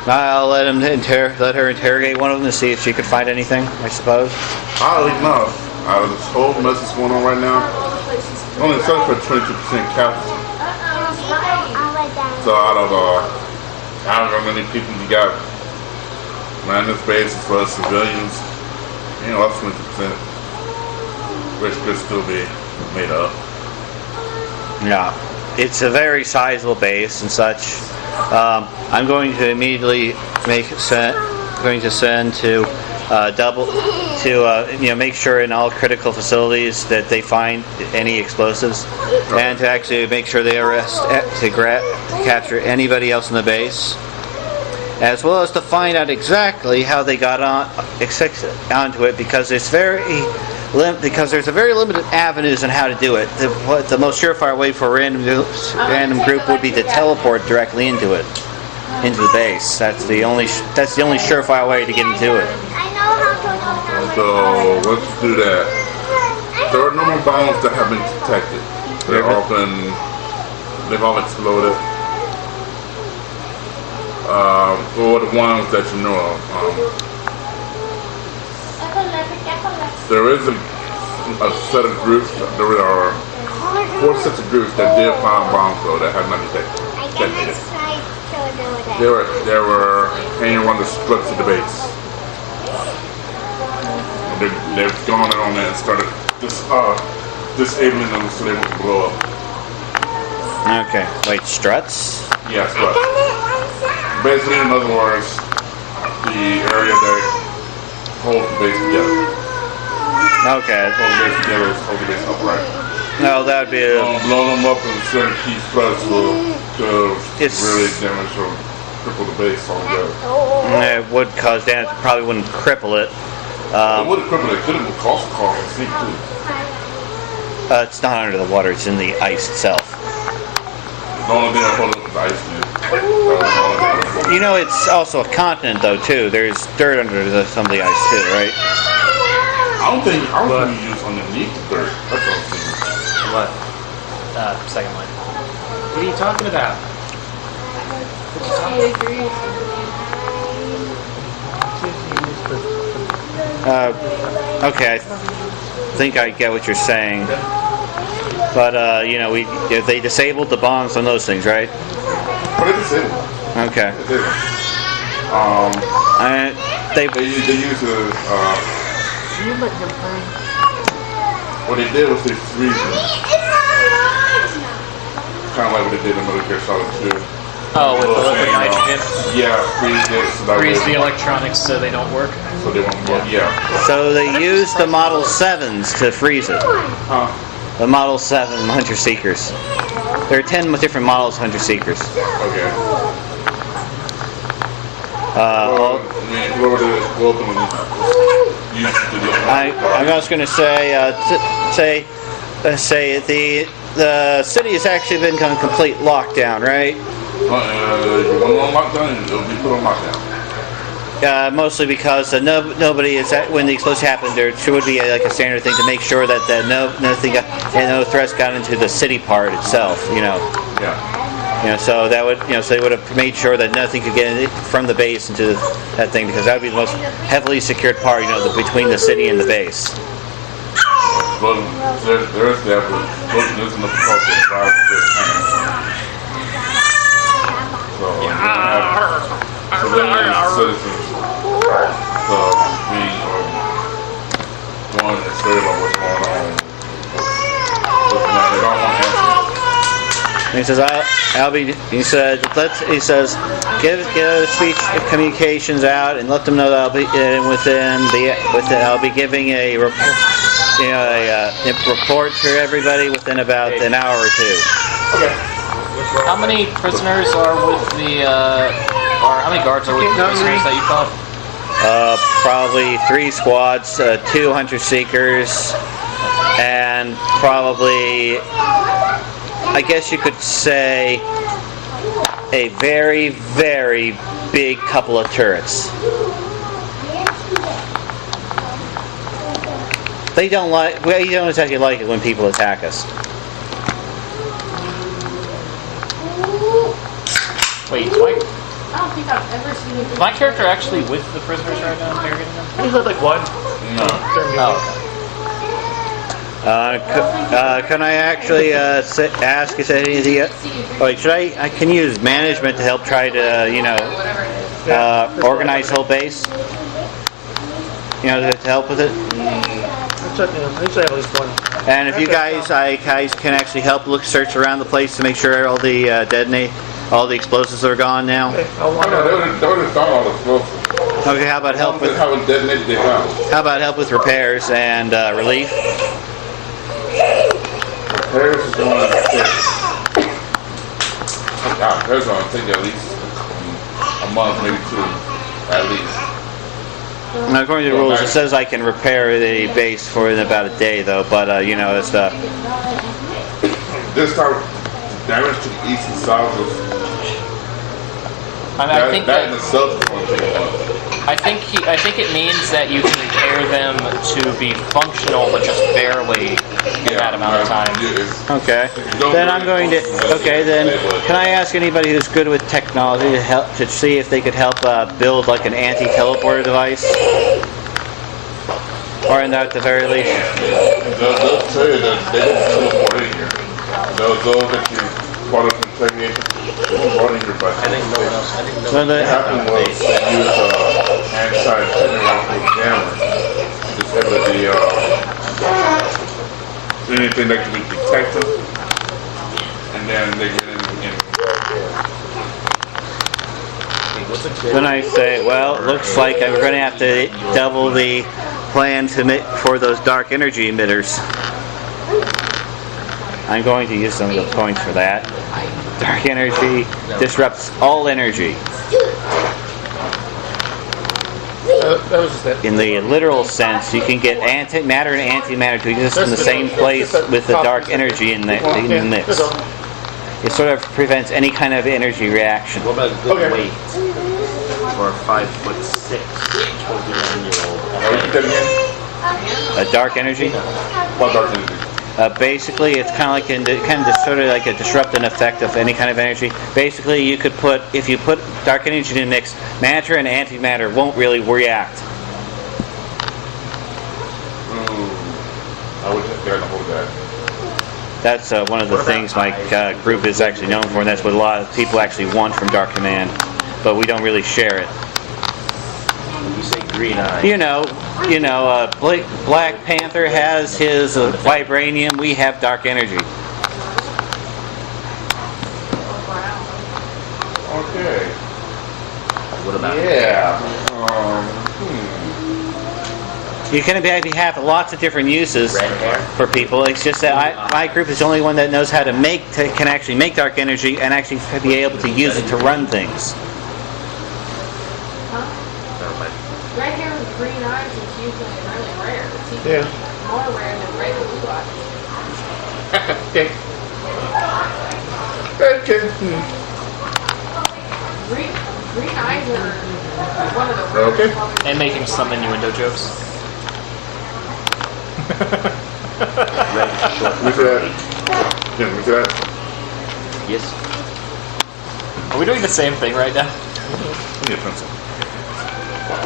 I'll let her interrogate one of them to see if she could find anything. I suppose. Oddly enough, out of this whole mess that's going on right now, only selling for 22% capacity. So out of I don't know how many people you got around this base as well as civilians, you know, that's 20%, which could still be made up. Yeah. It's a very sizable base and such. I'm going to immediately send to make sure in all critical facilities that they find any explosives, and to actually make sure they capture anybody else in the base, as well as to find out exactly how they got onto it, because there's a very limited avenues on how to do it. The most surefire way for a random group would be to teleport directly into the base. That's the only surefire way to get into it. So let's do that. There are no more bombs that have been detected. They've all exploded. Or the ones that you know of. There is a set of groups. There are 4 sets of groups that did find bombs though that have not detonated. They were hanging around the struts of the base. They've gone on there and started disabling them so they won't blow up. Okay. Wait, struts? Yeah, struts. Basically, in other words, the area that holds the base together. Okay. Hold the base together, hold the base upright. No, that would be Blow them up in certain key struts will really damage or cripple the base altogether. it would cause damage. Probably wouldn't cripple it. It would cripple it. Could have cost a car and sink too. It's not under the water. It's in the ice itself. The only thing I hold up is the ice cube. You know, it's also a continent though too. There's dirt under some of the ice too, right? I don't think you use underneath the dirt. That's what I'm thinking. What? Second line. What are you talking about? Okay, I think I get what you're saying. But they disabled the bombs on those things, right? But they disabled. Okay. They use what they did was they freeze them. Kind of like what they did in Metal Gear Solid 2. Oh, with the liquid nitrogen? Yeah, freeze it. So Freeze the electronics so they don't work? So they won't work, yeah. So they used the Model 7s to freeze it. The Model 7 Hunter Seekers. There are 10 different models of Hunter Seekers. Okay. Whoever the ultimately used to do it. I'm just going to say the city has actually been on complete lockdown, right? When we're on lockdown, it'll be put on lockdown. Mostly because nobody is when the explosion happened. There would be like a standard thing to make sure that no threats got into the city part itself. Yeah. So that would so they would have made sure that nothing could get from the base into that thing, because that would be the most heavily secured part. Between the city and the base. Well, there's that, but there's enough culture to drive this tank. So you have civilian citizens. So being one is scared about what's going on. Looking at it, I don't want to answer. He says, he says, give speech communications out and let them know that I'll be giving a report, report to everybody within about an hour or two. Okay. How many prisoners are with the, or how many guards are with the prisoners that you caught? Probably 3 squads, 2 hunter seekers, and probably, I guess you could say, a very, very big couple of turrets. We don't exactly like it when people attack us. Wait, I don't think I've ever seen it. is my character actually with the prisoners right now? Interrogating them? He's had like one. Oh, Can I actually ask if anything? Wait, should I can use management to help try to organize whole base? To help with it. I usually have at least one. And if you guys can actually help search around the place to make sure all the all the explosives are gone now. Okay, They would have done all the explosives. Okay, how about help with How detonated they found. how about help with repairs and relief? Repairs is going to take. God, repairs going to take at least a month, maybe 2, at least. Now, according to the rules, it says I can repair the base for in about a day, though. But it's This time, damage to the east and south was. I think that in itself is going to take a month. I think it means that you can repair them to be functional, but just barely in that amount of time. okay. Then I'm going to. Okay, then can I ask anybody who's good with technology to help to see if they could help build like an anti-teleporter device, or in at the very least. They'll tell you that they don't teleport in here. They'll get you part of the technique. I think no one else. What happened was they used anti-technological jammer to disable anything that can be detected, and then they get in. Then I say, well, it looks like we're going to have to double the plan for those dark energy emitters. I'm going to use some of the points for that. Dark energy disrupts all energy. That was just it. In the literal sense, you can get antimatter and antimatter to exist in the same place with the dark energy in the mix. It sort of prevents any kind of energy reaction. What about good weight for a 5'6", 21-year-old? A dark energy? What dark energy? Basically, it's kind of sort of like a disrupting effect of any kind of energy. Basically, if you put dark energy in the mix, matter and antimatter won't really react. I would just dare to hold that. That's one of the things my group is actually known for, and that's what a lot of people actually want from Dark Command, but we don't really share it. You say green eye. Black Panther has his vibranium. We have dark energy. Okay. What about You can have lots of different uses red hair? for people. It's just that my group is the only one that knows how to can actually make dark energy and actually be able to use it to run things. even more rare than red and blue eyes. Okay. Okay. Green eyes are one of the rare Okay. colors. And making some innuendo jokes. Look at that. Yeah, look at that. Yes. Are we doing the same thing right now? Give me a pencil.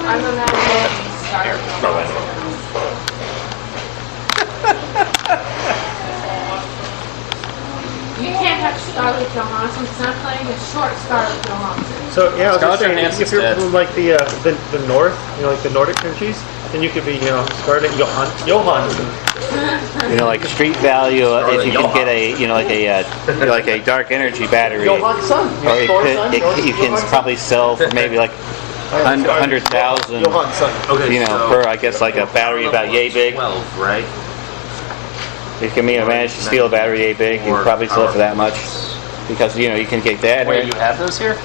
I'm gonna have Scarlet. No, I know. You can't touch Scarlet Johansson because I'm playing a short Scarlet Johansson. So yeah, I was just Scarlet saying, Johansson's if you're dead. from like the north, like the Nordic countries, then you could be Scarlet Johansson. Like street value, if you can get a, like a dark energy battery, or Johansson. you can probably sell for maybe like 100,000, Johansson. Okay, so per, I guess, like a battery about yay big. 12, right? If you can manage to steal a battery yay big, you can probably sell it for that much. Because, you can get that. Wait, you have those here?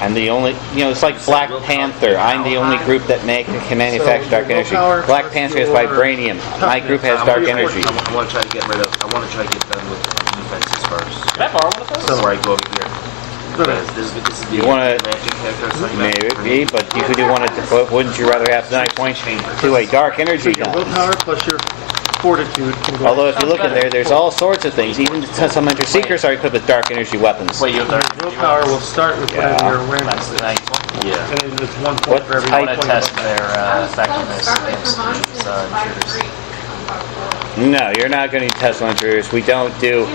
I'm the only, it's like Black Panther. I'm the only group that can manufacture dark energy. Black Panther has vibranium. My group has dark energy. I want to try to get rid of. I want to try to get done with defenses first. Can I borrow one of those? Before I go over here. Because this is the You want magic character. to, maybe, but you could want to, wouldn't you rather have 9 points to a dark energy Your gun? willpower plus your fortitude can go. Although if you look in there's all sorts of things. Even some of your seekers are equipped with dark energy weapons. Wait, you have Your dark willpower will start with whatever Yeah. your awareness is. Nice. Yeah. And then it's 1 point What for every type- I want to point. test their effectiveness Scarlet against Johansson these is intruders. 5'3". No, you're not going to test on intruders. We don't do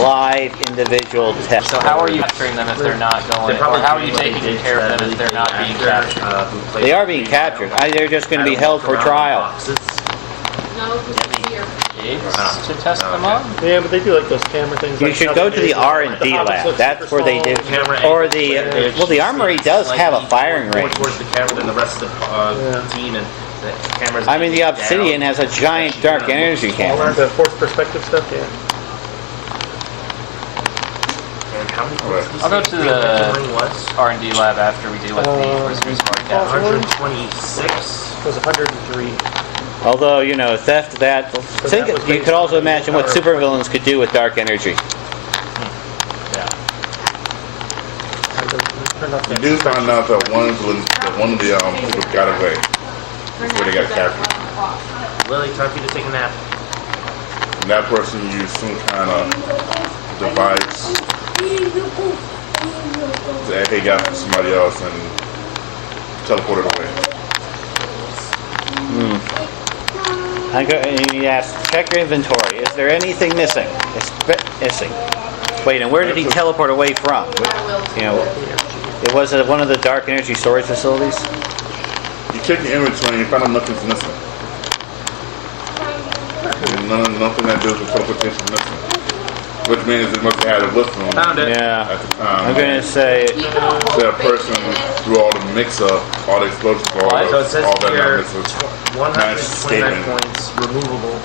live individual tests. So how are you capturing them if they're not going, or how are you taking care of them if they're not being captured? They are being captured. They're just going to be held for trial. No, because you're Gates to test them on? Yeah, but they do like those camera things. You like should how go they to the do, R&D hobbits lab. look That's super where they do. small. Or the armory does have a firing More range. towards the camera than the rest of the team, and the cameras. I mean, the Obsidian has a giant dark energy All camera. the forced perspective stuff, yeah. And how many points did you I'll go say to the the ring was? R&D lab after we deal with the prisoners party capture. 126. It was 103. Although, theft that. You could also imagine what supervillains could do with dark energy. Yeah. You do find out that one of the people got away before they got captured. Lily, time for you to take a nap. And that person used some kind of device that they got from somebody else and teleported away. I'm going to ask, check your inventory. Is there anything missing? It's missing. Wait, and where did he teleport away from? It was at one of the dark energy storage facilities? You check your inventory and you find out nothing's missing. Nothing that deals with teleportation is missing. Which means they must have had it with them Found it. Yeah. at the time. I'm going to say, That person threw all the mix-up, all the explosions, So it says all that here, mixes. 129 points removable.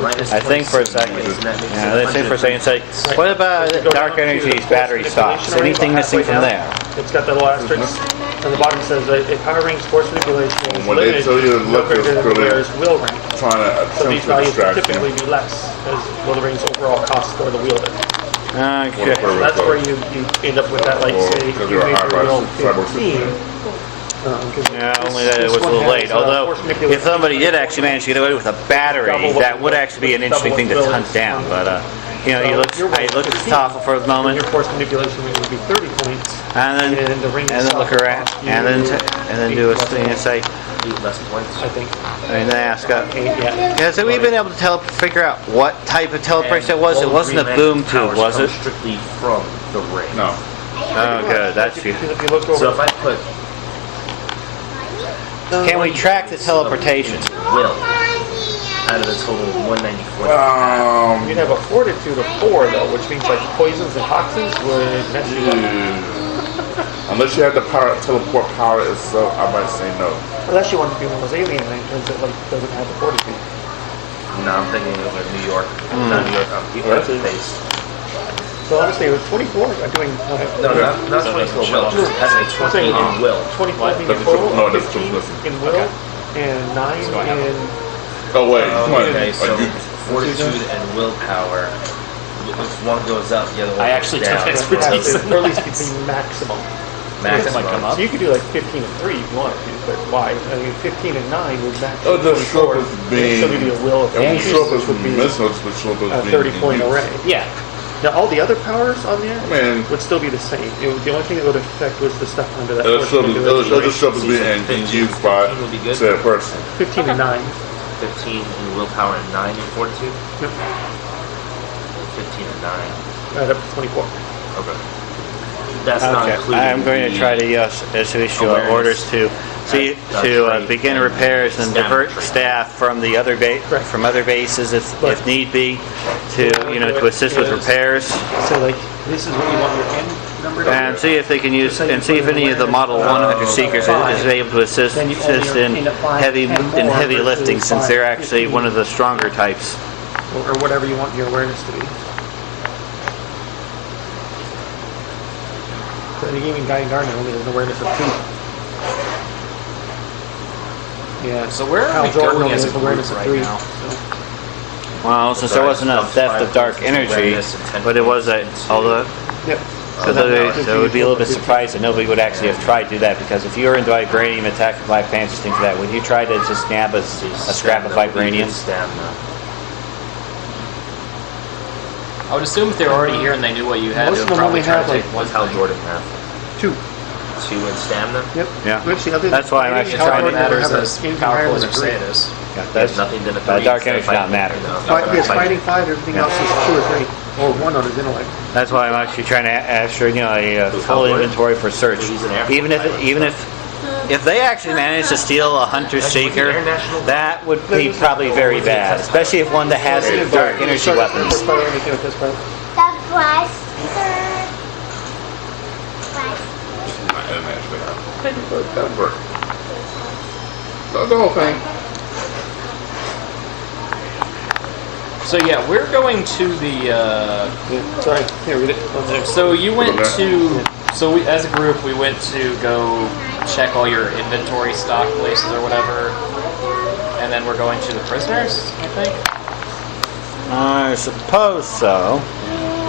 Minus I think for a 26 second. points, and that makes Yeah, it let's say for a second, say, what about dark energy's battery stocks? Anything missing from there? It's got the little asterisk. And the bottom says that if power range force manipulation is When they limited, tell you to no look, greater than it's the really player's will range. trying to So attempt these to values will distract typically him. be less as will the range's overall cost for the wielder. Okay. So that's where you end up with that, like, Or say, because you you're a made high your will price cyber 15. Yeah, only that it was a little late. Although, if somebody did actually manage to get away with a battery, that would actually be an interesting thing to hunt down. But, you look at the Toffel for a moment, Your force manipulation range would be 30 points. and then look around, and then do a thing and say, 8 less points. I think. and then ask, Yeah. so we've been able to figure out what type of teleportation it was. It wasn't a boom tube, was it? Strictly from the ring. No. Oh, good. That's you. Because if you look over, So if I put Can we track the teleportation? will out of the total 194. you'd have a fortitude of 4, though, which means like poisons and toxins would mess you up. Unless you have the power, teleport power itself, I might say no. Unless you want to be one of those alien lanterns that like doesn't have the fortitude. No, I'm thinking of like New York. Not New York. Earth based. So honestly, with 24, I'm doing No, not 24 will. Has a 20 in will. 24 being That's in total, no, that's 15 listen. in will, and 9 So I have and Oh wait, come on. Okay, so Are you- fortitude and willpower. If one goes up, the other one I goes actually down. took expertise. or at least be maximum. It might come Maximum. up. So you could do like 15 and 3 if you wanted to, but why? I mean, 15 and 9 would max. Oh, just show up 24. as It'd being. still give you a will of It won't show up as would be missiles, but show up as a being 30-point used. array. Yeah. Now, all the other powers on there I mean, would still be the same. The only thing that would affect was the stuff under that. it'll show up, portion of it'll the just show up as being used by 15 will be good. said person. 15 and 9. 15 in willpower and 9 in fortitude. Yep. 15 and 9. Right up to 24. Okay. That's not Okay, including. I'm going to the- try to issue awareness. orders to see That to trait begin and repairs and stamina divert trait. staff from the other from other bases if need be to to assist with repairs So, like, this is what you want your end number to and be. see if they can use and see if any of the Model 100 Seekers is able to assist Then you only in obtain at 5, heavy 10 more versus lifting since 5, they're actually 15. one of the stronger types. Or whatever you want your awareness to be. So the gaming guy in Garden only has an awareness of 2. Yeah. So where are Hal we Jordan going only as a has group awareness of right 3. now? So. Well, since there wasn't enough theft of dark energy, but it was although. Yep. So it would be a little bit surprised that nobody would actually have tried to do that, because if you were into vibranium, attacking Black Panthers, things like that, would you try to just nab a scrap of vibranium? Stamina. I would assume if they were already here and they knew what you had, Most they of would them probably only try have, to like, take one What's Hal thing. Jordan have? 2. 2 in stamina? Yep. Yeah. Which the other That's why I'm actually trying to- Matters as powerful as you say it is. Yeah, There's that's, nothing to the dark energy does not matter. Yes, fighting 5, everything else is 2 or 3. Or 1 on his intellect. that's why I'm actually trying to ask for a full inventory for search. He's an air Even if they actually manage to steal a hunter seeker, that would be probably very bad, especially if one that has dark energy weapons. First part, anything with this part. The blaster. But that worked. That's the whole thing. So yeah, we're going to the. Yeah, sorry, here, read it. So you went to. So we, as a group, we went to go check all your inventory stock places or whatever, and then we're going to the prisoners, I think. I suppose so.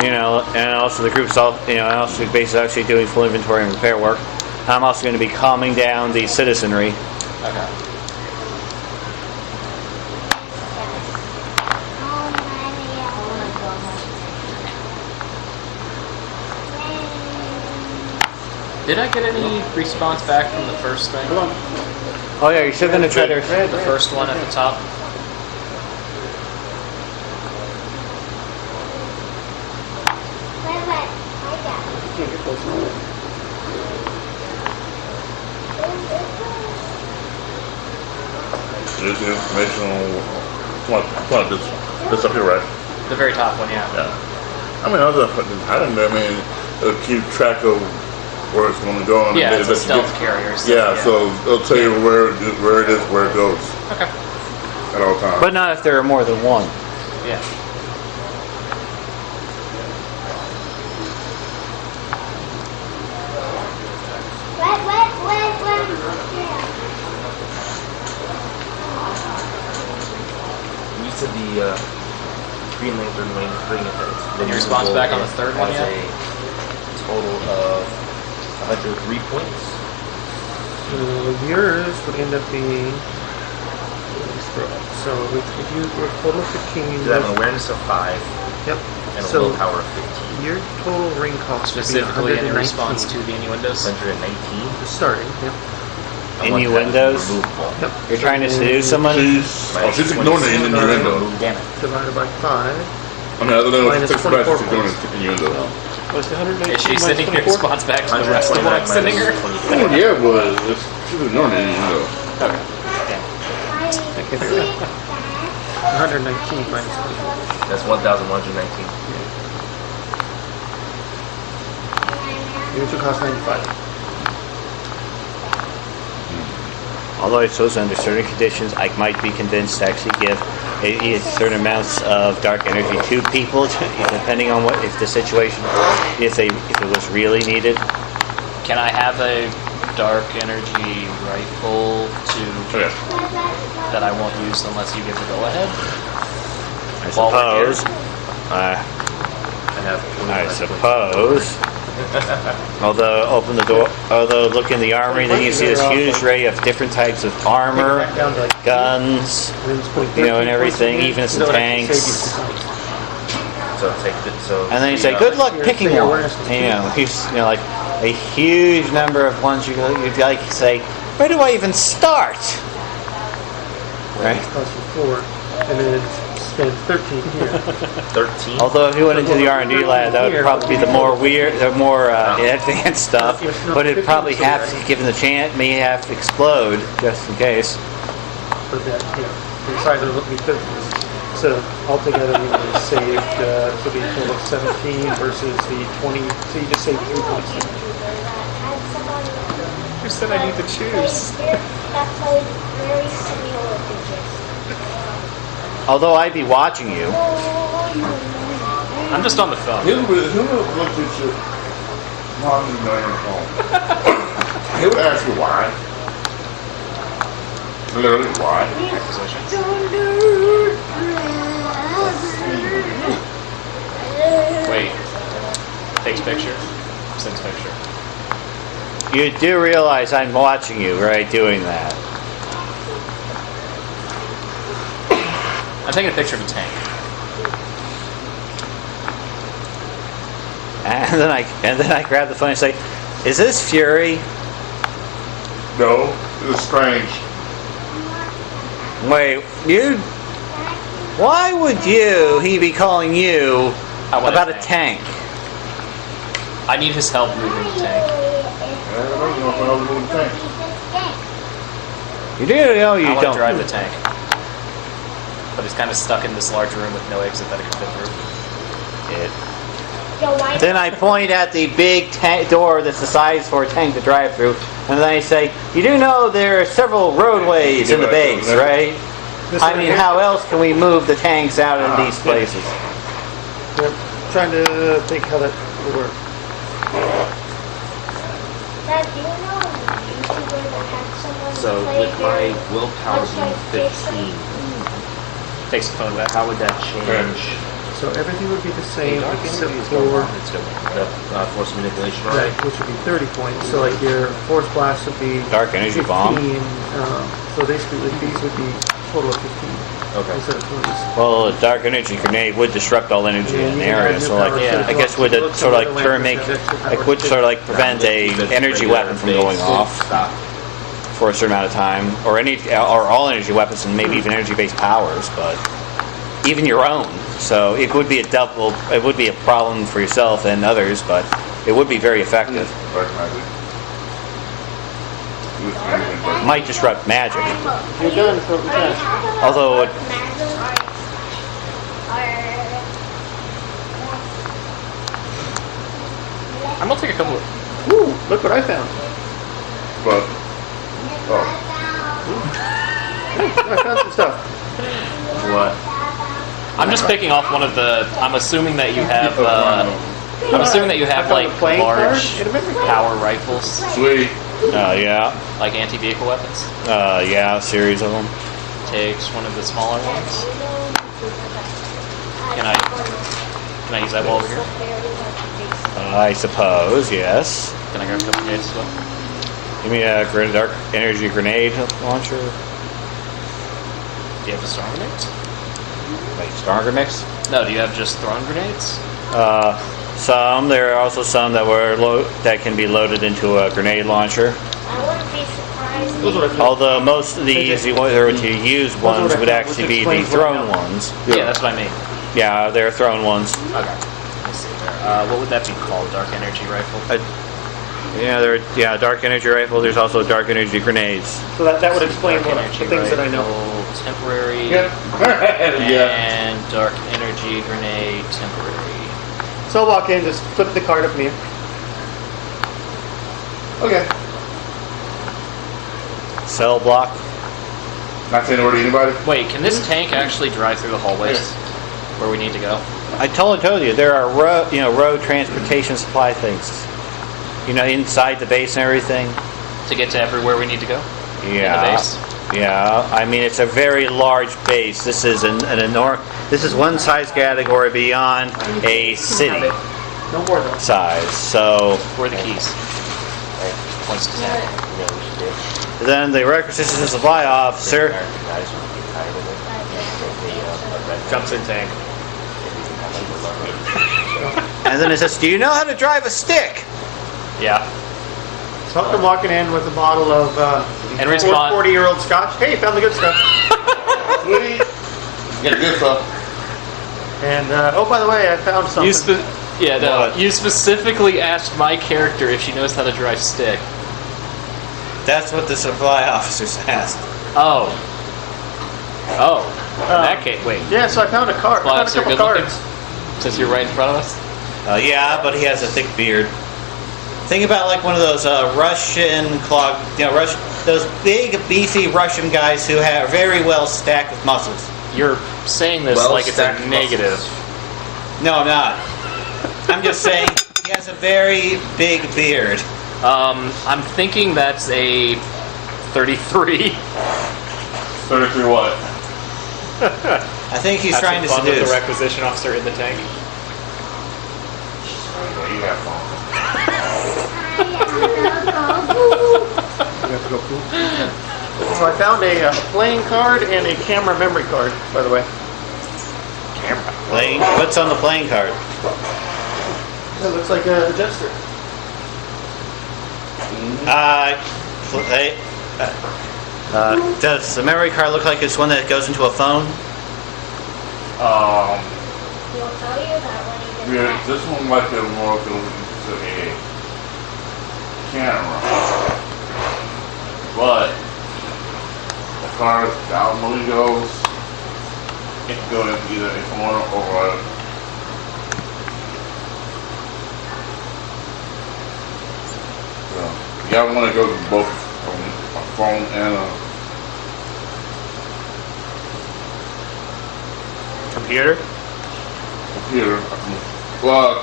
And also the group's all, and also basically actually doing full inventory and repair work. I'm also going to be calming down the citizenry. Okay. Did I get any response back from the first thing? Oh yeah, you're still going to try to. The first one at the top. There's the information on this up here, right? The very top one, yeah. Yeah. I mean, other than hiding there, I mean, it'll keep track of where it's going to go. And Yeah, it it's a lets you stealth get- carrier. So, Yeah, so it'll tell you where it is, where it goes Okay. at all times. But not if there are more than one. Yeah. You said the Green Lantern ring effect. Any response back on the third one has yet? a total of 103 points. Yours would end up being. So if you were total 15, You have an awareness of 5 yep. and a So willpower of 15. your total ring cost would be Specifically in 119. response to the innuendos. 119. Starting. Yep. I want that Innuendos? removable. Yep. You're trying to seduce someone? She's ignoring the innuendo. Damn it. Divided by 5. I mean, other than Minus it's 6 24 she's ignoring the innuendo. What's the 119? Is she minus sending your 24? response back to the rest of what I'm sending her? Yeah, but she's ignoring the innuendo. Okay, there we go. 119 minus 24. That's 1,119. Yours would cost 95. Although I suppose under certain conditions, I might be convinced to actually give certain amounts of dark energy to people, depending on if the situation, if it was really needed. Can I have a dark energy rifle Okay. that I won't use unless you give the go ahead. I While we're suppose. I I have 25 suppose. Although look in the armory, then you see this huge array of different types of armor, Back down to like guns, and then just putting you know, 13 and everything, points in, even some so that actually tanks. saves you some points. So take the And then you say, "Good luck picking your one." awareness was And, you know, like a huge number of ones you'd like to say, "Where do I even start?" Right. It costs you 4, and then spend 13 here. 13. Although if you went into the R&D lab, that would probably be the more weird, the more advanced stuff. But it'd probably have, given the chance, may have to explode just in case. For that, inside there would be 13. So altogether we would have saved, so be a total of 17 versus the 20. So you just saved 3 points. Who said I need to choose? That's like very similar digits. Although I'd be watching you. I'm just on the phone. Who would look at your non-million phone? He would ask you why. Literally, why? Wait. Takes picture. Sends picture. You do realize I'm watching you, right, doing that. I'm taking a picture of a tank. And then I grab the phone and say, "Is this Fury?" No, it's strange. Wait, you? Why would he be calling you I want about a tank? I need his help moving the tank. I don't know if I was moving the tank. You do know you I want to don't. drive the tank. But he's kind of stuck in this large room with no exit that it can fit through. Then I point at the big door that's the size for a tank to drive through, and then I say, "You do know there are several roadways in the base, right? I mean, how else can we move the tanks out in these places?" Yep. Trying to think how that would work. Dad, do you know a YouTuber that had someone So play with my very willpower much being like 15, Takes the phone back. how would that change So everything would be the same except the for force manipulation, right, right? which would be 30 points. So like your force blast would be Dark energy 15. bomb. So basically like, these would be a total of 15 Okay. instead of 20. Well, a dark energy grenade would disrupt all energy Yeah, in you the can area, add so new like, power to I the guess box. would It it looks sort of like like it would sort of like prevent a energy weapon from going off Stop. for a certain amount of time, or all energy weapons and maybe even energy-based powers, but even your own. So it would be it would be a problem for yourself and others, but it would be very effective. Recognize it. It was amazing, but- Might disrupt magic, You're done, so we can. although it, I'm gonna take a couple of... Ooh, look what I found. But, oh, I found some stuff. What? I'm just picking off one of the... I'm assuming that you have... I'm assuming that you have, I found like, a playing large card in a memory card. power rifles. sweet. yeah, Like anti-vehicle weapons. yeah, a series of them. Takes one of the smaller ones. Can I use that while we're here? I suppose, yes. Can I grab a couple grenades as well? Give me a dark energy grenade launcher. Do you have the strong grenades? Wait, stronger mix? No, do you have just thrown grenades? Some. There are also some that can be loaded into a grenade launcher. I wouldn't be surprised. Those are what I found. Although most of the easy ones, or to use ones, would actually be the explains what I thrown know. ones. Yeah, that's what I mean. Yeah, they're thrown ones. Okay. Let's see there. What would that be called? Dark energy rifle? Dark energy rifle. There's also dark energy grenades. So that would explain Dark what, energy the things that I know. rifle, Temporary. Yeah. And dark energy grenade temporary. So I'll walk in, just flip the card up in the air. Okay. Cell block. Not saying a word to anybody. Wait, can this tank actually drive through the hallways where we need to go? I told you there are road transportation supply things. Inside the base and everything. to get to everywhere we need to go? In the Yeah. base? Yeah. I mean, it's a very large base. This is an enormous. This is one size category beyond a city No more though. size. So Where are the keys? Points to Zach. then the requisition supply officer. Jumps in tank. And then it says, "Do you know how to drive a stick?" Yeah. So I'm walking in with a bottle of And respawn. 40-year-old scotch. Hey, found the good stuff. Sweet. Get the good stuff. And oh, by the way, I found something. What? You specifically asked my character if she knows how to drive stick. That's what the supply officer asked. Oh. Oh. In that case, wait. Yeah, so I found a card. Well, Found a sir, couple good looking. cards. Since you're right in front of us. Yeah, but he has a thick beard. Think about like one of those Russian those big, beefy Russian guys who have very well stacked with muscles. You're saying this Well like it's a stacked negative. muscles. No, I'm not. I'm just saying he has a very big beard. I'm thinking that's a 33. 33 what? I think he's trying to Have some fun with seduce. the requisition officer in the tank. Okay, you have fun. So I found a playing card and a camera memory card, by the way. Playing. What's on the playing card? It looks like a jester. Does the memory card look like it's one that goes into a phone? He'll tell you that when he gets Yeah, back. this one might be more goes into a camera. But as far as downloading goes, it can go into either a phone or a y'all want to go to both a phone and a Computer? computer. Well,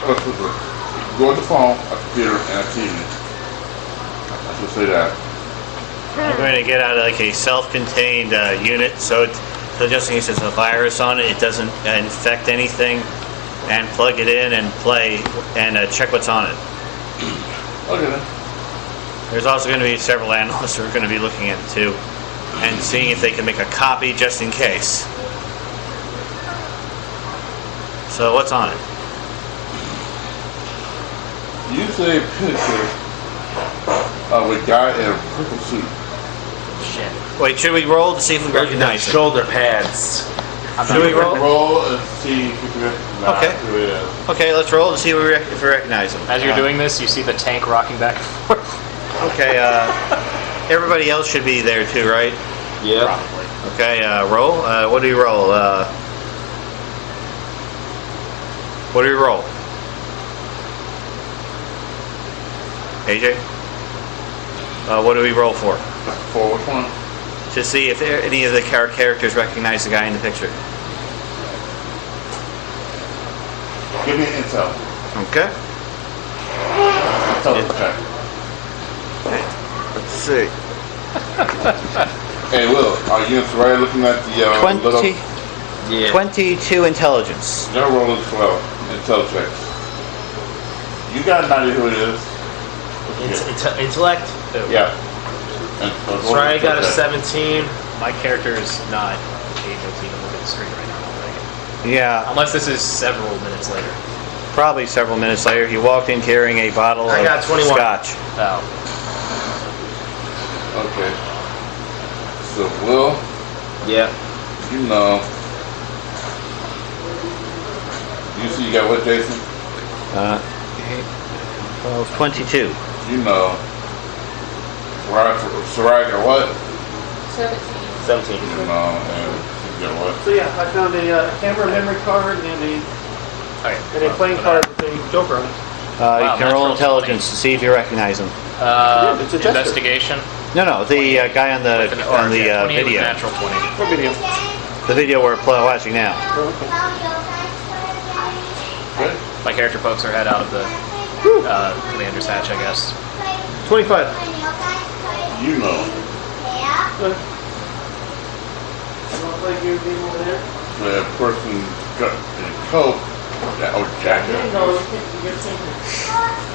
go to the phone, a computer, and a TV. I should say that. I'm going to get out like a self-contained unit, so just in case there's a virus on it, it doesn't infect anything, and plug it in and play and check what's on it. Okay then. There's also going to be several analysts who are going to be looking at it too, and seeing if they can make a copy just in case. So what's on it? You say a picture of a guy in a purple suit. Shit. Wait, should we roll to see if we recognize it? Shoulder pads. Should we roll? Roll and see if you can recognize Okay. who it is. Okay, let's roll to see if we recognize him. As you're doing this, you see the tank rocking back and forth. Okay, everybody else should be there too, right? Yeah. Probably. Okay, roll. What do you roll? What do you roll? AJ? What do we roll for? For which one? To see if any of the characters recognize the guy in the picture. Give me an intel. Okay. Intel check. Let's see. Hey, Will, are you right looking at the little... 20, Yeah. 22 intelligence. Your roll as well. Intel checks. You got an idea who it is? Intellect? Yeah. And, So I got a check. 17. My character is not able to even look at the screen right now, right? Yeah, Unless this is several minutes later. probably several minutes later, he walked in carrying a bottle I of got 21. scotch. Oh. Okay. So, Will, Yeah. you know... You see you got what, Jason? 12, 22. You know... Sarag or what? 17. You know, and you got what? So yeah, I found a camera memory card and a playing card with a Joker on it. Wow, You can roll natural intelligence to see if you recognize him. It's a jester. Investigation. No, the guy on the With an orange, yeah, 20 with video. natural 20. What video? The video we're watching now. Good? My character pokes her head out of the commander's hatch, I guess. 25. You know. Yeah. You want to play your game over there? The person got in a coat, that old jacket. There you go. You get the same thing.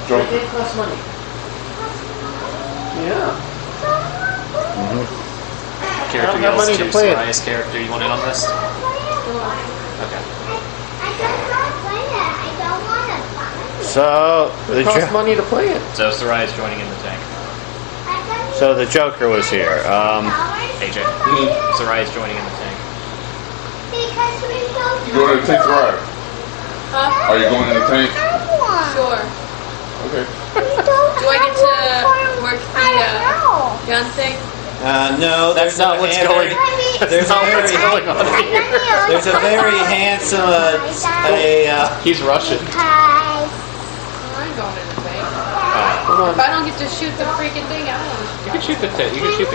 Joker. It costs money. Yeah. Character I don't have yells money to to play it. Soraya's character. You want in on this? Okay. I don't want to play it. I don't want to play it. So It costs money to play it. So Soraya's joining in the tank. So the Joker was here. AJ. Soraya's joining in the tank. Because we don't You going to the tank ride? Huh? Are you going in the tank? Sure. Okay. Do I get to work the gun thing? No, That's not what's going. There's not a what's very, going on here. there's a very handsome He's Russian. I'm going in the thing. Hold on. If I don't get to shoot the freaking thing, I don't You can shoot the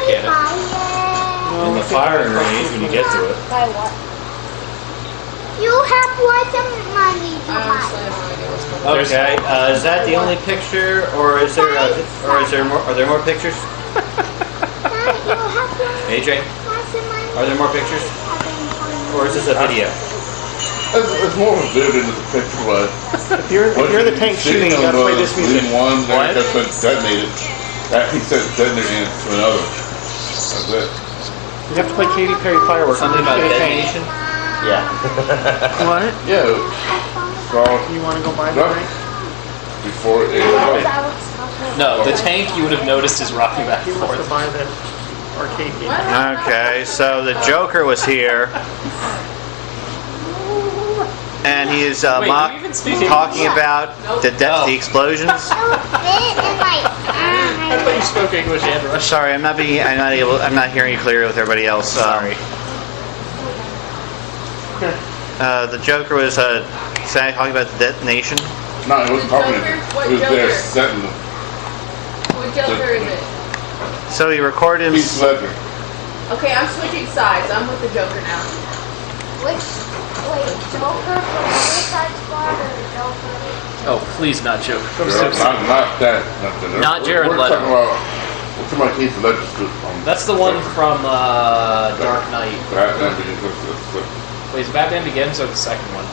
cannon in the firing range when you get to it. By what? You have lots of money to I honestly buy. have no idea what's going on. Okay, is that the only picture, or is there, more? Are there more pictures? You have AJ, lots of money. are there more pictures, or is this a video? It's more of a video than the picture was. If you're the tank shooting, you gotta play this music. One What? that's been detonated. That he said detonated into another. That's it. You have to play Katy Perry Fireworks. Something about Shoot a tank. detonation? Yeah. What? Yeah. So You want to go buy the No. tank? before it No, the tank you would have noticed is rocking back He and wants to forth. buy the arcade game. Okay, so the Joker was here, and he is Wait, do you even speak English? talking about the Oh. the explosions. Fit in like, I thought you spoke English and Russian. Sorry, I'm not hearing you clearly with everybody else. Sorry. The Joker was talking about the detonation. No, it wasn't talking. Joker? What It was there Joker? setting the What Joker is it? So he recorded him. Heath Ledger. Okay, I'm switching sides. I'm with the Joker now. wait, Joker from Suicide Squad or Joker? Oh, please not Joker. I'm Yeah, so sorry. not that. Not, Not Jared we're Leto. Talking about, we're talking about Heath Ledger's suit from That's the one from Dark Knight. Batman Begins. Wait, is Batman Begins or the second one?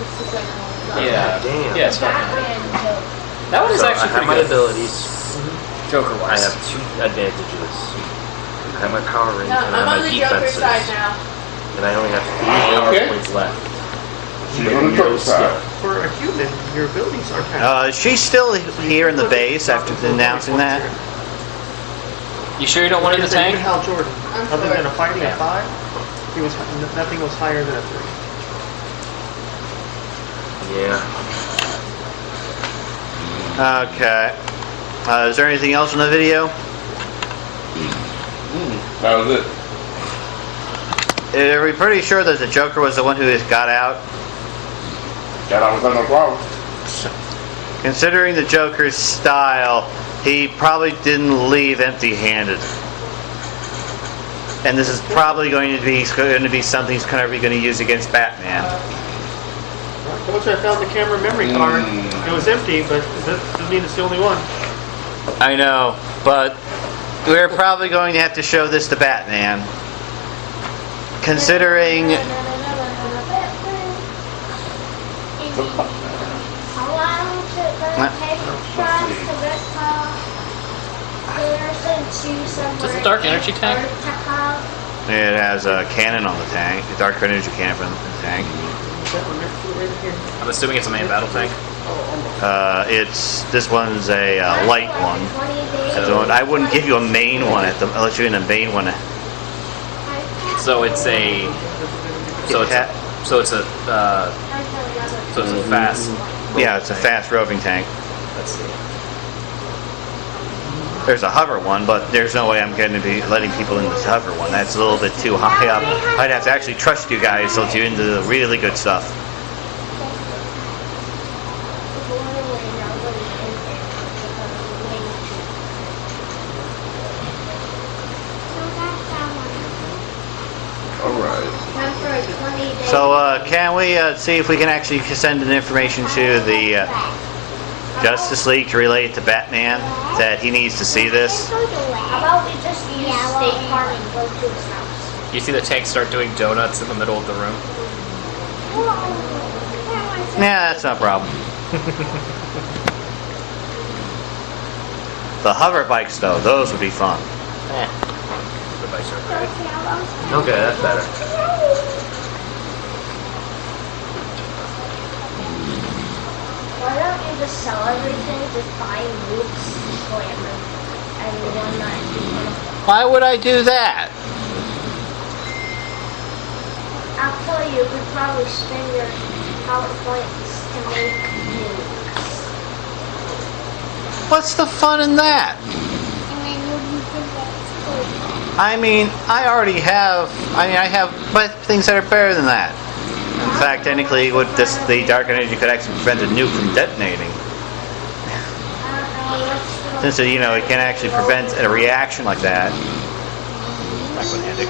It's the second one. Yeah. Damn. Yeah, it's Dark Knight. Batman Joker. That one is So actually I have pretty my good. abilities. Joker I wise. have two advantages. I have my power range No, and I I'm have on my the Joker defenses. side now. And I only have 3 power Okay. points left. She's on the Joker side. For a human, your abilities are kind of... She's still here in the base after announcing that. You sure you don't want in the tank? Hal Jordan, I'm other sure. than a fighting Yeah. a 5, nothing was higher than a 3. Yeah. Okay. Is there anything else in the video? That was it. Are we pretty sure that the Joker was the one who got out? Got out without no problem. Considering the Joker's style, he probably didn't leave empty-handed. And this is probably going to be something he's kind of going to use against Batman. I told you I found the camera memory card. It was empty, but that doesn't mean it's the only one. I know, but we're probably going to have to show this to Batman. Considering Does the dark energy tank? it has a cannon on the tank, a dark energy cannon on the tank. I'm assuming it's a main battle tank. This one's a light one. I wouldn't give you a main one unless you're in a main one. So it's a fast. Yeah, it's a fast roving tank. Let's see. There's a hover one, but there's no way I'm going to be letting people in this hover one. That's a little bit too high up. I'd have to actually trust you guys to let you into the really good stuff. Alright. So can we see if we can actually send the information to the Justice League to relay it to Batman that he needs to see this. How about we just use State Farm and go to his house? You see the tank start doing donuts in the middle of the room. Yeah, that's no problem. The hover bikes, though, those would be fun. The bikes are great. Okay, that's better. Why don't you just sell everything, just buy Luke's glamour and one that Why would I do that? actually you could probably spend your power points to make nukes. What's the fun in that? And then you'll be good at I mean, I already have. I have things that are better than that. In fact, technically, with this, the dark energy could actually prevent a nuke from detonating. Since it can actually prevent a reaction like that. Back when Andy.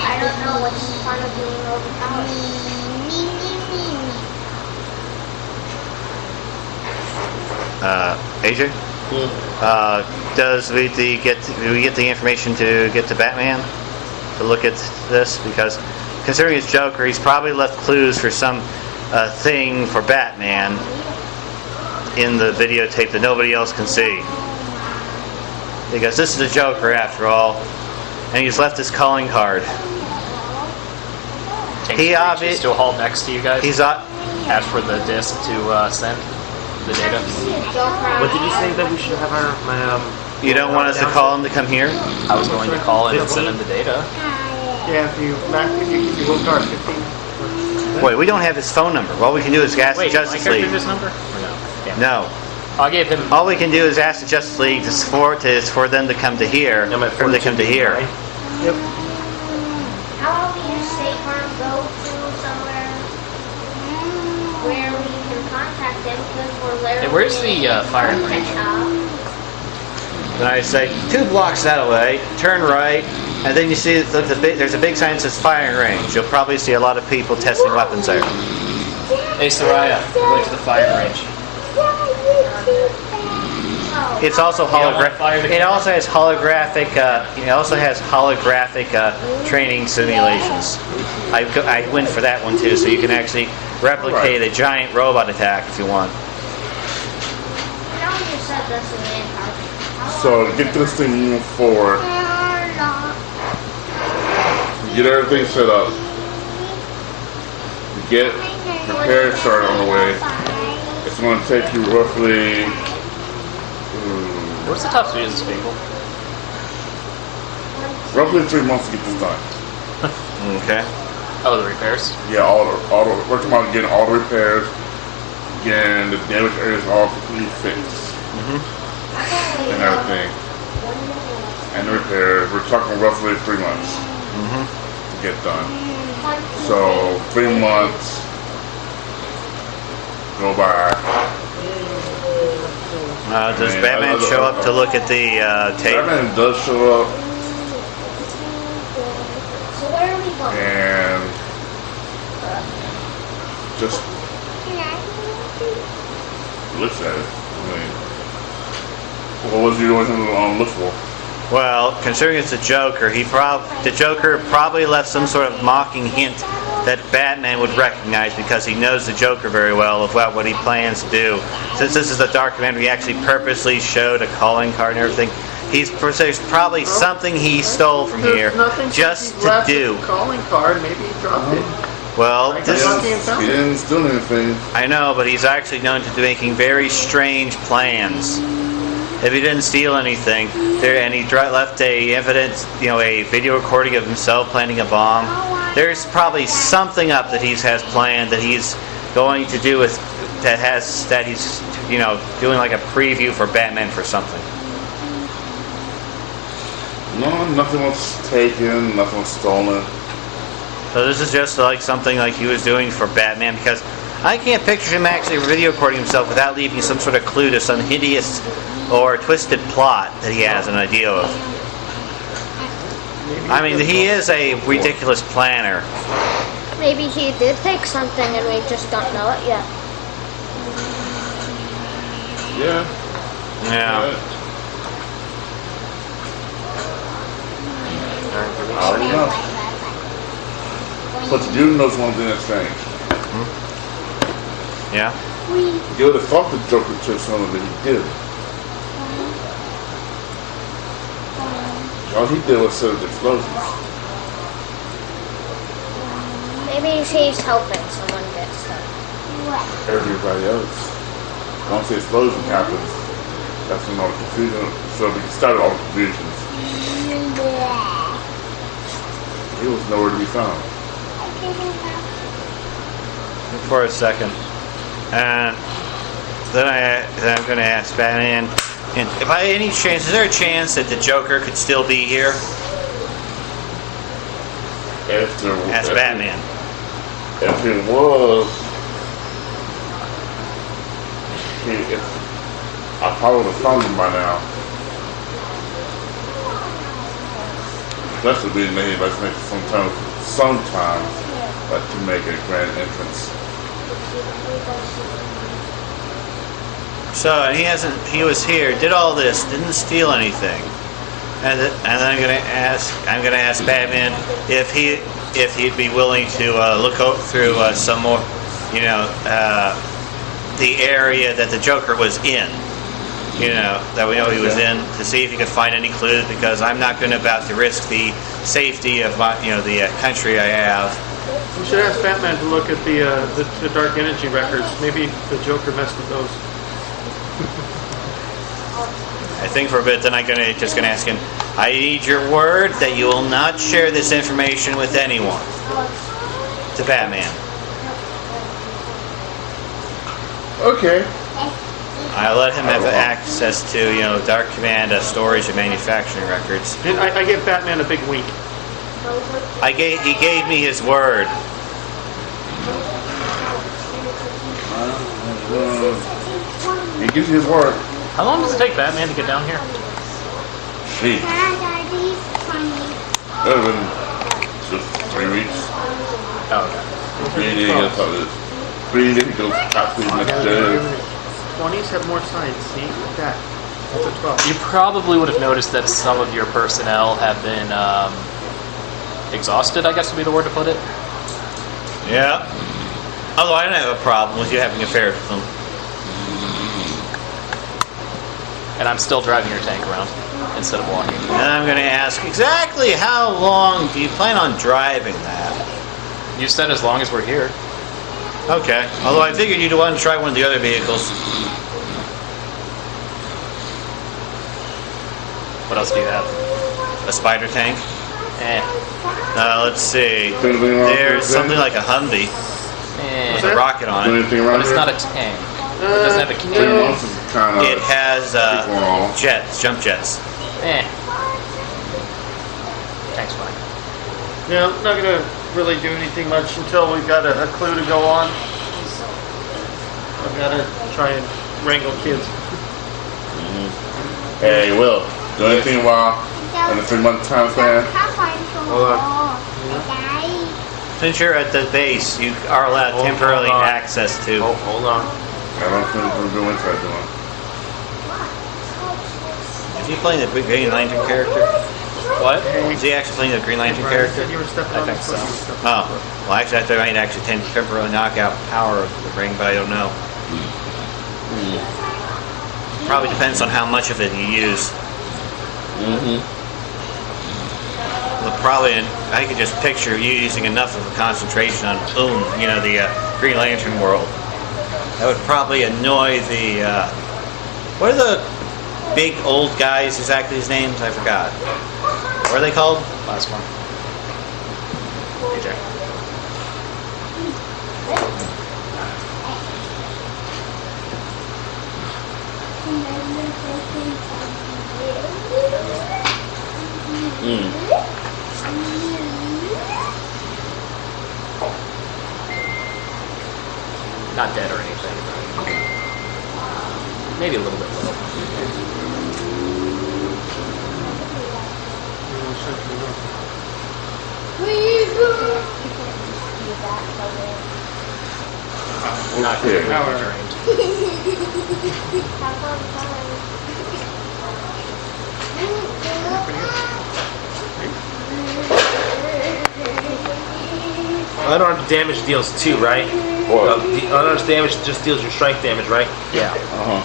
I don't know what's the fun of being overpowered. AJ? Do we get the information to get to Batman to look at this? Because considering it's Joker, he's probably left clues for some thing for Batman in the videotape that nobody else can see. Because this is the Joker after all, and he's left his calling card. He obviously to a halt next to you guys. Ask for the disc to send the data. What did you say that we should have our You don't want us to call him to come here? I was going to call in and send him the data. Yeah, if you look at 15. Wait, we don't have his phone number. All we can do is ask the Wait, Justice my League. character this number? Or no? Damn. No. I'll give him. All we can do is ask the Justice League for them to come to here. For them to come to here. Yep. How about we use State Farm, go to somewhere where we can contact them because we're literally... Hey, where's the firing range? And I say 2 blocks that way, turn right, and then you see there's a big sign that says firing range. You'll probably see a lot of people testing weapons there. Hey, Soraya, going to the firing range. It's also holographic. It also has holographic. It also has holographic training simulations. I went for that one too, so you can actually replicate a giant robot attack if you want. So to get this thing moving forward, get everything set up, get repairs started on the way. It's going to take you roughly. What's the top speed of this vehicle? Roughly 3 months to get this done. Okay. Oh, the repairs? Yeah, we're talking about getting all the repairs, getting the damaged areas all completely fixed, and everything, and the repairs. We're talking roughly 3 months to get done. So 3 months go by. Does Batman show up to look at the tape? Batman does show up. So where are we going? And just looks at it. I mean, what was you doing to look for? Well, considering it's a Joker, the Joker probably left some sort of mocking hint that Batman would recognize because he knows the Joker very well about what he plans to do. Since this is a dark commander, he actually purposely showed a calling card and everything. There's probably something he stole from here just to do. Calling card, maybe he dropped it. Well, He didn't steal anything. I know, but he's actually known to be making very strange plans. If he didn't steal anything, and he left a evidence, a video recording of himself planting a bomb, there's probably something up that he has planned that he's going to do with that he's doing like a preview for Batman for something. No, nothing was taken, nothing was stolen. So this is just like something like he was doing for Batman, because I can't picture him actually video recording himself without leaving some sort of clue to some hideous or twisted plot that he has an idea of. I mean, he is a ridiculous planner. Maybe he did take something and we just don't know it yet. Yeah. Yeah. I don't know. But you do know one thing that's strange. Yeah. You would have thought the Joker took some of it, he did. All he did was set the explosions. Maybe she's helping someone get stuff. Everybody else. Once the explosion happens, that's when all the confusion, so we started all the confusions. He was nowhere to be found. For a second. And then I'm going to ask Batman, and by any chance, is there a chance that the Joker could still be here? Ask Batman. If it was, I probably would have found him by now. Especially being made by Snake sometimes like to make a grand entrance. So he was here, did all this, didn't steal anything. And then I'm gonna ask Batman if he'd be willing to look through some more, the area that the Joker was in. That we know he was in, to see if he could find any clues, because I'm not going to about to risk the safety of my, the country I have. We should ask Batman to look at the dark energy records. Maybe the Joker messed with those. I think for a bit, then I'm just going to ask him, I need your word that you will not share this information with anyone. To Batman. Okay. I let him have access to, Dark Command storage and manufacturing records. And I give Batman a big wink. He gave me his word. He gives you his word. How long does it take Batman to get down here? Gee. That would have been just 3 weeks. Oh, okay. 3 days, 3 days, go top 3 next day. 20s have more signs. See? Like that. That's a 12. You probably would have noticed that some of your personnel have been exhausted, I guess would be the word to put it. Yeah. Although I don't have a problem with you having affairs with them. And I'm still driving your tank around instead of walking. And I'm going to ask, exactly how long do you plan on driving that? You said as long as we're here. Okay. Although I figured you'd want to try one of the other vehicles. What else do you have? A spider tank? Let's see. There's something like a Humvee with a rocket on it. But it's not a tank. It doesn't have a cannon. It has jets, jump jets. Tank's fine. Yeah, I'm not gonna really do anything much until we've got a clue to go on. I've got to try and wrangle kids. Hey, Will, do anything while in the 3-month time span? Hold on. Since you're at the base, you are allowed temporarily access to. Oh, hold on. I don't think we're doing that doing. Is he playing the Green Lantern character? What? Is he actually playing the Green Lantern character? You were stepping I on think the so. foot, you were stepping Oh, on the foot. well, actually, I thought I might actually temporarily knock out power of the ring, but I don't know. Probably depends on how much of it you use. Well, probably, I could just picture you using enough of a concentration on Boom, the Green Lantern world. That would probably annoy the, what are the big old guys, exactly his names? I forgot. What are they called? Last one. AJ. Not dead or anything. Maybe a little bit low. Not Okay. very drained. Unarmed damage deals 2, right? What? The unarmed damage just deals your strength damage, right? Yeah. Uh-huh.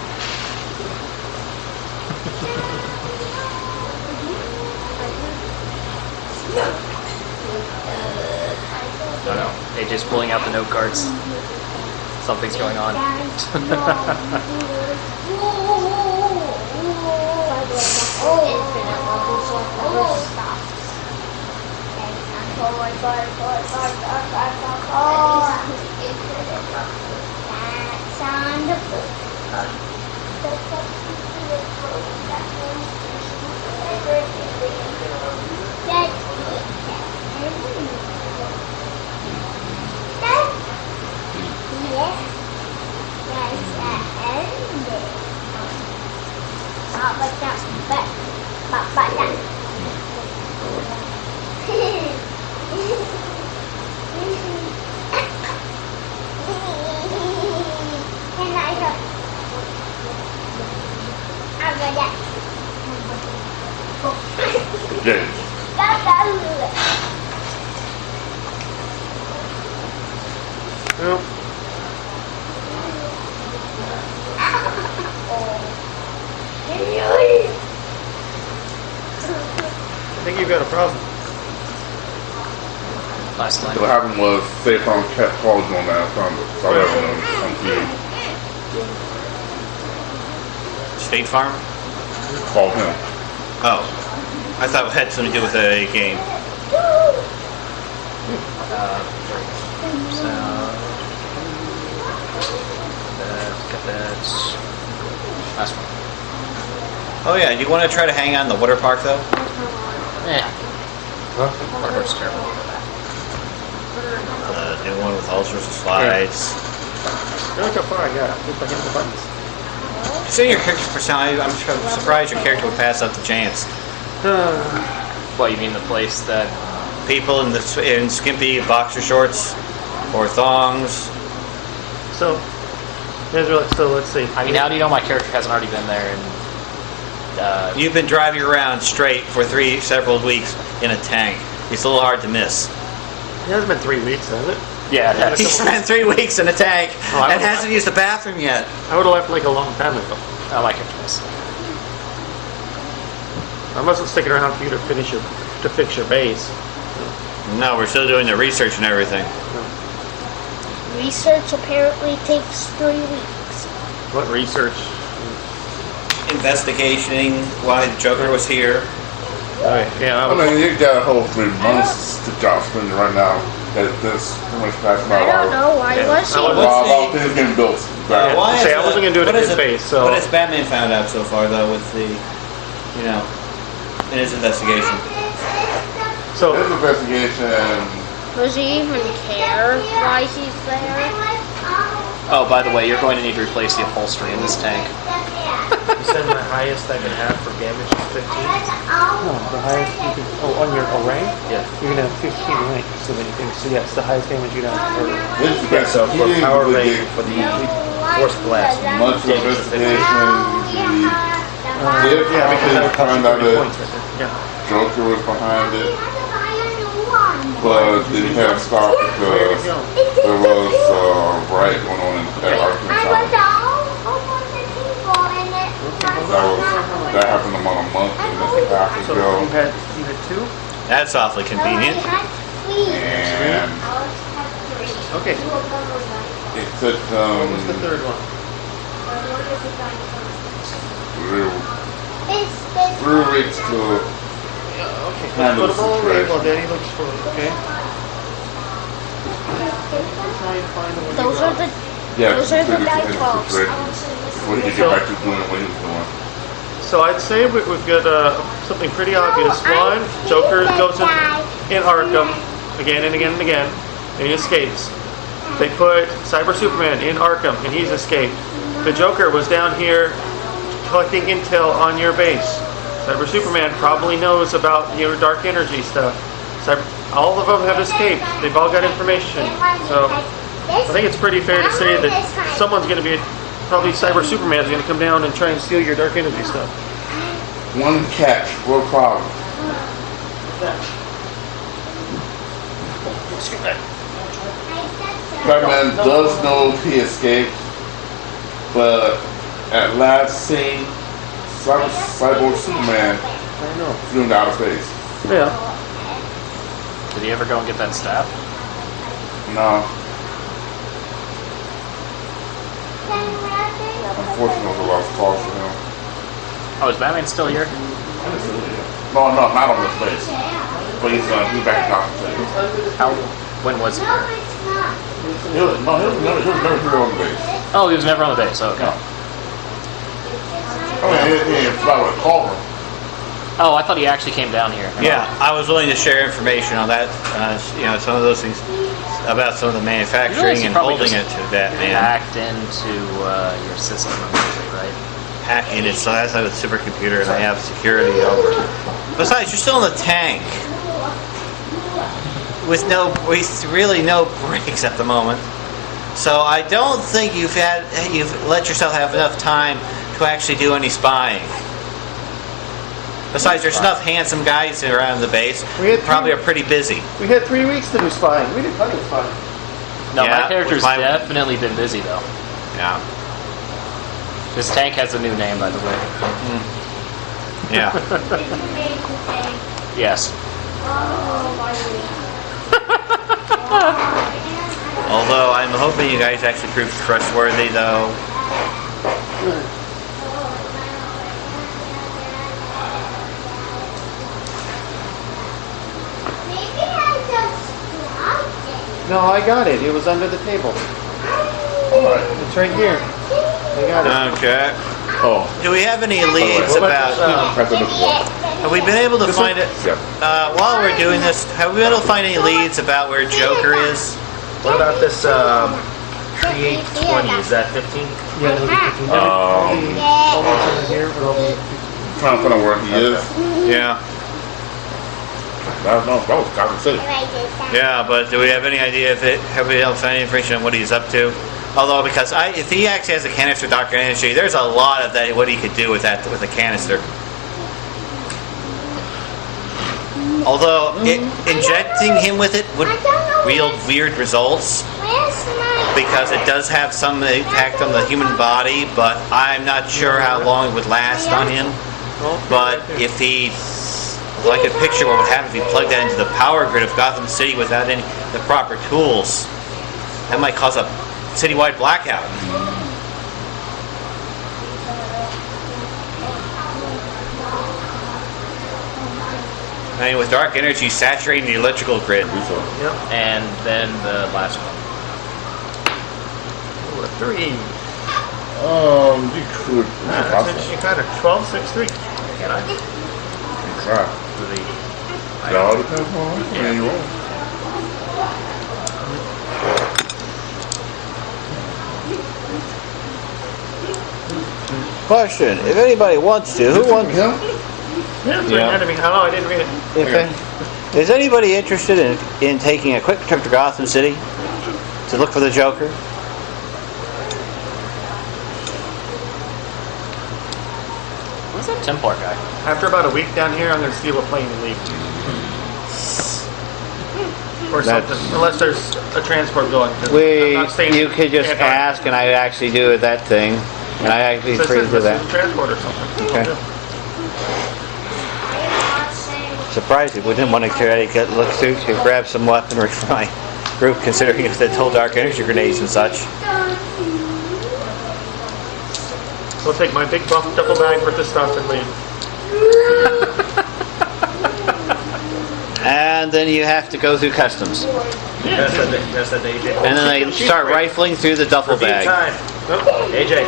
I don't know. AJ's pulling out the note cards. Something's going on. James. Well, I think you've got a problem. Last line. What happened was State Farm kept calling on that from on TV. State Farm? Called him. Oh. I thought it had something to do with a game. So got that. Last one. Oh yeah, do you want to try to hang on the water park though? Yeah. Water park's terrible. New one with all sorts of slides. Look how far I got, just by hitting the buttons. See your character's personality. I'm surprised your character would pass up the chance. What, you mean the place that... People in skimpy boxer shorts or thongs. So, let's see. I mean, how do you know my character hasn't already been there? And You've been driving around straight for several weeks in a tank. It's a little hard to miss. It hasn't been 3 weeks, has it? yeah, He spent 3 weeks in a tank Oh, and hasn't used the bathroom yet. I would have left like a long time ago. I like it. Twice. I wasn't sticking around for you to fix your base. No, we're still doing the research and everything. Research apparently takes 3 weeks. What research? Investigating why the Joker was here. Okay, yeah, I mean, you got a whole 3 months to job spending right now. That's pretty much passing I by. don't know why was he. While things getting built. Back. Why Say, is I wasn't gonna do it what in is his face, so- What has Batman found out so far, though, with the, in his investigation? So, This investigation. Does he even care why he's there? Oh, by the way, you're going to need to replace the upholstery in this tank. you said my highest I can have for damage is 15? No, the highest you can, on your rank? Yeah. You can have 15 rank, so that you can, so yes, the highest damage you can have for... This is the So for power rating for the force blast, much of investigation. yeah, because that would cost Find you out 30 that points right there. Yeah. Joker was behind it, but then he had to stop because there was a riot going on at Arkham Asylum. That happened about a month and a half So ago. you had 2? That's awfully convenient. And Okay. it took What was the third one? three weeks to Yeah, okay. handle Put the them all away situation. while Danny looks for it, okay? Try and find the one you Those got. are the Yeah, Those are the to handle dice situation. What did he get back to doing what he was doing? So I'd say we've got something pretty obvious. One, Joker goes in Arkham again and again and again, and he escapes. They put Cyber Superman in Arkham, and he's escaped. The Joker was down here collecting intel on your base. Cyber Superman probably knows about your dark energy stuff. All of them have escaped. They've all got information. So I think it's pretty fair to say that someone's going to be probably Cyber Superman's gonna come down and try and steal your dark energy stuff. One catch, one problem. Batman does know he escaped, but at last seen, Cyborg Superman flew into outer space. Yeah. Did he ever go and get that staff? No. Unfortunately, it was a lost cause for him. Oh, is Batman still here? No, not on this base. But he's back in Gotham City. How? When was he here? He was never here on the base. Oh, he was never on the base. Oh, okay. No. I mean, he didn't fly with a call him. Oh, I thought he actually came down here. Yeah, I was willing to share information on that. You know, some of those things about some of the manufacturing and holding it to Batman. Hacked into your system, eventually, right? Hack in it, so that's not a supercomputer, and I have security over. Besides, you're still in the tank with really no brakes at the moment. So I don't think you've let yourself have enough time to actually do any spying. Besides, there's enough handsome guys around the base. Probably are pretty busy. We had 3 weeks to do spying. We did plenty of spying. No, Yeah, my character's with my- definitely been busy though. Yeah. This tank has a new name, by the way. Yeah. Yes. Although I'm hoping you guys actually prove trustworthy, though. No, I got it. It was under the table. It's right here. I got it. Okay. Oh. Do we have any leads about? Have we been able to find it? Yeah. While we're doing this, have we been able to find any leads about where Joker is? What about this create 20? Is that 15? Yeah, it'll be 15. Almost in here, but I'll be... Trying to find out where he is. Yeah. That was Gotham City. Yeah, but do we have any idea have we been able to find any information on what he's up to? Although, because if he actually has a canister of dark energy, there's a lot of that what he could do with that with a canister. Although injecting him with it would yield weird results because it does have some impact on the human body, but I'm not sure how long it would last on him. But if he, I could picture what would happen if he plugged that into the power grid of Gotham City without any the proper tools. That might cause a citywide blackout. I mean, with dark energy saturating the electrical grid. Yep. And then the last one. Ooh, a 3. You could. That's interesting kind of. 12, 6, 3. Can I? Try. Do the... It all depends on how you roll. Question: if anybody wants to, who wants? Him? Yeah, it's right Yeah. ahead of me. Oh, I didn't read it. Is anybody interested in taking a quick trip to Gotham City to look for the Joker? Who's that Templar guy? After about a week down here, I'm going to steal a plane and leave. Or something. Unless there's a transport going. 'Cause I'm not staying You could just Antarctica. ask, and I actually do that thing, and I actually So it free to says do this that. is a transport or something. Okay. Surprised we didn't want to look through to grab some weaponry for my group, considering the whole dark energy grenades and such. I'll take my big buff duffel bag worth of stuff and leave. And then you have to go through customs. That's that AJ. And then they start rifling through the duffel Review bag. time. Oh, AJ.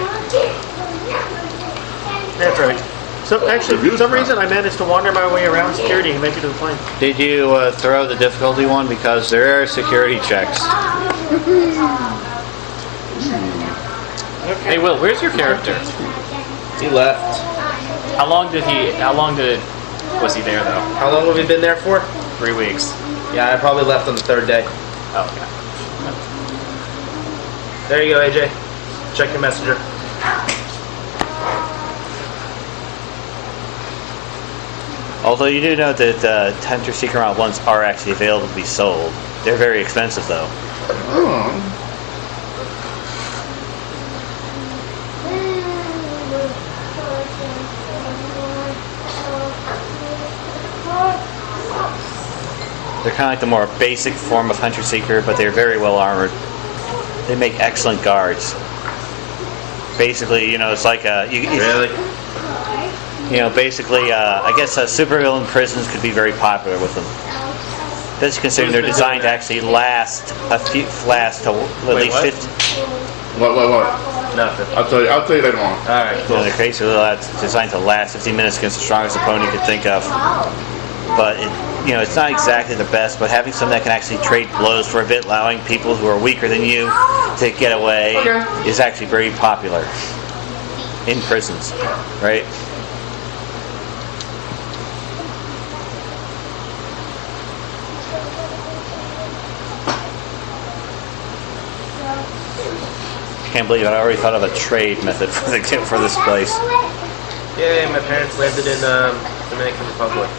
that's right. So actually, for some reason, I managed to wander my way around security and make it to the plane. Did you throw the difficulty one? Because there are security checks. Hey, Will, where's your character? He left. How long was he there though? How long have we been there for? 3 weeks. Yeah, I probably left on the 3rd day. Oh, okay. There you go, AJ. Check your messenger. Although you do know that Hunter Seeker Mount 1s are actually available to be sold. They're very expensive though. They're kind of like the more basic form of Hunter Seeker, but they're very well armored. They make excellent guards. Basically, you know, it's like Really? you know, basically, I guess supervillain prisons could be very popular with them. Especially considering they're designed to actually last to at least what? 50. What? Nothing. I'll tell you later on. Alright, So cool. in the case of that's designed to last 15 minutes against the strongest opponent you could think of. But you know, it's not exactly the best. But having something that can actually trade blows for a bit, allowing people who are weaker than you to get away, is actually very popular in prisons, right? Can't believe I already thought of a trade method for this place. Yay, my parents landed in Dominican Republic.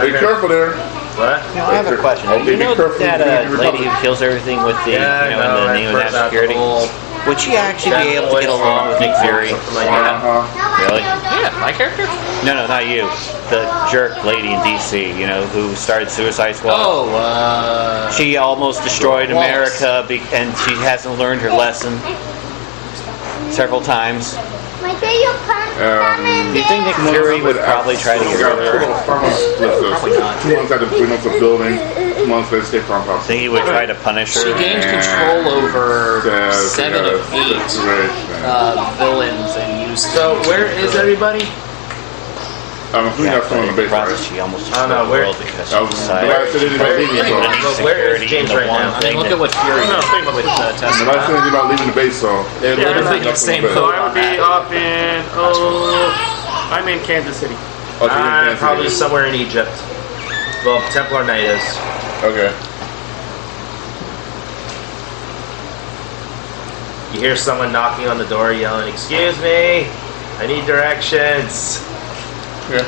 Be careful there. What? You know, I have a question. Okay, You know be careful that with the lady who kills everything with the, Yeah, you know, I know, in the I've name of heard national about the security? whole- Would she actually be able to get along with Nick Fury? Something like that. Really? Yeah, my character? No, not you. The jerk lady in DC, you know, who started Suicide Squad. Oh, She almost destroyed Wallace. America, and she hasn't learned her lesson several times. My day you come in Do you think Nick Fury would probably try to get rid of her? Probably not. 2 months after 3 months of building, 2 months later, State Farm House. Think he would try to punish her? she gained control over 7 of 8 villains and used. So, where is everybody? I'm assuming that's someone in the base, right? She almost I don't know, destroyed the where- world because I she was decided. glad I said anything about leaving, so. Well, where is James right now? I mean, look at what Fury did with Tesla. I'm not saying anything about leaving the base, so. They're Yeah, literally I'm the not same gonna So code I would be up in, I'm in Kansas City. Okay, Probably somewhere in Egypt. Well, Templar Knight is. Okay. You hear someone knocking on the door yelling, "Excuse me, I need directions." Yeah.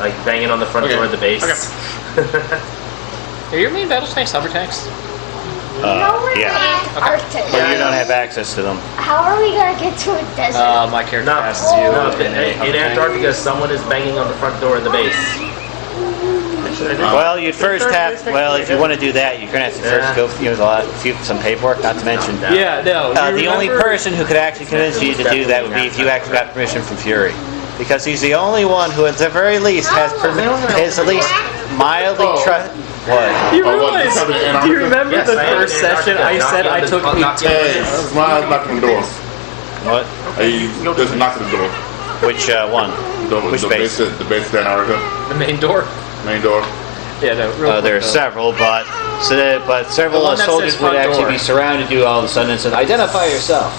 Like banging on the front door of the base. Are your main battle tanks hover tanks? Yeah. But you don't have access to them. How are we gonna get to a desert? My character No, passes you no, in a hover in tank. Antarctica, someone is banging on the front door of the base. Well, you'd first have. Well, if you want to do that, you're gonna have to first go, you know, some paperwork. Not to mention, Yeah, no. the only person who could actually convince you to do that would be if you actually got permission from Fury, because he's the only one who, at the very least, has at least mildly trust. What? You Oh, what, realize? you come to Do Antarctica? you remember Yes, the I am first in session I Antarctica. said I took me Hey, smile, knock on the door. What? Hey, just knock on the door. Which one? Which base? The base of Antarctica. the main door? Main door. Yeah, no. Real There are quick, though. several, but several The one that soldiers says would front actually door. be surrounded you all of a sudden and said, "Identify yourself."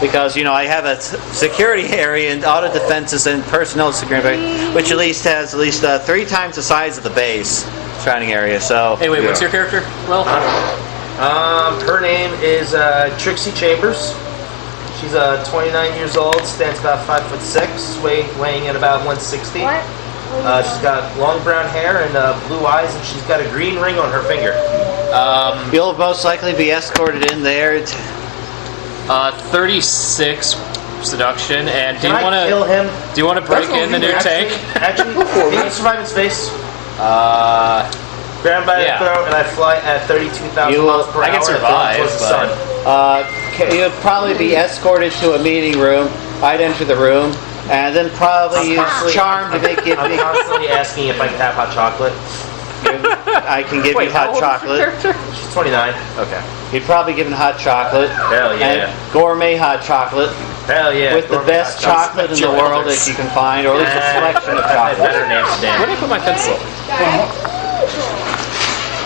Because, you know, I have a security area and auto defenses and personnel security, which at least has 3 times the size of the base surrounding area. So, Hey, wait, what's Yeah. your character? Well, Her name is Trixie Chambers. She's 29 years old, stands about 5'6", weighing at about 160. What? She's got long brown hair and blue eyes, and she's got a green ring on her finger. you'll most likely be escorted in there. 36 seduction, and do Can you I want kill to him? do you want to break in the new tank? Actually, he can survive in space. Grab him by Yeah. the throat, and I fly at 32,000 You- miles per hour. I can and fly survive, towards the but- sun. You'll probably be escorted to a meeting room. I'd enter the room, and then probably use charm to make it. I'm constantly asking if I can have hot chocolate. I can give you hot chocolate. She's 29. Okay. You'd probably given hot chocolate. Hell yeah. And gourmet hot chocolate Hell yeah. with the gourmet best hot chocolate in the world that you can find, or at least a selection of I've had better chocolate. in Where Amsterdam. did I put my pencil?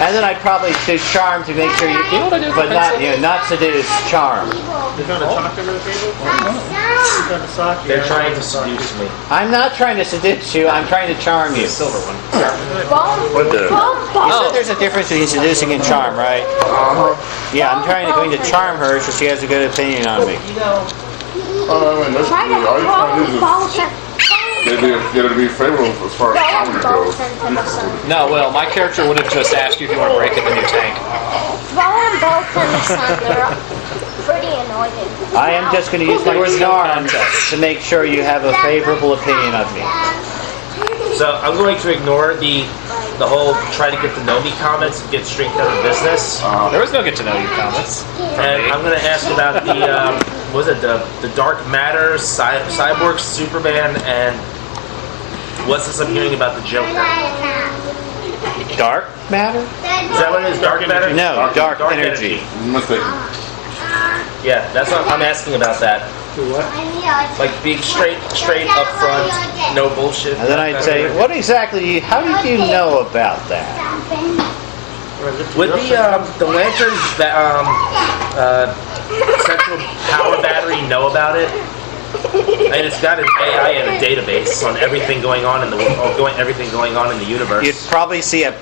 And then I'd probably do charm to make sure you, but not, you know, not seduce, charm. You're trying to talk under the table? You're trying to sock you. They're trying to seduce me. I'm not trying to seduce you, I'm trying to charm you. Silver one. What the? You said there's a difference between seducing and charm, right? Yeah, I'm going to charm her so she has a good opinion on me. I mean, that's really all you're trying to do is get her to be favorable as far as comedy goes. No, well, my character would have just asked you if you want to break it, then you tank. Throwing both in the sun, they're pretty annoying. I am just going to use my charm to make sure you have a favorable opinion of me. So I'm going to ignore the whole try to get to know me comments and get straight down to business. There was no get to know you comments. And I'm going to ask about the what was it, the Dark Matter, Cyborg, Superman, and what's this I'm hearing about the Joker? Dark matter? Is that what it is? Dark Matter? No, dark energy. Mistaken. Yeah, that's what I'm asking about that. Like being straight up front, no bullshit. And then I'd say, what exactly, how did you know about that? Would the Lantern's central power battery know about it? And it's got an AI and a database on everything going on in the everything going on in the universe. You'd probably see a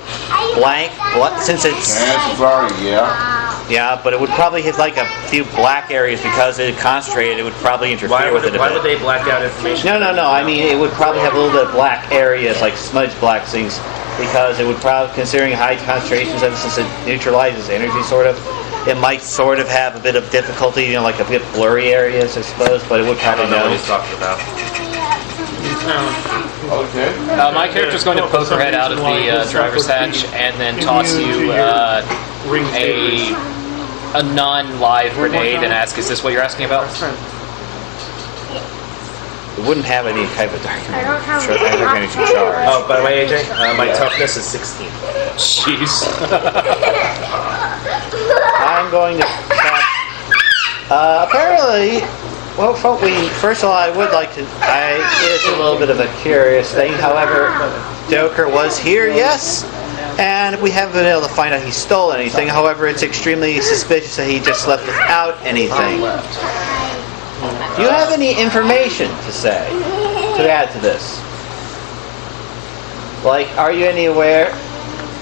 blank, since it's... Chances are, yeah. Yeah, but it would probably hit like a few black areas because it concentrated. It would probably interfere with it a Why bit. would they black out information? No. I mean, it would probably have a little bit of black areas, like smudge black things, because it would probably, considering high concentrations of it, since it neutralizes energy, sort of, it might sort of have a bit of difficulty, you know, like a bit blurry areas, I suppose, but it would I probably don't know what know. he's talking about. Okay. My character's going to poke her head out of the driver's hatch and then toss you a non-live grenade and ask, is this what you're asking about? It wouldn't have any type of dark I don't have energy charge. Oh, by the way, AJ, my toughness is 16. Jeez. I'm going to... apparently... Well, first of all, I would like to... It's a little bit of a curious thing. However, Joker was here, yes? And we haven't been able to find out he stole anything. However, it's extremely suspicious that he just left without anything. Do you have any information to say, to add to this? Like, are you any aware,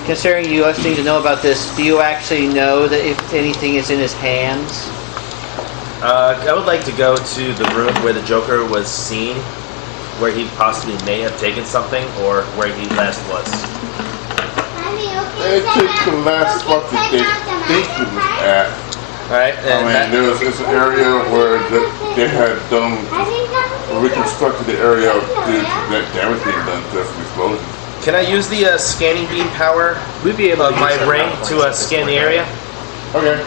considering you seem to know about this, do you actually know that if anything is in his hands? I would like to go to the room where the Joker was seen, where he possibly may have taken something, or where he last was. They took the last spot that they think it was at. Alright, I mean, it's an area where they had done, reconstructed the area due to that damage being done to some explosions. can I use the scanning beam power We'd be able of to my use that ring power to points scan the area? Okay.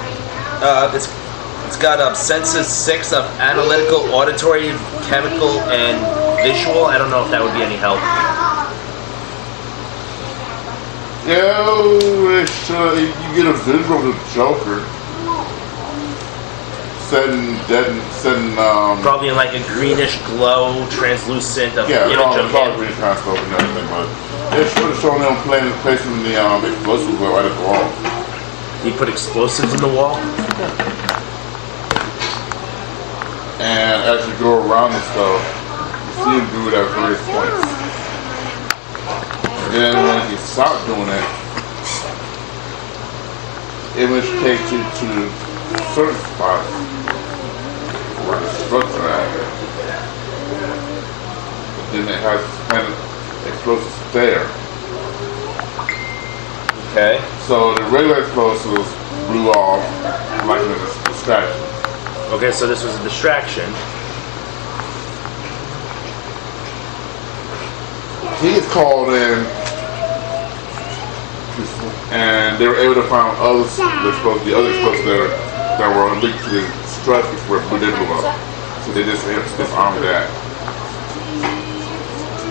It's got senses 6 of analytical, auditory, chemical, and visual. I don't know if that would be any help. Yeah, you get a visual of the Joker. Setting, Probably in like a greenish glow, translucent of yeah, image it's of all him. green kind of stuff and everything, but they should have shown them placing the explosives right at the wall. He put explosives in the wall. And as you go around and stuff, you see him do it at various points. And then when he stopped doing it, image takes you to certain spots where the structure at. But then it has kind of explosives there. Okay. So the regular explosives blew off like a distraction. Okay, so this was a distraction. He is called in, and they were able to find the other explosives that were linked to the structures where they blew up. So they just had to disarm that.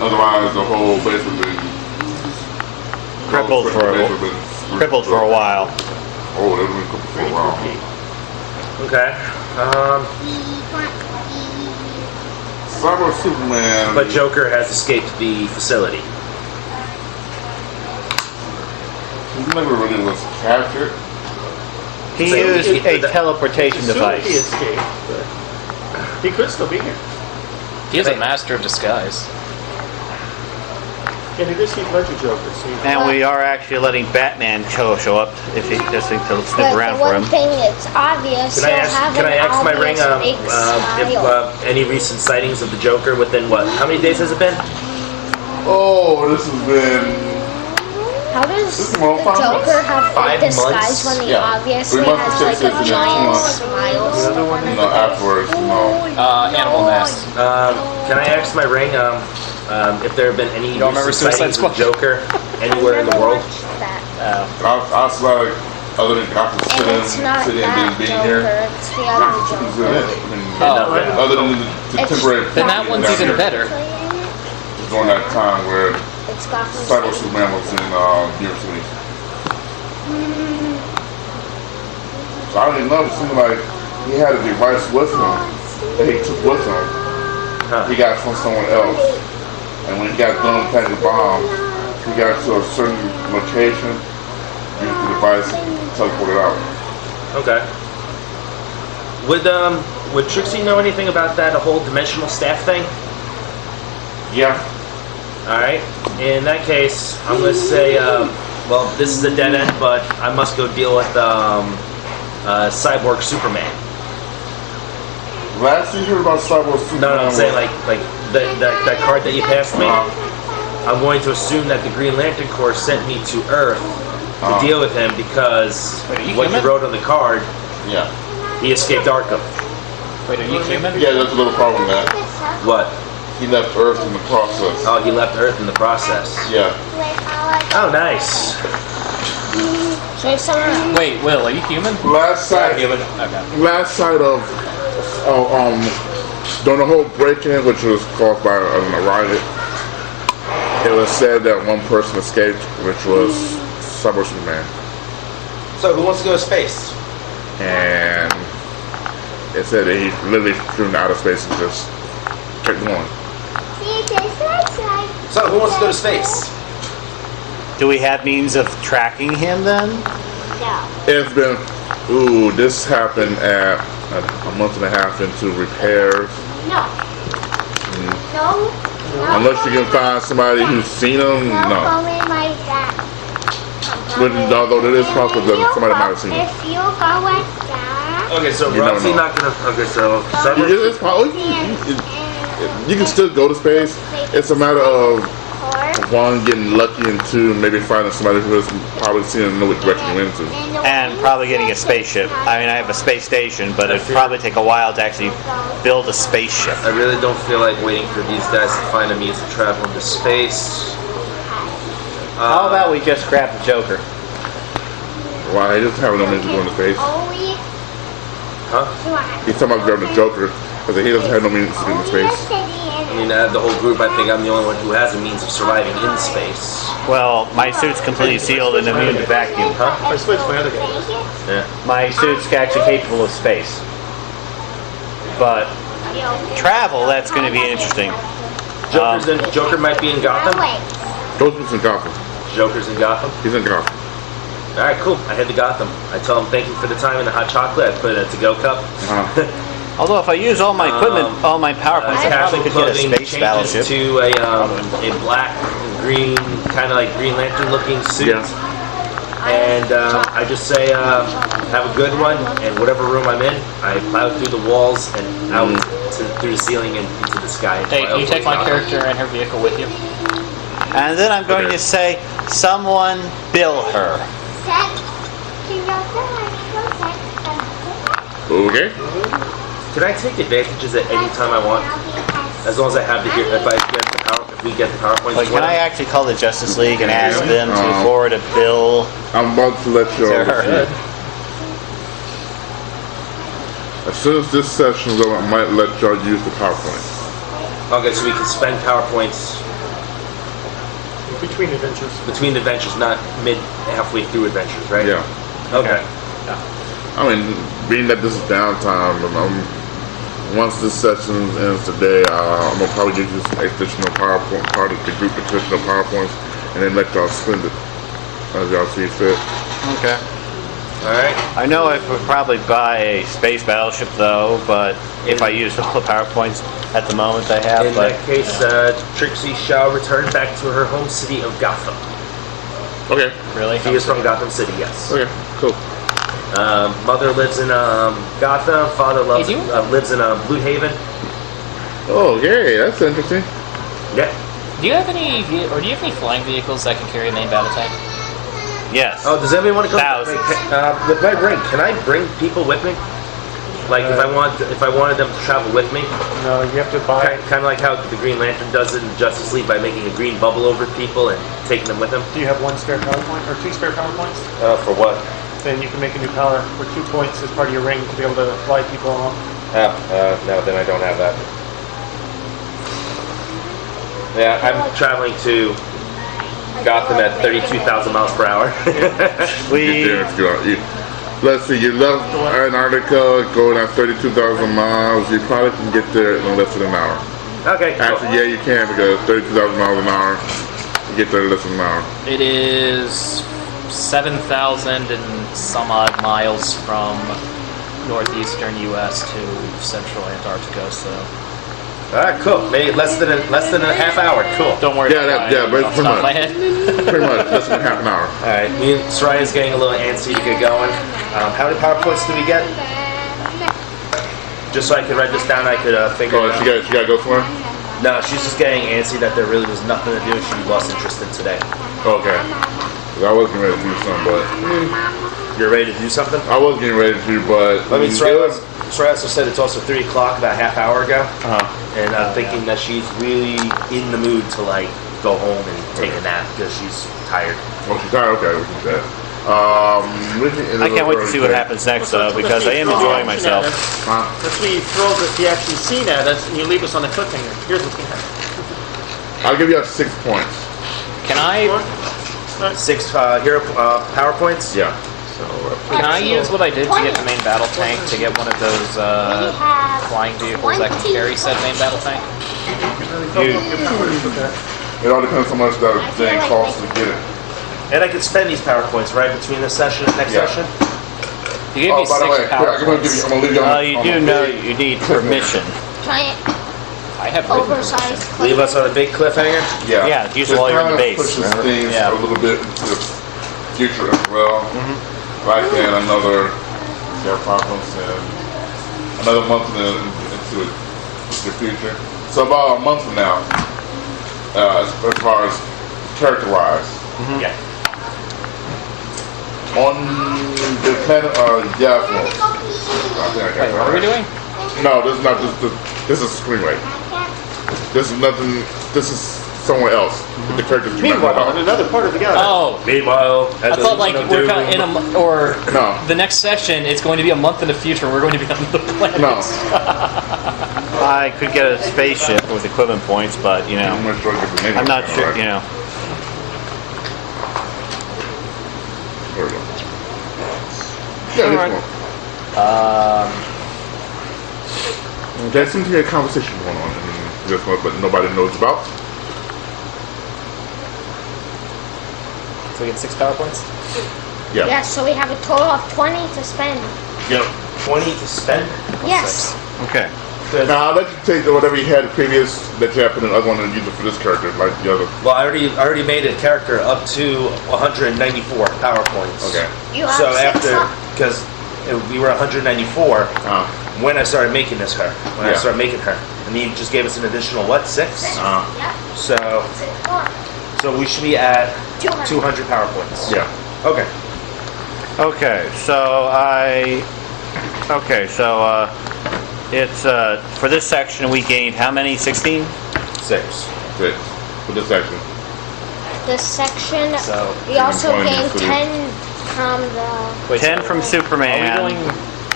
Otherwise, the whole base would be Crippled for a while. Oh, they would have been crippled for a while. Okay. Cyber Superman. But Joker has escaped the facility. He never really was captured. He used a teleportation Assumed device. he escaped, but he could still be here. He is a master of disguise. And it is Heath Ledger Joker, so And we are actually letting Batman show up if he just to snoop But around the for one him. thing that's obvious, Can I he'll ask? have Can I an ask my ring? obvious big smile. If any recent sightings of the Joker within what? How many days has it been? Oh, this has been. How does This is the more fun. Joker have 5 a disguise months? when he Yeah. obviously 3 months has to like 6 a days, and then 2 giant months. smile? the other one. No, afterwards, no. Animal Nest. Can I ask my ring? If there have been any You don't remember recent Suicide sightings of Squad? Joker anywhere in the world? That. I was like, other than Gotham And it's City not and that being Joker, here, it's the other Gotham City's Joker. in it. I mean, Oh, other than the It's- temporary. Then that one's even better. During that time where It's Gotham Cyber City. Superman was in New York City. So I didn't know. It seemed like he had a device with him that he took with him. He got it from someone else. And when he got done planting the bomb, he got to a certain location, used the device, and teleported out. Okay. Would Trixie know anything about that whole dimensional staff thing? Yeah. All right. In that case, I'm gonna say, well, this is a dead end, but I must go deal with Cyborg Superman. Last you heard about Cyber Superman. No, I'm saying like that card that you passed me. I'm going to assume that the Green Lantern Corps sent me to Earth to deal with him because Wait, are you what human? you wrote on the card, Yeah. he escaped Arkham. Wait, are you human? Yeah, there's a little problem with that. What? He left Earth in the process. Oh, he left Earth in the process. Yeah. Oh, nice. Show someone. Wait, Will, are you human? Last sight. Last sight of during the whole break-in, which was caused by a riot, it was said that one person escaped, which was Cyber Superman, So who wants to go to space? and it said that he literally flew into outer space and just kept going. So who wants to go to space? Do we have means of tracking him then? No. It's been, this happened at a month and a half into repairs. No. No. Unless you can find somebody who's seen him, no. But although it is possible that somebody might have seen him. If you go with that, Okay, so You Rob's never know. not gonna. Okay, so It's possible. You can still go to space. It's a matter of one, getting lucky, and two, maybe finding somebody who has probably seen and know what direction you're into. And probably getting a spaceship. I mean, I have a space station, but it'd probably take a while to actually build a spaceship. I really don't feel like waiting for these guys to find a means of travel into space. How about we just grab the Joker? Why? He doesn't have no means of going to space. Huh? He's talking about grabbing the Joker, because he doesn't have no means of getting to space. I mean, out of the whole group, I think I'm the only one who has a means of surviving in space. Well, my suit's completely sealed and immune to vacuum. Huh? I switched my other guy. Yeah. My suit's actually capable of space. But travel, that's going to be interesting. Joker might be in Gotham. Joker's in Gotham. Joker's in Gotham. He's in Gotham. All right, cool. I head to Gotham. I tell him thank you for the time and the hot chocolate. I put it in a to-go cup. Although if I use all my equipment, all my power points, I probably could get a space changes battleship. to a black and green, kind of like Green Lantern looking suit. Yeah. And I just say, have a good one, and whatever room I'm in, I plow through the walls and out through the ceiling and into the sky. Hey, can you take my character and her vehicle with you? And then I'm going to say, someone bill her. Okay. Can I take advantages at any time I want? As long as I have the if we get the PowerPoint. Like, can I actually call the Justice League and ask them to forward a bill I'm about to let you to all her? As soon as this session's over, I might let y'all use the PowerPoint. Okay, so we can spend PowerPoints Between adventures. between adventures, not halfway through adventures, right? Yeah. Okay. I mean, being that this is downtime, once this session ends today, I'm gonna probably give you some additional PowerPoint, part of the group additional PowerPoints, and then let y'all spend it. as y'all see fit. Okay. Alright. I know I would probably buy a space battleship though, but if I used all the PowerPoints at the moment I have, In but that case, Trixie shall return back to her home city of Gotham. Okay. really? She is from Gotham City, yes. Okay. Cool. Mother lives in Gotham. Father lives in Blue Haven. Oh, okay. That's interesting. Yeah. Do you have any flying vehicles that can carry a main battle tank? Yes. Oh, does anybody want to come? Thousands. With my ring, can I bring people with me? Like if I wanted them to travel with me, No, you have to buy. kind of like how the Green Lantern does it in Justice League by making a green bubble over people and taking them with him. Do you have one spare PowerPoint or two spare PowerPoints? For what? Then you can make a new power for 2 points as part of your ring to be able to fly people along. No, then I don't have that. Yeah, I'm traveling to Gotham at 32,000 miles per hour. Let's see, you left Antarctica going at 32,000 miles. You probably can get there in less than an hour. Okay. Cool. Actually, yeah, you can because 32,000 miles an hour. You get there in less than an hour. It is 7,000 and some odd miles from northeastern U.S. to central Antarctica. So All right, cool. Maybe less than a half hour. Cool. don't worry. Yeah, about yeah, but off pretty the top of my much. head. Pretty much, less than half an hour. All right. Me and Soraya's getting a little antsy to get going. How many PowerPoints do we get? Just so I could write this down, I could figure Oh, it out. she got to go somewhere? No, she's just getting antsy that there really was nothing to do. She lost interest in today. Okay. 'Cause I was getting ready to do something, but You're ready to do something? I was getting ready to, but I mean, Soraya also said it's also 3 o'clock about a half hour ago. And I'm thinking that she's really in the mood to like go home and take a nap because she's tired. Oh, she's tired. Okay, we can do that. I can't wait to see what happens next though, because I am enjoying myself. Let's be thrilled if you actually see that. And you leave us on a cliffhanger. Here's what's going to happen. I'll give you 6 points. Can I 6 hero PowerPoints? Yeah. can I use what I did to get the main battle tank to get one of those flying vehicles that can carry said main battle tank? It all depends how much that thing costs to get it. And I could spend these PowerPoints right between this session and next session. You gave me by the 6 way, I'm gonna leave you on You on do the know page. you need permission. Giant I have oversized. Leave us on a big cliffhanger. Yeah. Yeah, use it while you're in the base, Pushes remember? things Yeah. a little bit into the future as well. Like in another, their problems and another month into the future. So about a month from now, as far as character-wise, Yeah. on the planet Yavin. Wait, what are we doing? No, this is not this is Screenway. This is nothing. This is somewhere else. The characters do not Meanwhile, know in about. another part of the galaxy. Oh, Meanwhile, I thought like we're in or No. the next session. It's going to be a month in the future. And we're going to be on the planet. No. I could get a spaceship with equipment points, but you know, I'm not sure. Get the name I'm of not it, sure. right? You know, There we go. Yeah, this one. There seems to be a conversation going on in this one, but nobody knows about. So we get 6 PowerPoints. Yeah. Yes, so we have a total of 20 to spend. Yep. 20 to spend. Yes. okay. Now I'll let you take whatever you had previous that you have put in the other one and use it for this character, like the other. Well, I already made a character up to 194 PowerPoints. Okay. You have So 6 after, up. because we were 194 when I started making this her, I Yeah. started making her, and he just gave us an additional what, 6? Yeah. So 6 more. we should be at 200. 200 PowerPoints. Yeah. Okay. Okay, so it's for this section we gained how many? 16? 6. Good. For this section. This section, So we also 20 gained for the- 10 from the... wait, 10 so from Superman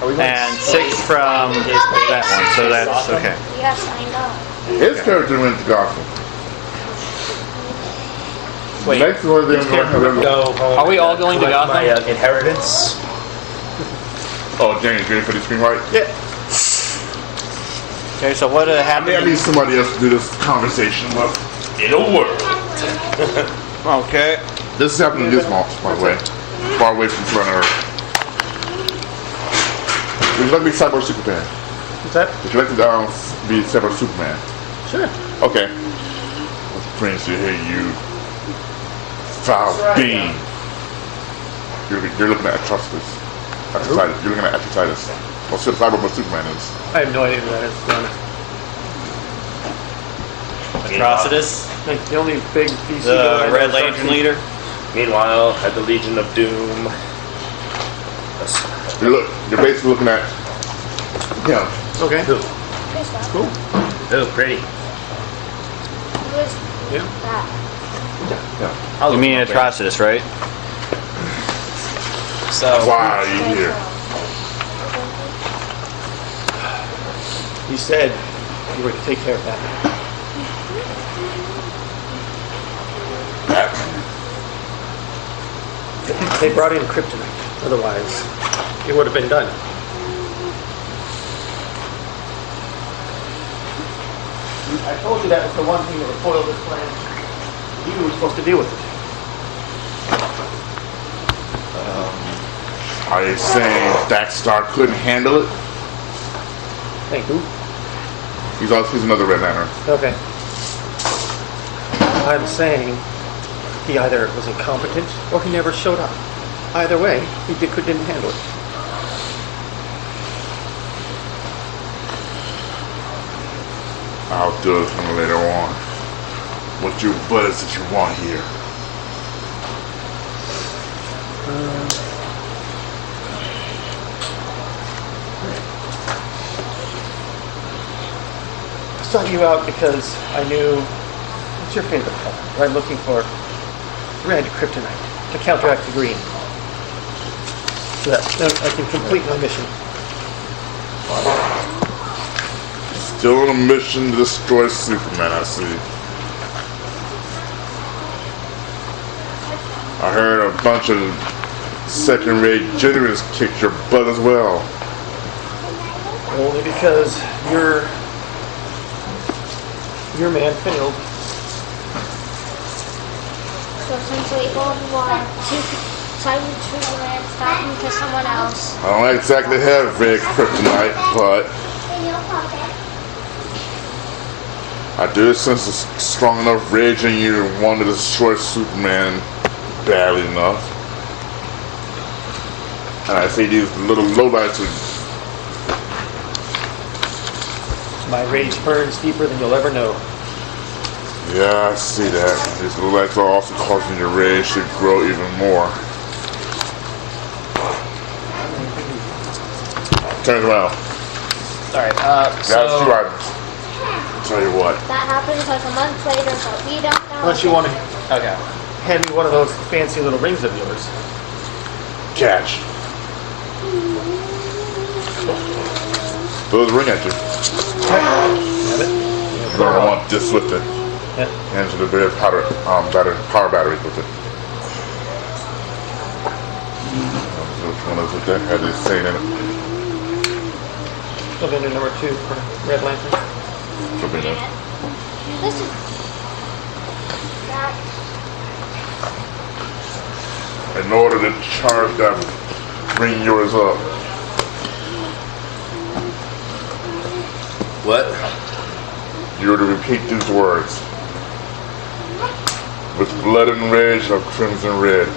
Are we going and 6 from that one. So that's okay. Yes, I know. His character went to Gotham. Wait, Next one, then we'll have everyone. Go home. Are we all going to collect Gotham? My inheritance. Oh, James, ready for the screenwrite? Yeah. Okay, so what I happened? need somebody else to do this conversation, but it'll work. Okay. This is happening this month, by the way. Far away from planet Earth. Would you like to be Cyber Superman? What's that? Would you like to be Cyber Superman? Sure. Okay. Let's bring you here, you foul being. You're looking at Atrocitus. You're looking at Atrocitus. Well, Cyber Superman is. I have no idea who that is, to be honest. Atrocitus, Like, the only big DC the guy I know Red is Lantern Darkseid. leader. Meanwhile, at the Legion of Doom, You're basically looking at him. Okay. who? Cool. Oh, pretty. Yeah. Yeah. You mean Atrocitus, right? So Why are you here? You said you were to take care of that. They brought in kryptonite. Otherwise, it would have been done. I told you that was the one thing that would foil this plan. You were supposed to deal with it. Are you saying Daxstar couldn't handle it? Thank you. He's another Red Lantern. Okay. I'm saying he either was incompetent or he never showed up. Either way, he didn't handle it. I'll do it for you later on. What is it you want here? I sought you out because I knew what's your favorite color? I'm looking for red kryptonite to counteract the green. So that then I can complete my mission. Still on a mission to destroy Superman, I see. I heard a bunch of second-rate generals kicked your butt as well. Only because your man failed. So since we both want Cyber Superman stopping to someone else. I don't exactly have red kryptonite, but I do sense a strong enough rage in you to want to destroy Superman badly enough. And I see these little lowlights who My rage burns deeper than you'll ever know. yeah, I see that. These little lights are also causing your rage to grow even more. Turn it around. alright, That's two so items. I'll tell you what. That happens like a month later, but we don't know. Unless you want to okay. hand me one of those fancy little rings of yours. Catch. Throw the ring at you. Have it? You're gonna want this with it. Yeah. And to the bit of power battery with it. Which one is it that had this saying in it? Vendor number 2 for Red Lantern. Should be there. This is that. In order to charge that, bring yours up. What? You are to repeat these words. With blood and rage of crimson red.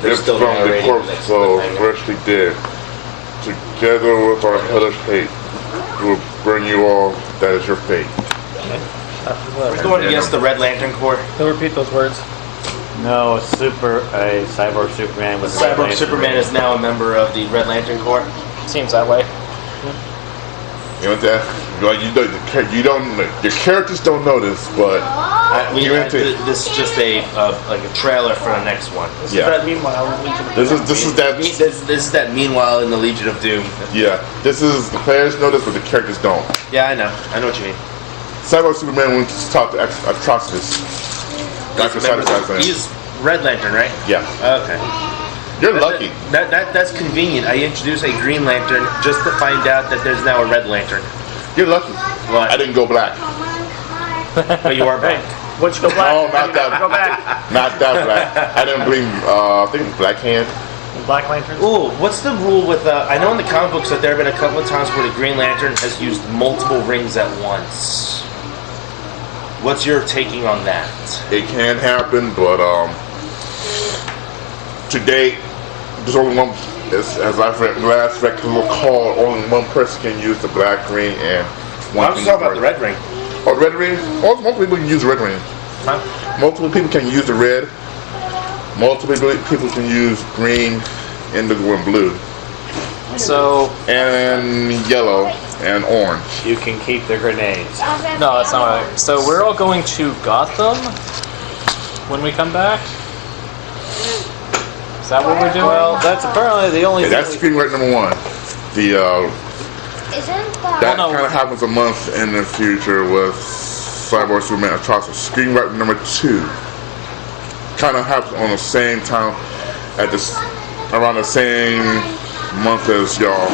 They're If still from the narrating corpse next so thing. freshly dead, together with our hellish hate, we will burn you all. That is your fate. We're going against the Red Lantern Corps. Don't repeat those words. No, a Cyborg Superman with a Red Cyborg Lantern Superman ring. is now a member of the Red Lantern Corps. Seems that way. You know what that? Like you don't. Your characters don't know this, but This is just a like a trailer for the next one. This Yeah. is that meanwhile. Legion. this is that. This is that meanwhile in the Legion of Doom. Yeah, this is the players know this, but the characters don't. Yeah, I know what you mean. Cyborg Superman went to talk to Atrocitus. Dr. Cyber's He's Red Lantern, right? Yeah, Okay. you're lucky. That's convenient. I introduced a Green Lantern just to find out that there's now a Red Lantern. You're lucky. What? I didn't go black. But you are back. Once you go black, No, not that. go back. Not that black. I didn't bring. I think Black Hand. Black Lantern. Ooh, what's the rule with? I know in the comic books that there have been a couple of times where the Green Lantern has used multiple rings at once. What's your taking on that? It can happen, but to date, there's only one. As I've last recall, only one person can use the black ring and one. I'm just talking about the red ring. Oh, red ring. Multiple people can use the red ring. Huh? Multiple people can use the red. Multiple people can use green, indigo, and blue, So, and yellow and orange. You can keep the grenades. no, that's not right. So we're all going to Gotham when we come back? Is that what we're doing? Well, that's apparently the only Okay, thing. that's screen right number one. The Isn't that no. kind of happens a month in the future with Cyborg Superman Atrocious. Screen right number two kind of happens on the same time at this around the same month as y'all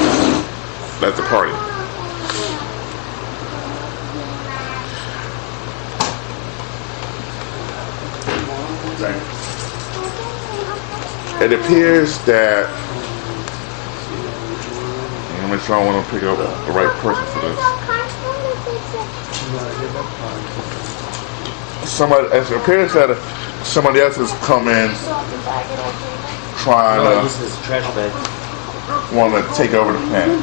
at the party. It appears that let me make sure I want to pick up the right person for this. It appears that somebody else has come in trying No, to this is a trash bag. want to take over the planet.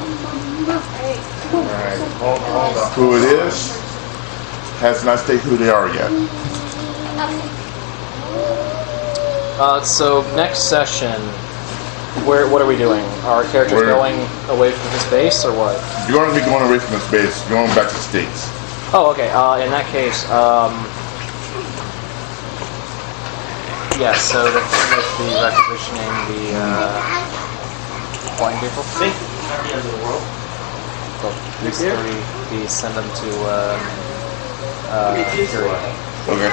Alright, hold on. Who it is has not stated who they are yet. So next session, what are we doing? Are our characters We're- going away from his base or what? You're going to be going away from this base. You're going back to the States. Oh, okay. In that case, yes. So the thing with the requisitioning the flying vehicle. See? Not the end of the world. Well, these three, we send them to Fury, Okay.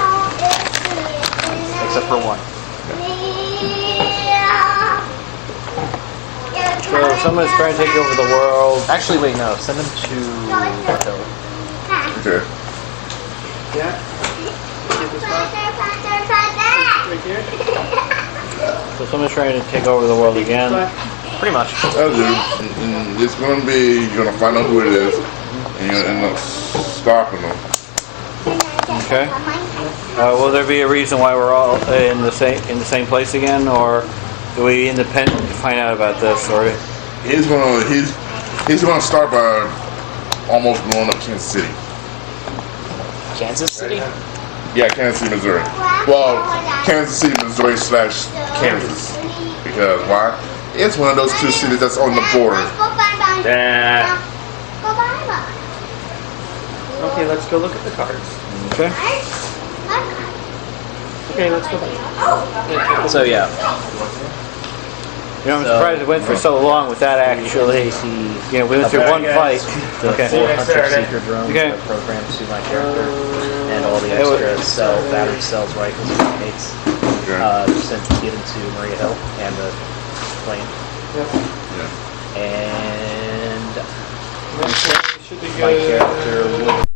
except for one. So if someone's trying to take over the world. Actually, wait, no. Send them to Philly. Okay. So someone's trying to take over the world again. Pretty much. That'll do. And it's going to be, you're going to find out who it is, and you're going to end up stopping them. Okay. Will there be a reason why we're all in the same place again, or do we independently find out about this? Or He's going to start by almost blowing up Kansas City. Kansas City? Yeah, Kansas City, Missouri. Well, Kansas City, Missouri / Kansas. Because why? It's one of those two cities that's on the border. Yeah. Okay, let's go look at the cards. okay. Okay, let's go back. So yeah. You know, I'm surprised it went for so long without actually. You know, we went through one fight. The Okay. 400 seeker drones Okay. are programmed to my character, and all the extra battery cells, rifles, and grenades sent given to Maria Hill and the plane. Yeah. And Should be my good. character would